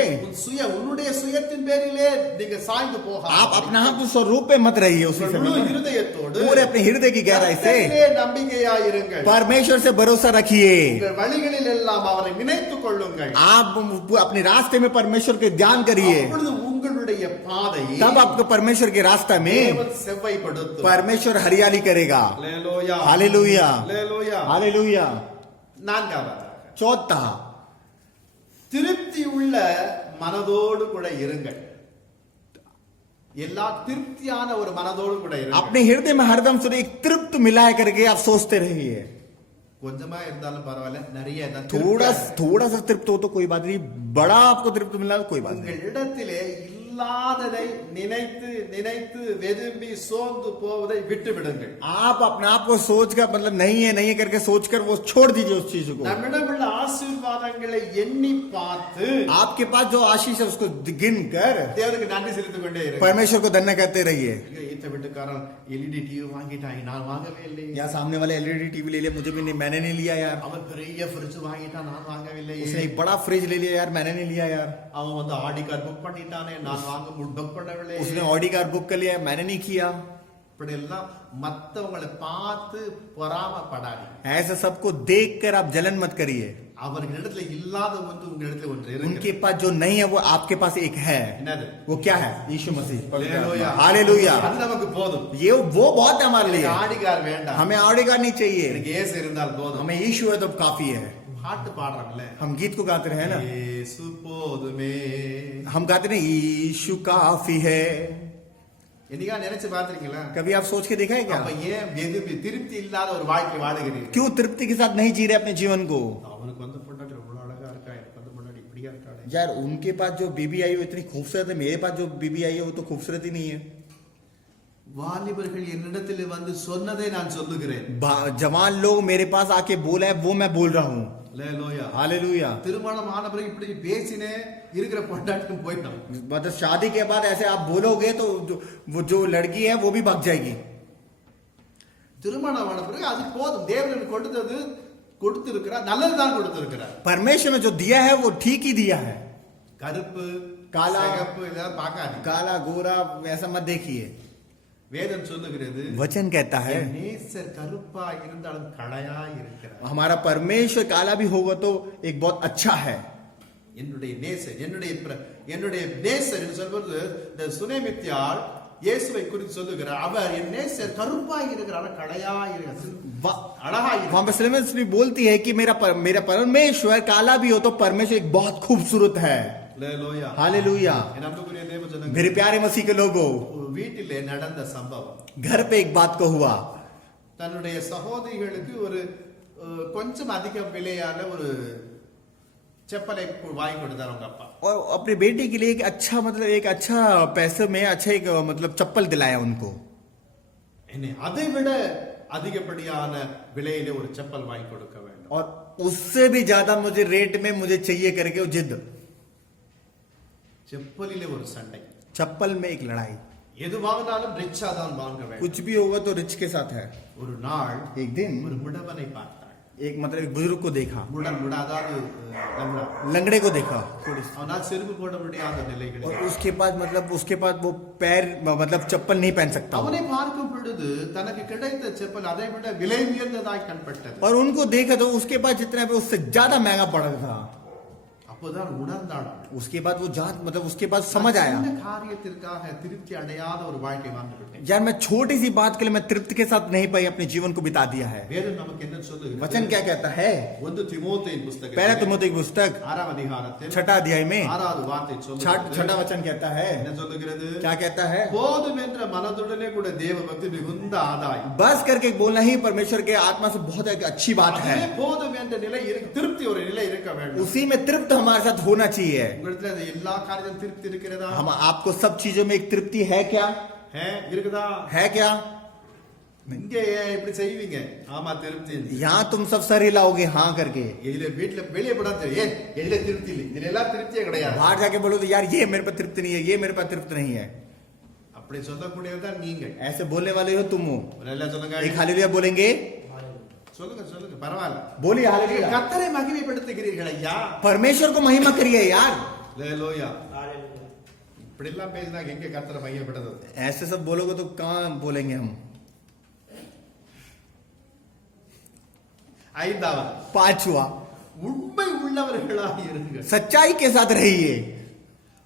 உன்னுடைய சுயத்தின் பேரிலே நீங்க சாய்ந்து போக आप अपने आप स्वरूप पे मत रहिए. उसी முழு समय இருதயத்தோடு पूरे अपने हृदय की गहराई से கர்த்தரிலே நம்பிக்கையாயிருங்கள். परमेश्वर से भरोसा रखिए. உங்கள் வழிகளில் எல்லாம் அவரை நினைத்துக் கொள்ளுங்கள். आप अपने रास्ते में परमेश्वर के ध्यान करिए. அப்பொழுது உங்களுடைய பாதை तब आपको परमेश्वर के रास्ता में தேவன் செவ்வாய்ப்படுத்தும். परमेश्वर हरियाली करेगा. அல்லேலூயா. हालेलुया, அல்லேலூயா. हालेलुया. நான்காவதாக चौथा, திருப்தி உள்ள மனதோடு கூட இருங்கள். எல்லா திருப்தியான ஒரு மனதோடு கூட இருங்க. अपने हृदय में हरदम से एक तृप्त मिलाए करके आप सोचते रहिए. கொஞ்சமா இருந்தாலும் பரவாயில்ல, நிறைய இருந்தாலும் थोड़ा सा तृप्त हो तो कोई बात नहीं, बड़ा आपको तृप्त मिला तो कोई बात नहीं. உங்கள் இடத்திலே இல்லாததை நினைத்து நினைத்து வெதும்பி சோர்ந்து போவதை விட்டு விடுங்கள். आप अपने आप को सोच कर मतलब नहीं है करके सोचकर वो छोड़ दीजिए उस चीज को. நம்மிடமுள்ள ஆசீர்வாதங்களை எண்ணி பார்த்து आपके पास जो आशीष है उसको गिन कर தேவனுக்கு நன்றி செலுத்திக் கொண்டே இருங்க. परमेश्वर को धन्य कहते रहिए. ஈத்த வீட்டுக்காரன் எல்இடி டிவி வாங்கிட்டான், நான் வாங்கவே இல்லை. या सामने वाले एलईडी टीवी ले लिया, मुझे भी नहीं, मैंने नहीं लिया यार. அவன் பெரிய ஃப்ரிட்ஜ் வாங்கிட்டான், நான் வாங்கவில்லை. उसने एक बड़ा फ्रिज ले लिया यार, मैंने नहीं लिया यार. அவன் வந்து ஆடி கார் புக் பண்ணிட்டானே, நான் வாங்க புக் பண்ணவில்லை. उसने ऑडी कार बुक कर लिया, मैंने नहीं किया. இப்படி எல்லாம் மத்தவங்களை பார்த்து பொறாமப்படாதீங்க. ऐसा सबको देख कर आप जलन मत करिए. அவர்களிடத்துல இல்லாத ஒன்று உங்களிடத்துல ஒன்று இருக்கு. उनके पास जो नहीं है वो आपके पास एक है. என்னது? वो क्या है? यीशु मसीह. हालेलुया. हालेलुया. அது நமக்கு போதும். ये वो बहुत है हमारे लिए. ஆடி கார் வேண்டாம், हमें ऑडी कार नहीं चाहिए, எனக்கு இயேசு இருந்தால் போதும். हमें यीशु है तो काफी है. பாட்டு பாடுறாங்கல்ல, हम गीत को गाते रहे ना, இயேசு போதுமே. हम गाते ना यीशु काफी है. என்னைக்கா நினைச்சு பாத்துறீங்களா? कभी आप सोच के देखा है क्या? அப்ப ஏன் வெதும்பி திருப்தி இல்லாத ஒரு வாழ்க்கை வாழுகிறீர்கள்? क्यों तृप्ति के साथ नहीं जी रहे अपने जीवन को? அவனுக்கு வந்து பொண்டாட்டி ரொம்ப அழகா இருக்கா, எனக்கு வந்து பொண்டாட்டி இப்படியா இருக்காளே. यार उनके पास जो बीबी आई वो इतनी खूबसूरत है, मेरे पास जो बीबी आई है वो तो खूबसूरत ही नहीं है. வாலிபர்கள் என்னிடத்தில் வந்து சொன்னதை நான் சொல்லுகிறேன். जवान लोग मेरे पास आके बोला है वो मैं बोल रहा हूँ. அல்லேலூயா. हालेलुया. திருமணம் ஆன பிறகு இப்படி பேசினே இருக்கிற பொண்டாட்டியும் போயிட்டான். मतलब शादी के बाद ऐसे आप बोलोगे तो वो जो लड़की है वो भी भाग जाएगी. திருமணம் ஆன பிறகு அது போதும், தேவன் கொடுத்தது கொடுத்திருக்கிறார், நல்லதுதான் கொடுத்திருக்கிறார். परमेश्वर ने जो दिया है वो ठीक ही दिया है. கருப்பு காலா, சிகப்பு இதெல்லாம் பார்க்காதீங்க. काला गोरा ऐसा मत देखिए. வேதம் சொல்லுகிறது, वचन कहता है என் நேசர் கருப்பா இருந்தாலும் களையா இருக்கிறார். हमारा परमेश्वर काला भी होगा तो एक बहुत अच्छा है. என்னுடைய நேசர் என்னுடைய நேசர் என்று சொல்வது இந்த சுனேமித்தியார் இயேசுவை குறித்து சொல்லுகிறார். அவர் என் நேசர் கருப்பாய் இருக்கிறார், களையா இருக்கிறார், அழகா वहां पे सिलेबस भी बोलती है कि मेरा परमेश्वर काला भी हो तो परमेश्वर एक बहुत खूबसूरत है. அல்லேலூயா. हालेलुया. என் அன்புக்குரிய தேவ ஜனங்களே, मेरे प्यारे मसीह के लोगों, வீட்டிலே நடந்த சம்பவம். घर पे एक बात को हुआ. தன்னுடைய சகோதரிகளுக்கு ஒரு கொஞ்சம் அதிக விலையான ஒரு செப்பலை வாங்கி கொடுத்தார் அவங்க அப்பா. और अपने बेटे के लिए एक अच्छा मतलब एक अच्छा पैसे में अच्छा एक मतलब चप्पल दिलाया उनको. அதை விட அதிகப்படியான விலையில ஒரு செப்பல் வாங்கி கொடுக்க வேண்டும். और उससे भी ज्यादा मुझे रेट में मुझे चाहिए करके वो जिद. செப்பலிலே ஒரு சண்டை. चप्पल में एक लड़ाई. எது வாங்கினாலும் ரிச்சா தான் வாங்க வேண்டும். कुछ भी होगा तो रिच के साथ है. ஒரு நாள் एक दिन ஒரு முடவனை பார்த்தாள். एक मतलब एक बुजुर्ग को देखा, அதாவது लंगड़े को देखा थोड़ी सी. அவனால் செருப்பு போட முடியாத நிலைகள். और उसके पास मतलब उसके पास वो पैर मतलब चप्पल नहीं पहन सकता. அவனை பார்க்கும் பொழுது தனக்கு கிடைத்த செப்பல் அதை விட விலை உயர்ந்ததாய் கண்பட்டது. और उनको देखा तो उसके पास जितना भी उससे ज्यादा महंगा पड़ रहा था. அப்போதான் உணர்ந்தாள். उसके बाद वो जात मतलब उसके बाद समझ आया, இந்த காரியத்திற்காக திருப்தி அடையாத ஒரு வாழ்க்கை வாழ்ந்து விட்டேன். यार मैं छोटी सी बात के लिए मैं तृप्ति के साथ नहीं पाई, अपने जीवन को बिता दिया है. வேதம் நமக்கு என்ன சொல்லுகிறது? वचन क्या कहता है? 1 தீமோத்தேயுவின் புத்தகம் पहला तिमोथी की पुस्तक 6ஆம் அதிகாரத்தில் 6 अध्याय में 6வது வார்த்தை சொல்லுகிறது. 6 वचन कहता है, என்ன சொல்லுகிறது? क्या कहता है? போதும் என்ற மனதுடனே கூட தேவ பக்தி மிகுந்த ஆதாயம். बस करके बोलना ही परमेश्वर के आत्मा से बहुत एक अच्छी बात है. அதுவே போதும் என்ற நிலை திருப்தி ஒரு நிலை இருக்க வேண்டும். उसी में तृप्त हमारे साथ होना चाहिए. உங்களிடத்துல எல்லா காரியத்திலும் திருப்தி இருக்கிறதா? हम आपको सब चीजों में एक तृप्ति है क्या? இருக்குதா? है क्या? இங்க இப்படி செய்வீங்க? ஆமா திருப்தி. यहाँ तुम सब सर हिलाओगे हाँ करके. இதுல வீட்டுல வெளியே படாது. ஏன் இதுல திருப்தி இல்லை, இதுல எல்லாம் திருப்தியே கிடையாது. बाहर जाके बोलो तो यार ये मेरे पास तृप्त नहीं है, ये मेरे पास तृप्त नहीं है. அப்படி சொல்லக்கூடியவர்தான் நீங்க. ऐसे बोलने वाले हो तुम हो. எல்லாம் சொல்லுங்க. एक हालेलुया बोलेंगे. சொல்லுங்க சொல்லுங்க பரவாயில்ல. बोलिए हालेलुया. கர்த்தரை மகிமைப்படுத்துகிறீர்கள் ஐயா. परमेश्वर को महिमा करिए यार. ஹalleluya. இப்படி எல்லாம் பேசினா எங்க கர்த்தரை மகிமைப்படுத்துறது? ऐसे सब बोलोगे तो कहाँ बोलेंगे हम? 5வது 5वां, உண்மை உள்ளவர்களாக இருங்க. सच्चाई के साथ रहिए.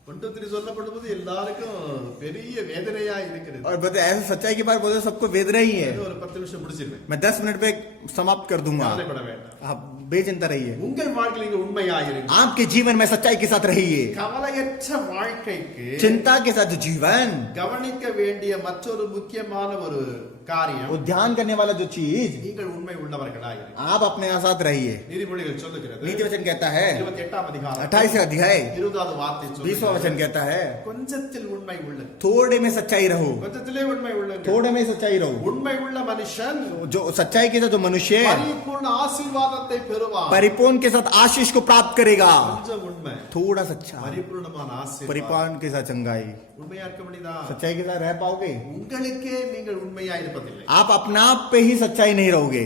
ஒன்று சொல்லப்படுவது எல்லாருக்கும் பெரிய வேதனையா இருக்கிறது. और बताए ऐसे सच्चाई की बात बोले सबको वेदना ही है. ஒரு 10 நிமிஷம் முடிச்சிருவேன். मैं 10 मिनट पे समाप्त कर दूंगा. கவலைப்பட வேண்டாம். आप बेचिंता रहिए. உங்கள் வாழ்க்கையில் நீங்க உண்மையாயிருங்க. आपके जीवन में सच्चाई के साथ रहिए. கவலையற்ற வாழ்க்கைக்கு चिंता के साथ जो जीवन, கவனிக்க வேண்டிய மற்றொரு முக்கியமான ஒரு காரியம், वो ध्यान करने वाला जो चीज, நீங்கள் உண்மை உள்ளவர்களாயிருங்க. आप अपने साथ रहिए. நீதிமொழிகள் சொல்லுகிறது, नीति वचन कहता है 28ஆம் அதிகாரம் 28 अध्याय 20வது வார்த்தை 20वां சொல்லுகிறது, वचन कहता है கொஞ்சத்தில் உண்மை உள்ளது. थोड़े में सच्चाई रहो. கொஞ்சத்திலே உண்மை உள்ளது. थोड़े में सच्चाई रहो. உண்மை உள்ள மனுஷன் जो सच्चाई के साथ जो मनुष्य பரிபூர்ண ஆசீர்வாதத்தை பெறுவான். परिपूर्ण के साथ आशीष को प्राप्त करेगा. கொஞ்சம் உண்மை, थोड़ा सच्चा, பரிபூர்ணமான ஆசீர்வாதம். परिपूर्ण के साथ चंगाई. உண்மையா இருக்க முடியுதா? सच्चाई के साथ रह पाओगे? உங்களுக்கே நீங்கள் உண்மையா இருப்பதில்லை. आप अपना आप पे ही सच्चाई नहीं रहोगे,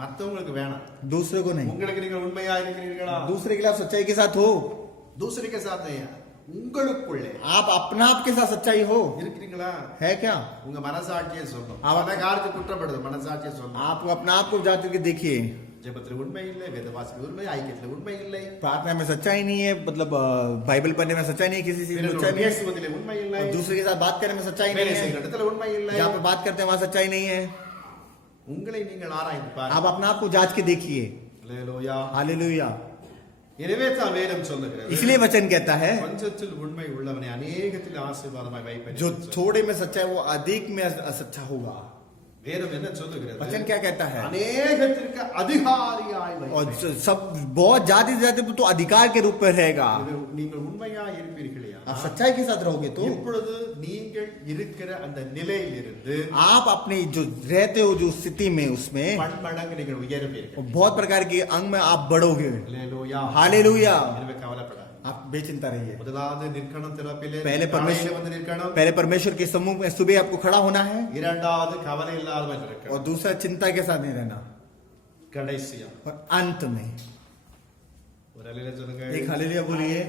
மத்தவங்களுக்கு வேணாம். दूसरे को नहीं. உங்களுக்கு நீங்கள் உண்மையா இருக்கிறீர்களா? दूसरे के लिए आप सच्चाई के साथ हो. दूसरे के साथ नहीं, உங்களுக்குள்ளே आप अपना आप के साथ सच्चाई हो. இருக்கிறீங்களா? है क्या? உங்க மனசாட்சியை சொல்லும். அவ- அவன காரியத்தை குற்றப்படுது, மனசாட்சியை சொல்லும். आप अपना आप को जाकर के देखिए. ஜெபத்தில் உண்மை இல்லை, வேதவாசிக்கு உண்மை, ஐக்கியத்தில் உண்மை இல்லை, प्रार्थना में सच्चाई नहीं है, मतलब बाइबल पढ़ने में सच्चाई नहीं है, किसी चीज में सच्चाई नहीं है, பேசுவதிலே உண்மை இல்லை, और दूसरे के साथ बात करने में सच्चाई வேலை नहीं செய்கிற है, இடத்துல உண்மை இல்லை. जहाँ पे बात करते हैं वहाँ सच्चाई नहीं है. உங்களை நீங்கள் ஆராய்ந்து आप பாருங்கள். अपना आप को जांच के देखिए. அல்லேலூயா. हालेलुया. எனவே தான் வேதம் சொல்லுகிறது, इसलिए वचन कहता है கொஞ்சத்தில் உண்மை உள்ளவனை அநேகத்தில் ஆசீர்வாதமாய் வைப்பேன். जो थोड़े में सच्चा है वो अधिक में सच्चा होगा. வேதம் என்ன சொல்லுகிறது? वचन क्या कहता है? அநேகத்திற்கு அதிகாரியாய் और வைப்பேன். सब बहुत ज्यादा से ज्यादा तो अधिकार के रूप में रहेगा. நீங்கள் உண்மையா இருப்பீர்களே, आप सच्चाई के साथ रहोगे तो இப்பொழுது நீங்கள் இருக்கிற அந்த நிலையிலிருந்து आप अपने जो रहते हो जो स्थिति में उसमें பன்மடங்கு நீங்கள் உயருவீர்கள். बहुत प्रकार के अंग में आप बढ़ोगे. அல்லேலூயா. हालेलुया. எனவே கவலைப்படாத. आप बेचिंता रहिए. முதலாவது நிற்கணும் திறப்பிலே, पहले परमेश्वर காலையிலே வந்து நிற்கணும். पहले परमेश्वर के समूह में सुबह आपको खड़ा होना है, இரண்டாவது கவலை இல்லாமல் और இருக்கணும். दूसरा चिंता के साथ नहीं रहना, கடைசியா और अंत में ஒரு அல்லேலூயா சொல்லுங்க. एक हालेलुया बोलिए.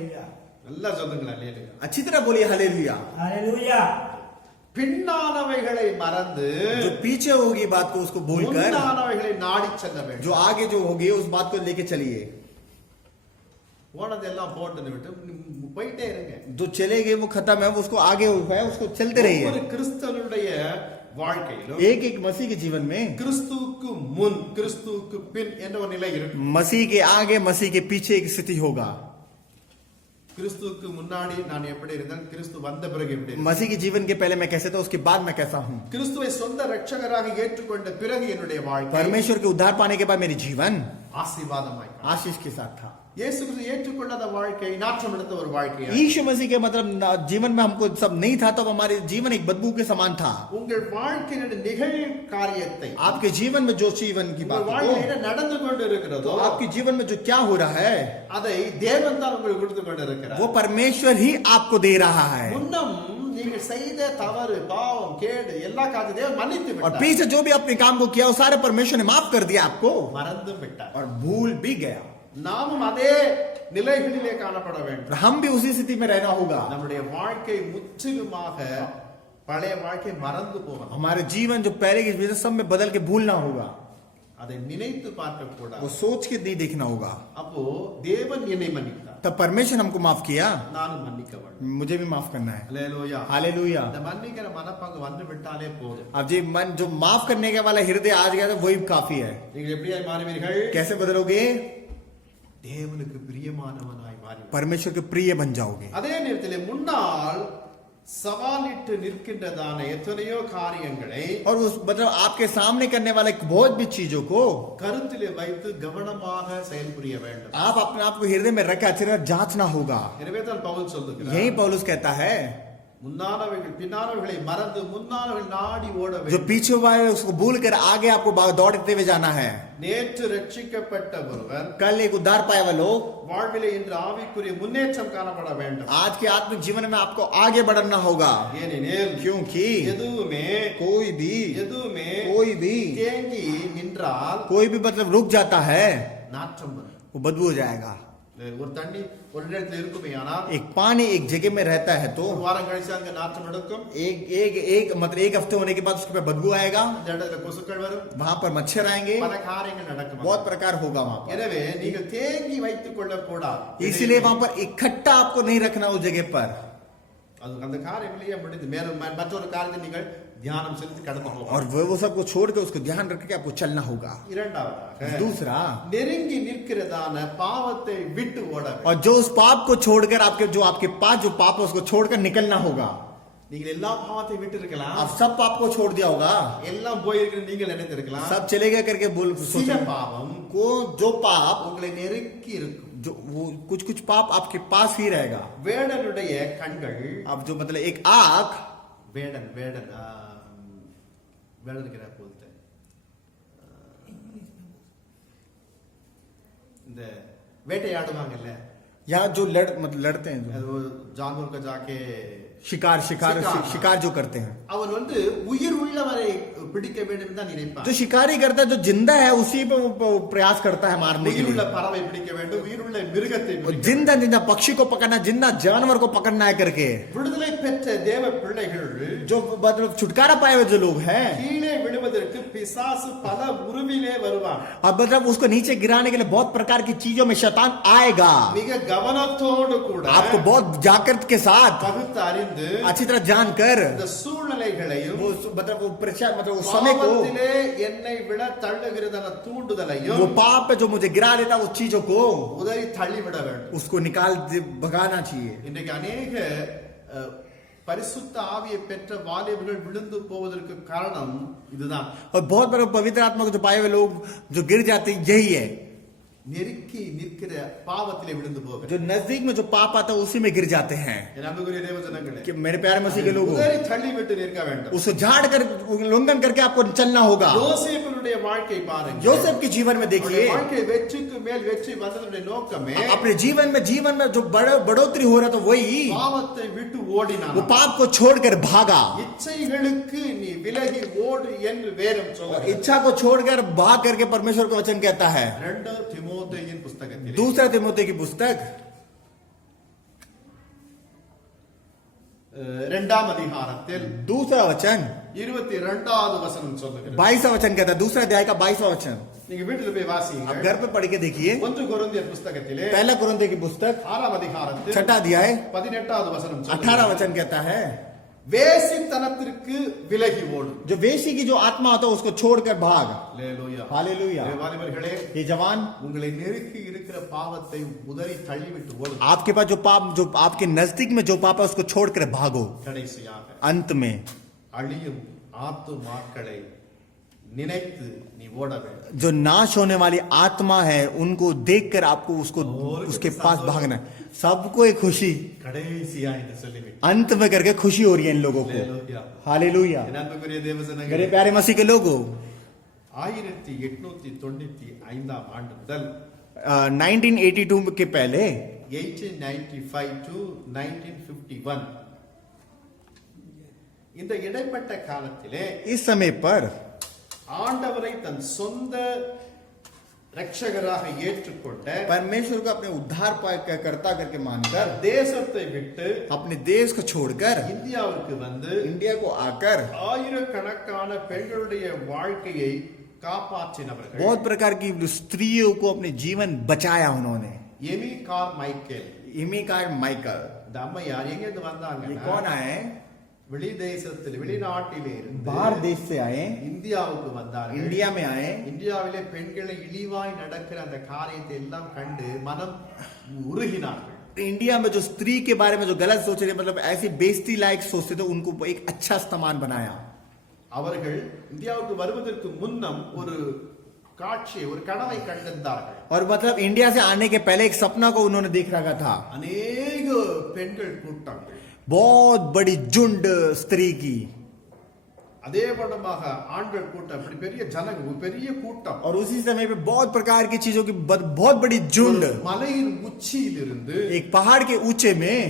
நல்லா சொல்லுங்க அல்லேலூயா. अच्छी तरह बोलिए हालेलुया. பின்னானவைகளை மறந்து जो पीछे होगी बात को उसको भूलकर முன்னானவைகளை நாடி செல்ல வேண்டும். जो आगे जो होगी उस बात को लेके चलिए. போனதெல்லாம் போட்டு விட்டு போயிட்டே இருங்க. जो चले गए वो खत्म है, उसको आगे हुआ है उसको चलते ஒரு रहिए. கிறிஸ்தவனுடைய வாழ்க்கையிலும் एक एक मसीह के जीवन में கிறிஸ்துவுக்கு முன் கிறிஸ்துவுக்கு பின் என்ற ஒரு நிலை இருக்கு. मसीह के आगे मसीह के पीछे एक स्थिति होगा. கிறிஸ்துவுக்கு முன்னாடி நான் எப்படி இருந்தேன், கிறிஸ்து வந்த பிறகு எப்படி இருந்தேன். मसीह के जीवन के पहले मैं कैसे था, उसके बाद मैं कैसा हूँ. கிறிஸ்துவை சொந்த ரட்சகராக ஏற்றுக்கொண்ட பிறகு என்னுடைய வாழ்க்கை परमेश्वर के उद्धार पाने के बाद मेरी जीवन ஆசீர்வாதமாய் காணப்பட்டது. आशीष के साथ था. இயேசு கிறிஸ்து ஏற்றுக்கொள்ளாத வாழ்க்கை நாற்றம் எடுத்த ஒரு வாழ்க்கை. यीशु मसीह के मतलब जीवन में हमको सब नहीं था, तब हमारे जीवन एक बदबू के समान था. உங்கள் வாழ்க்கையினுடைய நிகழ் காரியத்தை, आपके जीवन में जो जीवन की உங்கள் बात வாழ்க்கையில் हो, என்ன நடந்து கொண்டு இருக்கிறதோ तो आपके जीवन में जो क्या हो रहा है அதை தேவன் தான் உங்களுக்கு கொடுத்து கொண்டு இருக்கிறார். वो परमेश्वर ही आपको दे रहा है. முன்னம் நீங்கள் செய்த தவறு, பாவம், கேடு எல்லா காரியத்தையும் தேவன் மன்னித்து और விட்டார். पीछे जो भी अपने काम को किया वो सारे परमेश्वर ने माफ कर दिया आपको, மறந்தும் விட்டார். और भूल भी गया. நாமும் அதே நிலைகளிலே காணப்பட வேண்டும். और हम भी उसी स्थिति में रहना होगा. நம்முடைய வாழ்க்கை முற்றிலுமாக பழைய வாழ்க்கை மறந்து போகணும். हमारे जीवन जो पहले की वजह सब में बदल के भूलना होगा, அதை நினைத்து பார்க்க वो கூடாது. सोच के नहीं देखना होगा. அப்போ தேவன் என்னை மன்னித்தார், तब परमेश्वर हमको माफ किया, நானும் மன்னிக்க வேண்டும். मुझे भी माफ करना है. அல்லேலூயா. हालेलुया. இந்த மன்னிக்கிற மனப்பாங்கு வந்து விட்டாலே போதும். अब जी मन जो माफ करने के वाला हृदय आज गया तो वही काफी है. நீங்கள் எப்படியாய் மாறுவீர்கள்? कैसे बदलोगे? தேவனுக்கு பிரியமானவனாய் மாறி परमेश्वर के प्रिय बन जाओगे. அதே நேரத்திலே முன்னால் சவாலிட்டு நிற்கின்றதான எத்தனையோ காரியங்களை और उस मतलब आपके सामने करने वाले बहुत भी चीजों को கருத்திலே வைத்து கவனமாக செயல்புரிய வேண்டும். आप अपने आप को हृदय में रखे अच्छी तरह जांचना होगा. எனவே தான் பவுல் சொல்லுகிறார், यही पौलुस कहता है, முன்னானவைகள் பின்னானவைகளை மறந்து முன்னானவைகள் நாடி ஓட जो வேண்டும். पीछे हुआ है उसको भूल कर आगे आपको दौड़ते हुए जाना है. நேற்று ரட்சிக்கப்பட்ட ஒருவர் कल एक उद्धार पाए हुए लोग வாழ்விலே இன்று ஆவிக்குரிய முன்னேற்றம் காணப்பட வேண்டும். आज के आत्मिक जीवन में आपको आगे बढ़ना होगा. ஏனெனில் क्योंकि எதுவுமே कोई भी தேங்கி நின்றால் कोई भी मतलब रुक जाता है நாற்றம் வரும். वो बदबू हो जाएगा. ஒரு தண்ணி ஒரு இடத்துல இருக்குமே ஆனால் एक पानी एक जगह में रहता है तो ஒரு வாரம் கழிச்சு அங்க நாற்றம் எடுக்கும், एक मतलब एक हफ्ते होने के बाद उसके पे बदबू आएगा, அந்த இடத்துல கொசுக்கள் வரும், वहां पर मच्छर आएंगे, பல காரியங்கள் நடக்கும். बहुत प्रकार होगा वहां पर. எனவே நீங்கள் தேங்கி வைத்துக் கொள்ள கூடாது. इसीलिए वहां पर इकट्ठा आपको नहीं रखना उस जगह पर. அது அந்த காரியம் இல்லையே முடிந்து மேலும் மற்றொரு காரியத்தை நீங்கள் தியானம் செலுத்தி கடந்து போகலாம். और वो सबको छोड़ के उसको ध्यान रख के आपको चलना होगा. இரண்டாவதாக दूसरा, நெருங்கி நிற்கிறதான பாவத்தை விட்டு ஓட வேண்டும். और जो उस पाप को छोड़कर आपके जो आपके पास जो पाप है उसको छोड़कर निकलना होगा. நீங்கள் எல்லா பாவத்தை விட்டு இருக்கலாம், अब सब पाप को छोड़ दिया होगा, எல்லாம் போயிருக்கிற நீங்கள் நினைத்திருக்கலாம். सब चले गए करके बोल சில सोचो. பாவம் को जो पाप உங்களை நெருக்கி இருக்கும். जो वो कुछ पाप आपके पास ही रहेगा. வேடனுடைய கண்கள், अब जो मतलब एक आंख, வேடன் வேடன் வேடனுக்கு என்ன बोलते हैं? இந்த வேட்டையாடுவாங்கல்ல, या जो मतलब लड़ते हैं, அது ஒரு जानवर को जाके शिकार शिकार शिकार, शिकार जो करते हैं, அவன் வந்து உயிர் உள்ளவரை பிடிக்க வேண்டும் தான் நினைப்பான். जो शिकारी करता है, जो जिंदा है उसी पे वो प्रयास करता है मारने के உயிர் உள்ள लिए. பறவை பிடிக்க வேண்டும், உயிர் உள்ள மிருகத்தை और பிடிக்க வேண்டும். जिंदा जिंदा पक्षी को पकड़ना, जिंदा जानवर को पकड़ना है करके. விடுதலை பெற்ற தேவ பிள்ளைகள் जो मतलब छुटकारा पाए हुए जो लोग हैं, கீழே விழுவதற்கு பிசாசு பல உருவிலே வருவான். अब मतलब उसको नीचे गिराने के लिए बहुत प्रकार की चीजों में शैतान आएगा. மிக கவனத்தோடு கூட आपको बहुत जागृत के साथ பகுத்து அறிந்து अच्छी तरह जानकर இந்த சூழ்நிலைகளையும் वो मतलब वो प्रचार मतलब उस समय को, பாவத்திலே என்னை விட தள்ளுகிறதான தூண்டுதலையும் वो पाप पे जो मुझे गिरा देता उस चीजों को உதறி தள்ளிவிட வேண்டும். उसको भगाना चाहिए. இன்றைக்கு அநேக பரிசுத்த ஆவியை பெற்ற வாலிபர்கள் விழுந்து போவதற்கு காரணம் இதுதான். और बहुत बड़े पवित्र आत्मा को जो पाए हुए लोग जो गिर जाते हैं यही है, நெருக்கி நிற்கிற பாவத்திலே விழுந்து போக. जो नजदीक में जो पाप आता है उसी में गिर जाते हैं. என் அன்புக்குரிய தேவஜனங்களே, कि मेरे प्यारे मसीह के लोगों, உதறி தள்ளி விட்டு நிற்க வேண்டும். उसको झाड़ कर उल्लंघन करके आपको चलना होगा. யோசேப்பினுடைய வாழ்க்கை பாருங்க. योसेफ के जीवन में அவருடைய देखिए, வாழ்க்கை வெற்றிக்கு மேல் வெற்றி வந்ததுடைய நோக்கமே अपने जीवन में जो बढ़ोतरी हो रहा था वही பாவத்தை விட்டு ஓடினான். वो पाप को छोड़कर भागा. இச்சைகளுக்கு நீ விலகி ஓடு என்று வேதம் और சொல்லுகிறது. इच्छा को छोड़कर भाग करके परमेश्वर का वचन कहता है. 2 தீமோத்தேயின் புத்தகத்தில் दूसरा तिमोथी की पुस्तक 2ஆம் அதிகாரத்தில் दूसरा वचन 22வது வசனம் சொல்லுகிறது. 22वां वचन कहता है. दूसरा अध्याय का 22वां वचन. நீங்க வீட்டுல போய் आप வாசிங்க. घर पे पढ़ के देखिए. 1 கொரிந்தியர் புத்தகத்திலே पहला कुरिन्थियों की पुस्तक 6ஆம் அதிகாரத்தில் 6 अध्याय 18வது வசனம் 18 சொல்லுகிறது. वचन कहता है, வேசித்தனத்திற்கு விலகி ஓடு. जो वेशी की जो आत्मा होता है उसको छोड़कर भाग. அல்லேலூயா. हालेलूया. வாலிபர்களே, ये जवान, உங்களை நெருக்கி இருக்கிற பாவத்தை உதறி தள்ளிவிட்டு ஓடு. आपके पास जो पाप, जो आपके नजदीक में जो पाप है उसको छोड़कर भागो. கடைசியாக अंत में அழியும் ஆத்துமாக்களை நினைத்து நீ ஓட வேண்டும். जो नाश होने वाली आत्मा है उनको देखकर आपको उसको और उसके के पास साथ भागना है. सबको एक खुशी கடைசியா என்று சொல்லிவிட்டு अंत में करके खुशी हो रही है इन लोगों को. அல்லேலூயா. हालेलूया. என் அன்புக்குரிய தேவஜனங்களே, मेरे प्यारे मसीह के लोगों, 1895 ஆண்டு முதல் 1982 के पहले 1895 to 1951 இந்த இடைப்பட்ட காலத்திலே इस समय पर ஆண்டவரை தன் சொந்த ரட்சகராக ஏற்றுக்கொண்ட परमेश्वर को अपने उद्धार कर्ता करके मानकर தேசத்தை விட்டு अपने देश को छोड़कर இந்தியாவுக்கு வந்து इंडिया को आकर ஆயிரக்கணக்கான பெண்களுடைய வாழ்க்கையை காப்பாற்றினவர்கள் बहुत प्रकार की स्त्रियों को अपने जीवन बचाया उन्होंने. Amy Carmichael. Amy Carmichael, இந்த அம்மையார் எங்கிருந்து வந்தாங்க? ये कौन आए? வெளி தேசத்தில் வெளிநாட்டிலே இருந்து बाहर देश से आए, இந்தியாவுக்கு வந்தார்கள். इंडिया में आए. இந்தியாவிலே பெண்களை இழிவாய் நடக்கிற அந்த காரியத்தை எல்லாம் கண்டு மனம் உருகினார்கள். इंडिया में जो स्त्री के बारे में जो गलत सोच रहे, मतलब ऐसी बेइज्जती लायक सोचते थे, उनको एक अच्छा स्थान बनाया. அவர்கள் இந்தியாவுக்கு வருவதற்கு முன்னம் ஒரு காட்சியை, ஒரு கனவை கண்டிருந்தார்கள். और मतलब इंडिया से आने के पहले एक सपना को उन्होंने देख रखा था. அநேக பெண்கள் கூட்டங்கள், बहुत बड़ी झुंड स्त्री की, அதே படமாக ஆண்கள் கூட்டம், அப்படி பெரிய ஜனங்கள், பெரிய கூட்டம். और उसी समय पे बहुत प्रकार की चीजों की बहुत बड़ी झुंड மலையின் உச்சியிலிருந்து एक पहाड़ के ऊंचे में,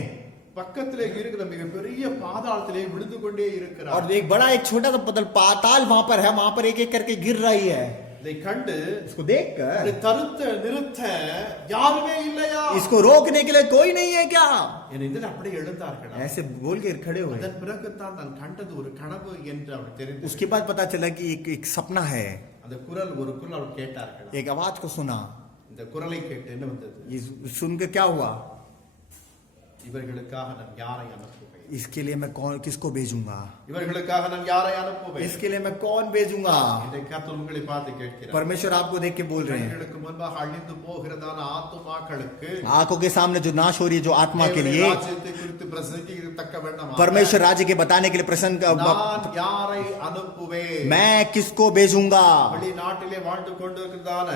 பக்கத்திலே இருக்கிற மிகப்பெரிய பாதாளத்திலே விழுந்து கொண்டே இருக்கிறார். और एक बड़ा एक छोटा सा पाताल वहां पर है, वहां पर एक एक करके गिर रही है. இதை கண்டு इसको देखकर இதை தடுத்த நிறுத்த யாருமே இல்லையா इसको रोकने के लिए कोई नहीं है क्या? என் இதில் அப்படியே எழுந்தார்கள். ऐसे बोल के खड़े हुए. அதன் பிறகுதான் நான் கண்டது ஒரு கனவு என்று அவர் தெரிந்து उसके बाद पता चला कि एक सपना है. அந்த குரல் ஒரு குரல் அவர் கேட்டார்கள். एक आवाज को सुना. இந்த குரலை கேட்டு என்ன வந்தது? ये सुनकर क्या हुआ? இவர்களுக்காக நான் யாரை அனுப்புவேன்? इसके लिए मैं कौन किसको भेजूंगा? இவர்களுக்காக நான் யாரை அனுப்புவேன்? इसके लिए मैं कौन भेजूंगा? இதை கர்த்தர் உங்களை பார்த்து கேட்கிறார். परमेश्वर आपको देख के बोल रहे हैं. உங்களுக்கு முன்பாக அழிந்து போகிறதான ஆத்துமாக்களுக்கு आंखों के सामने जो नाश हो रही है, जो आत्मा के लिए ராஜ்யத்தை குறித்து பிரசங்கிக்கத்தக்க வேண்டாம். परमेश्वर राज्य के बताने के लिए प्रसन्न, நான் யாரை அனுப்புவேன்? मैं किसको भेजूंगा? வெளிநாட்டிலே வாழ்ந்து கொண்டிருக்கிறதான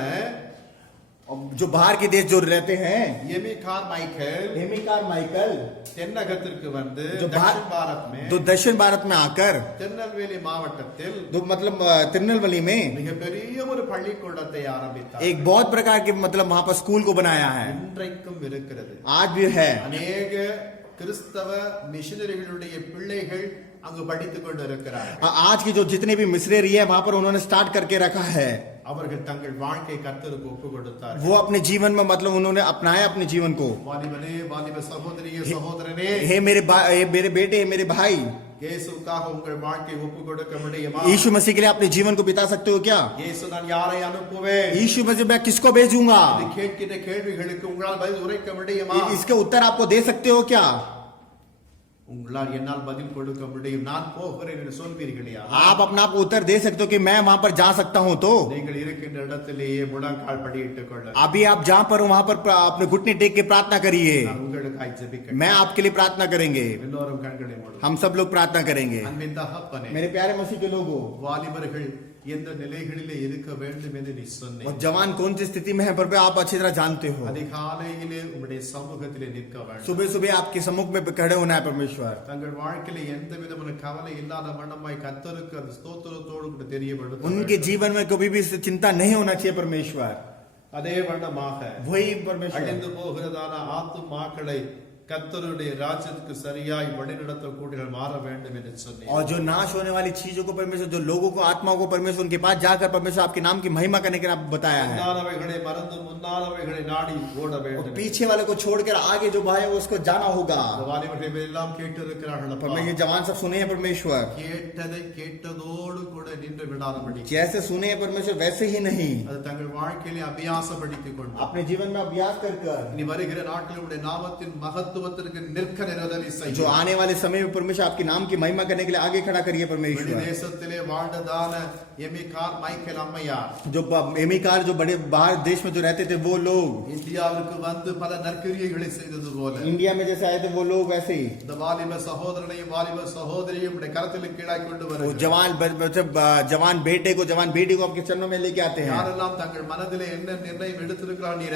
जो बाहर के देश जो रहते हैं, எமிகார் மைக்கேல் हेमिकार माइकल தென்னகத்திற்கு வந்து जो दक्षिण भारत में जो दक्षिण भारत में आकर திருநெல்வேலி மாவட்டத்தில் जो मतलब तिरुनेलवेली में மிகப்பெரிய ஒரு பள்ளிக்கூடத்தை ஆரம்பித்தார். एक बहुत प्रकार के मतलब वहां पर स्कूल को बनाया है. இன்றைக்கும் இருக்கிறது. आज भी है. அநேக கிறிஸ்தவ மிஷனரிகளுடைய பிள்ளைகள் அங்கு படித்துக் கொண்டிருக்கிறார்கள். आज की जो जितने भी मिशनरी है वहां पर उन्होंने स्टार्ट करके रखा है. அவர்கள் தங்கள் வாழ்க்கை கர்த்தருக்கு ஒப்பு கொடுத்தார். वो अपने जीवन में मतलब उन्होंने अपनाया अपने जीवन को. வாலிபனே வாலிப சகோதரியே சகோதரனே, हे मेरे बेटे, हे मेरे भाई, இயேசுவுக்காக உங்கள் வாழ்க்கை ஒப்பு கொடுக்க முடியுமா? यीशु मसीह के लिए अपने जीवन को बिता सकते हो क्या? இயேசு நான் யாரை அனுப்புவேன்? यीशु मसीह मैं किसको भेजूंगा? இது கேட்கிற கேள்விகளுக்கு உங்களால் பதில் உரைக்க முடியுமா? इसके उत्तर आपको दे सकते हो क्या? உங்களால் என்னால் பதில் கொடுக்க முடியும். நான் போகிறேன் என்று சொல்வீர்களா? आप अपना आप उत्तर दे सकते हो कि मैं वहां पर जा सकता हूं तो? நீங்கள் இருக்கின்ற இடத்திலேயே முழங்கால் படியிட்டுக் கொள்ள. अभी आप जहां पर हो वहां पर अपने घुटने टेक के प्रार्थना करिए. நான் உங்களுக்காய் ஜெபிக்கிறேன். मैं आपके लिए प्रार्थना करेंगे. எல்லோரும் கண்களை மூடுங்கள். हम सब लोग प्रार्थना करेंगे. அன்பின் தகப்பனே, मेरे प्यारे मसीह के लोगों, வாலிபர்கள் எந்த நிலைகளிலே இருக்க வேண்டும் என்று நீ और சொன்னீர். जवान कौन सी स्थिति में है पर आप अच्छी तरह जानते हो. அதிகாலையிலே உம்முடைய சமூகத்திலே நிற்க வேண்டும். सुबह सुबह आपके सम्मुख में खड़े होना है परमेश्वर. தங்கள் வாழ்க்கையில எந்த விதமான கவலை இல்லாத வண்ணமாய் கர்த்தருக்கு அந்த ஸ்தோத்திரத்தோடு கூட தெரியப்படுத்த उनके जीवन में कभी भी चिंता नहीं होना चाहिए परमेश्वर. அதே வண்ணமாக वही परमेश्वर. அழிந்து போகிறதான ஆத்துமாக்களை கர்த்தருடைய ராஜ்யத்துக்கு சரியாய் வழிநடத்தக்கூடிய மாற வேண்டும் என்று சொன்னீர். और जो नाश होने वाली चीजों को परमेश्वर, जो लोगों को, आत्माओं को परमेश्वर उनके पास जाकर परमेश्वर आपके नाम की महिमा करने के लिए आप बताया है. முன்னானவைகளை மறந்து முன்னானவைகளை நாடி ஓட और வேண்டும். पीछे वाले को छोड़कर आगे जो भाई है उसको जाना होगा. இந்த வாலிபர்கள் எல்லாம் கேட்டிருக்கிறார்கள் அப்பா. परमेश्वर जवान सब सुने हैं परमेश्वर. கேட்டதை கேட்டதோடு கூட நின்று விடாதபடி जैसे सुने हैं परमेश्वर वैसे ही नहीं, அது தங்கள் வாழ்க்கையிலே அபியாசப்படுத்திக் கொண்டு अपने जीवन में अभ्यास कर कर இனி வருகிற நாட்களில் உடைய நாமத்தின் மகத்துவத்திற்கு நிற்க நிறுதவி जो செய்யும். आने वाले समय में परमेश्वर आपके नाम की महिमा करने के लिए आगे खड़ा करिए परमेश्वर. வெளிதேசத்திலே வாழ்ந்ததான எமிகார் மைக்கேல் அம்மையார் जो एमिकार जो बड़े बाहर देश में जो रहते थे वो लोग, இந்தியாவிற்கு வந்து பல நற்கிரியைகளை செய்தது போல इंडिया में जैसे आए थे वो लोग वैसे ही இந்த வாலிப சகோதரனையும் வாலிப சகோதரியும் உடைய கரத்தில் கீழாய் கொண்டு वो வருகிறார். जवान बेटे को, जवान बेटी को आपके चरणों में लेके आते हैं. யாரெல்லாம் தங்கள் மனதிலே என்ன நிர்ணயம் எடுத்திருக்கிறார் நீர்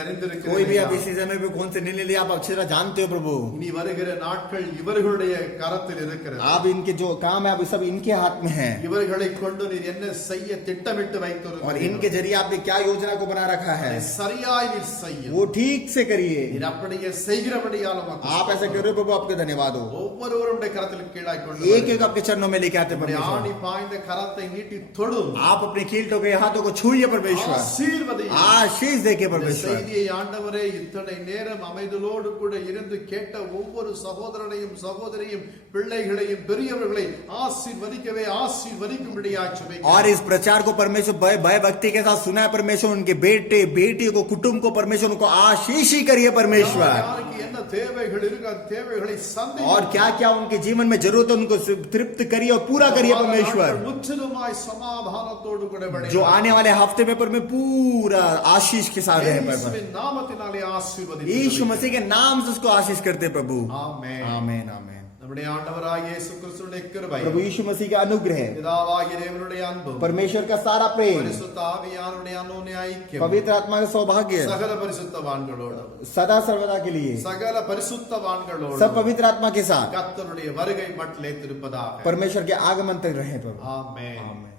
कोई भी அறிந்திருக்கிறீர்கள். आप इसी समय पे कौन से निर्णय लिया आप अच्छी तरह जानते हो प्रभु. இனி வருகிற நாட்கள் இவர்களுடைய கரத்தில் இருக்கிறது. आप इनके जो काम है आप सब इनके हाथ में है. இவர்களை கொண்டு நீர் என்ன செய்ய திட்டமிட்டு और வைத்திருக்கிறீர்கள். इनके जरिए आपने क्या योजना को बना रखा है அதை சரியாய் நீர் செய்யும். वो ठीक से करिए. நீர் அப்படியே செய்கிறபடியால் உமக்கு आप ऐसा कर रहे हो प्रभु, आपके धन्यवाद हो. ஒவ்வொருவருடைய கரத்தில் கீழாய் கொண்டு एक एक आपके चरणों में लेके आते हैं உம்முடைய परमेश्वर. ஆணி பாய்ந்த கரத்தை நீட்டி தொடும். आप अपने कील्टों के हाथों को छूइए परमेश्वर. ஆசீர்வதியும். आशीष देके இந்த परमेश्वर. செய்தியை ஆண்டவரே இத்தனை நேரம் அமைதலோடு கூட இருந்து கேட்ட ஒவ்வொரு சகோதரனையும் சகோதரியும் பிள்ளைகளையும் பெரியவர்களை ஆசீர்வதிக்கவே ஆசீர்வதிக்கும்படியாய் ஜெபிக்கிறேன். और इस प्रचार को परमेश्वर भय भक्ति के साथ सुना है परमेश्वर. उनके बेटे बेटियों को, कुटुंब को परमेश्वर उनको आशीष ही करिए परमेश्वर. யாருக்கு என்ன தேவைகள் இருக்கு அந்த தேவைகளை சந்தி और क्या क्या उनके जीवन में जरूरत है उनको तृप्त करिए और पूरा करिए परमेश्वर. முற்றிலுமாய் சமாதானத்தோடு கூட जो आने वाले हफ्ते में पर में पूरा आशीष के साथ रहे परमेश्वर. இயேசுவின் நாமத்தினாலே ஆசீர்வதித்து यीशु मसीह के नाम से उसको आशीष करते प्रभु. ஆமென். आमेन आमेन. நம்முடைய ஆண்டவராகிய இயேசு கிறிஸ்துவின் கிருபை, प्रभु यीशु मसीह का अनुग्रह, பிதாவாகிய தேவனுடைய அன்பு, परमेश्वर का सारा प्रेम, பரிசுத்த ஆவியானவருடைய அன்யோன்ய ஐக்கியம் पवित्र आत्मा का सौभाग्य சகல பரிசுத்தவான்களோடு सदा सर्वदा के लिए சகல பரிசுத்தவான்களோடு सब पवित्र आत्मा के साथ கர்த்தருடைய வருகை மட்டிலே திருப்பதாக. परमेश्वर के आगमन तक रहे प्रभु. ஆமென். आमेन.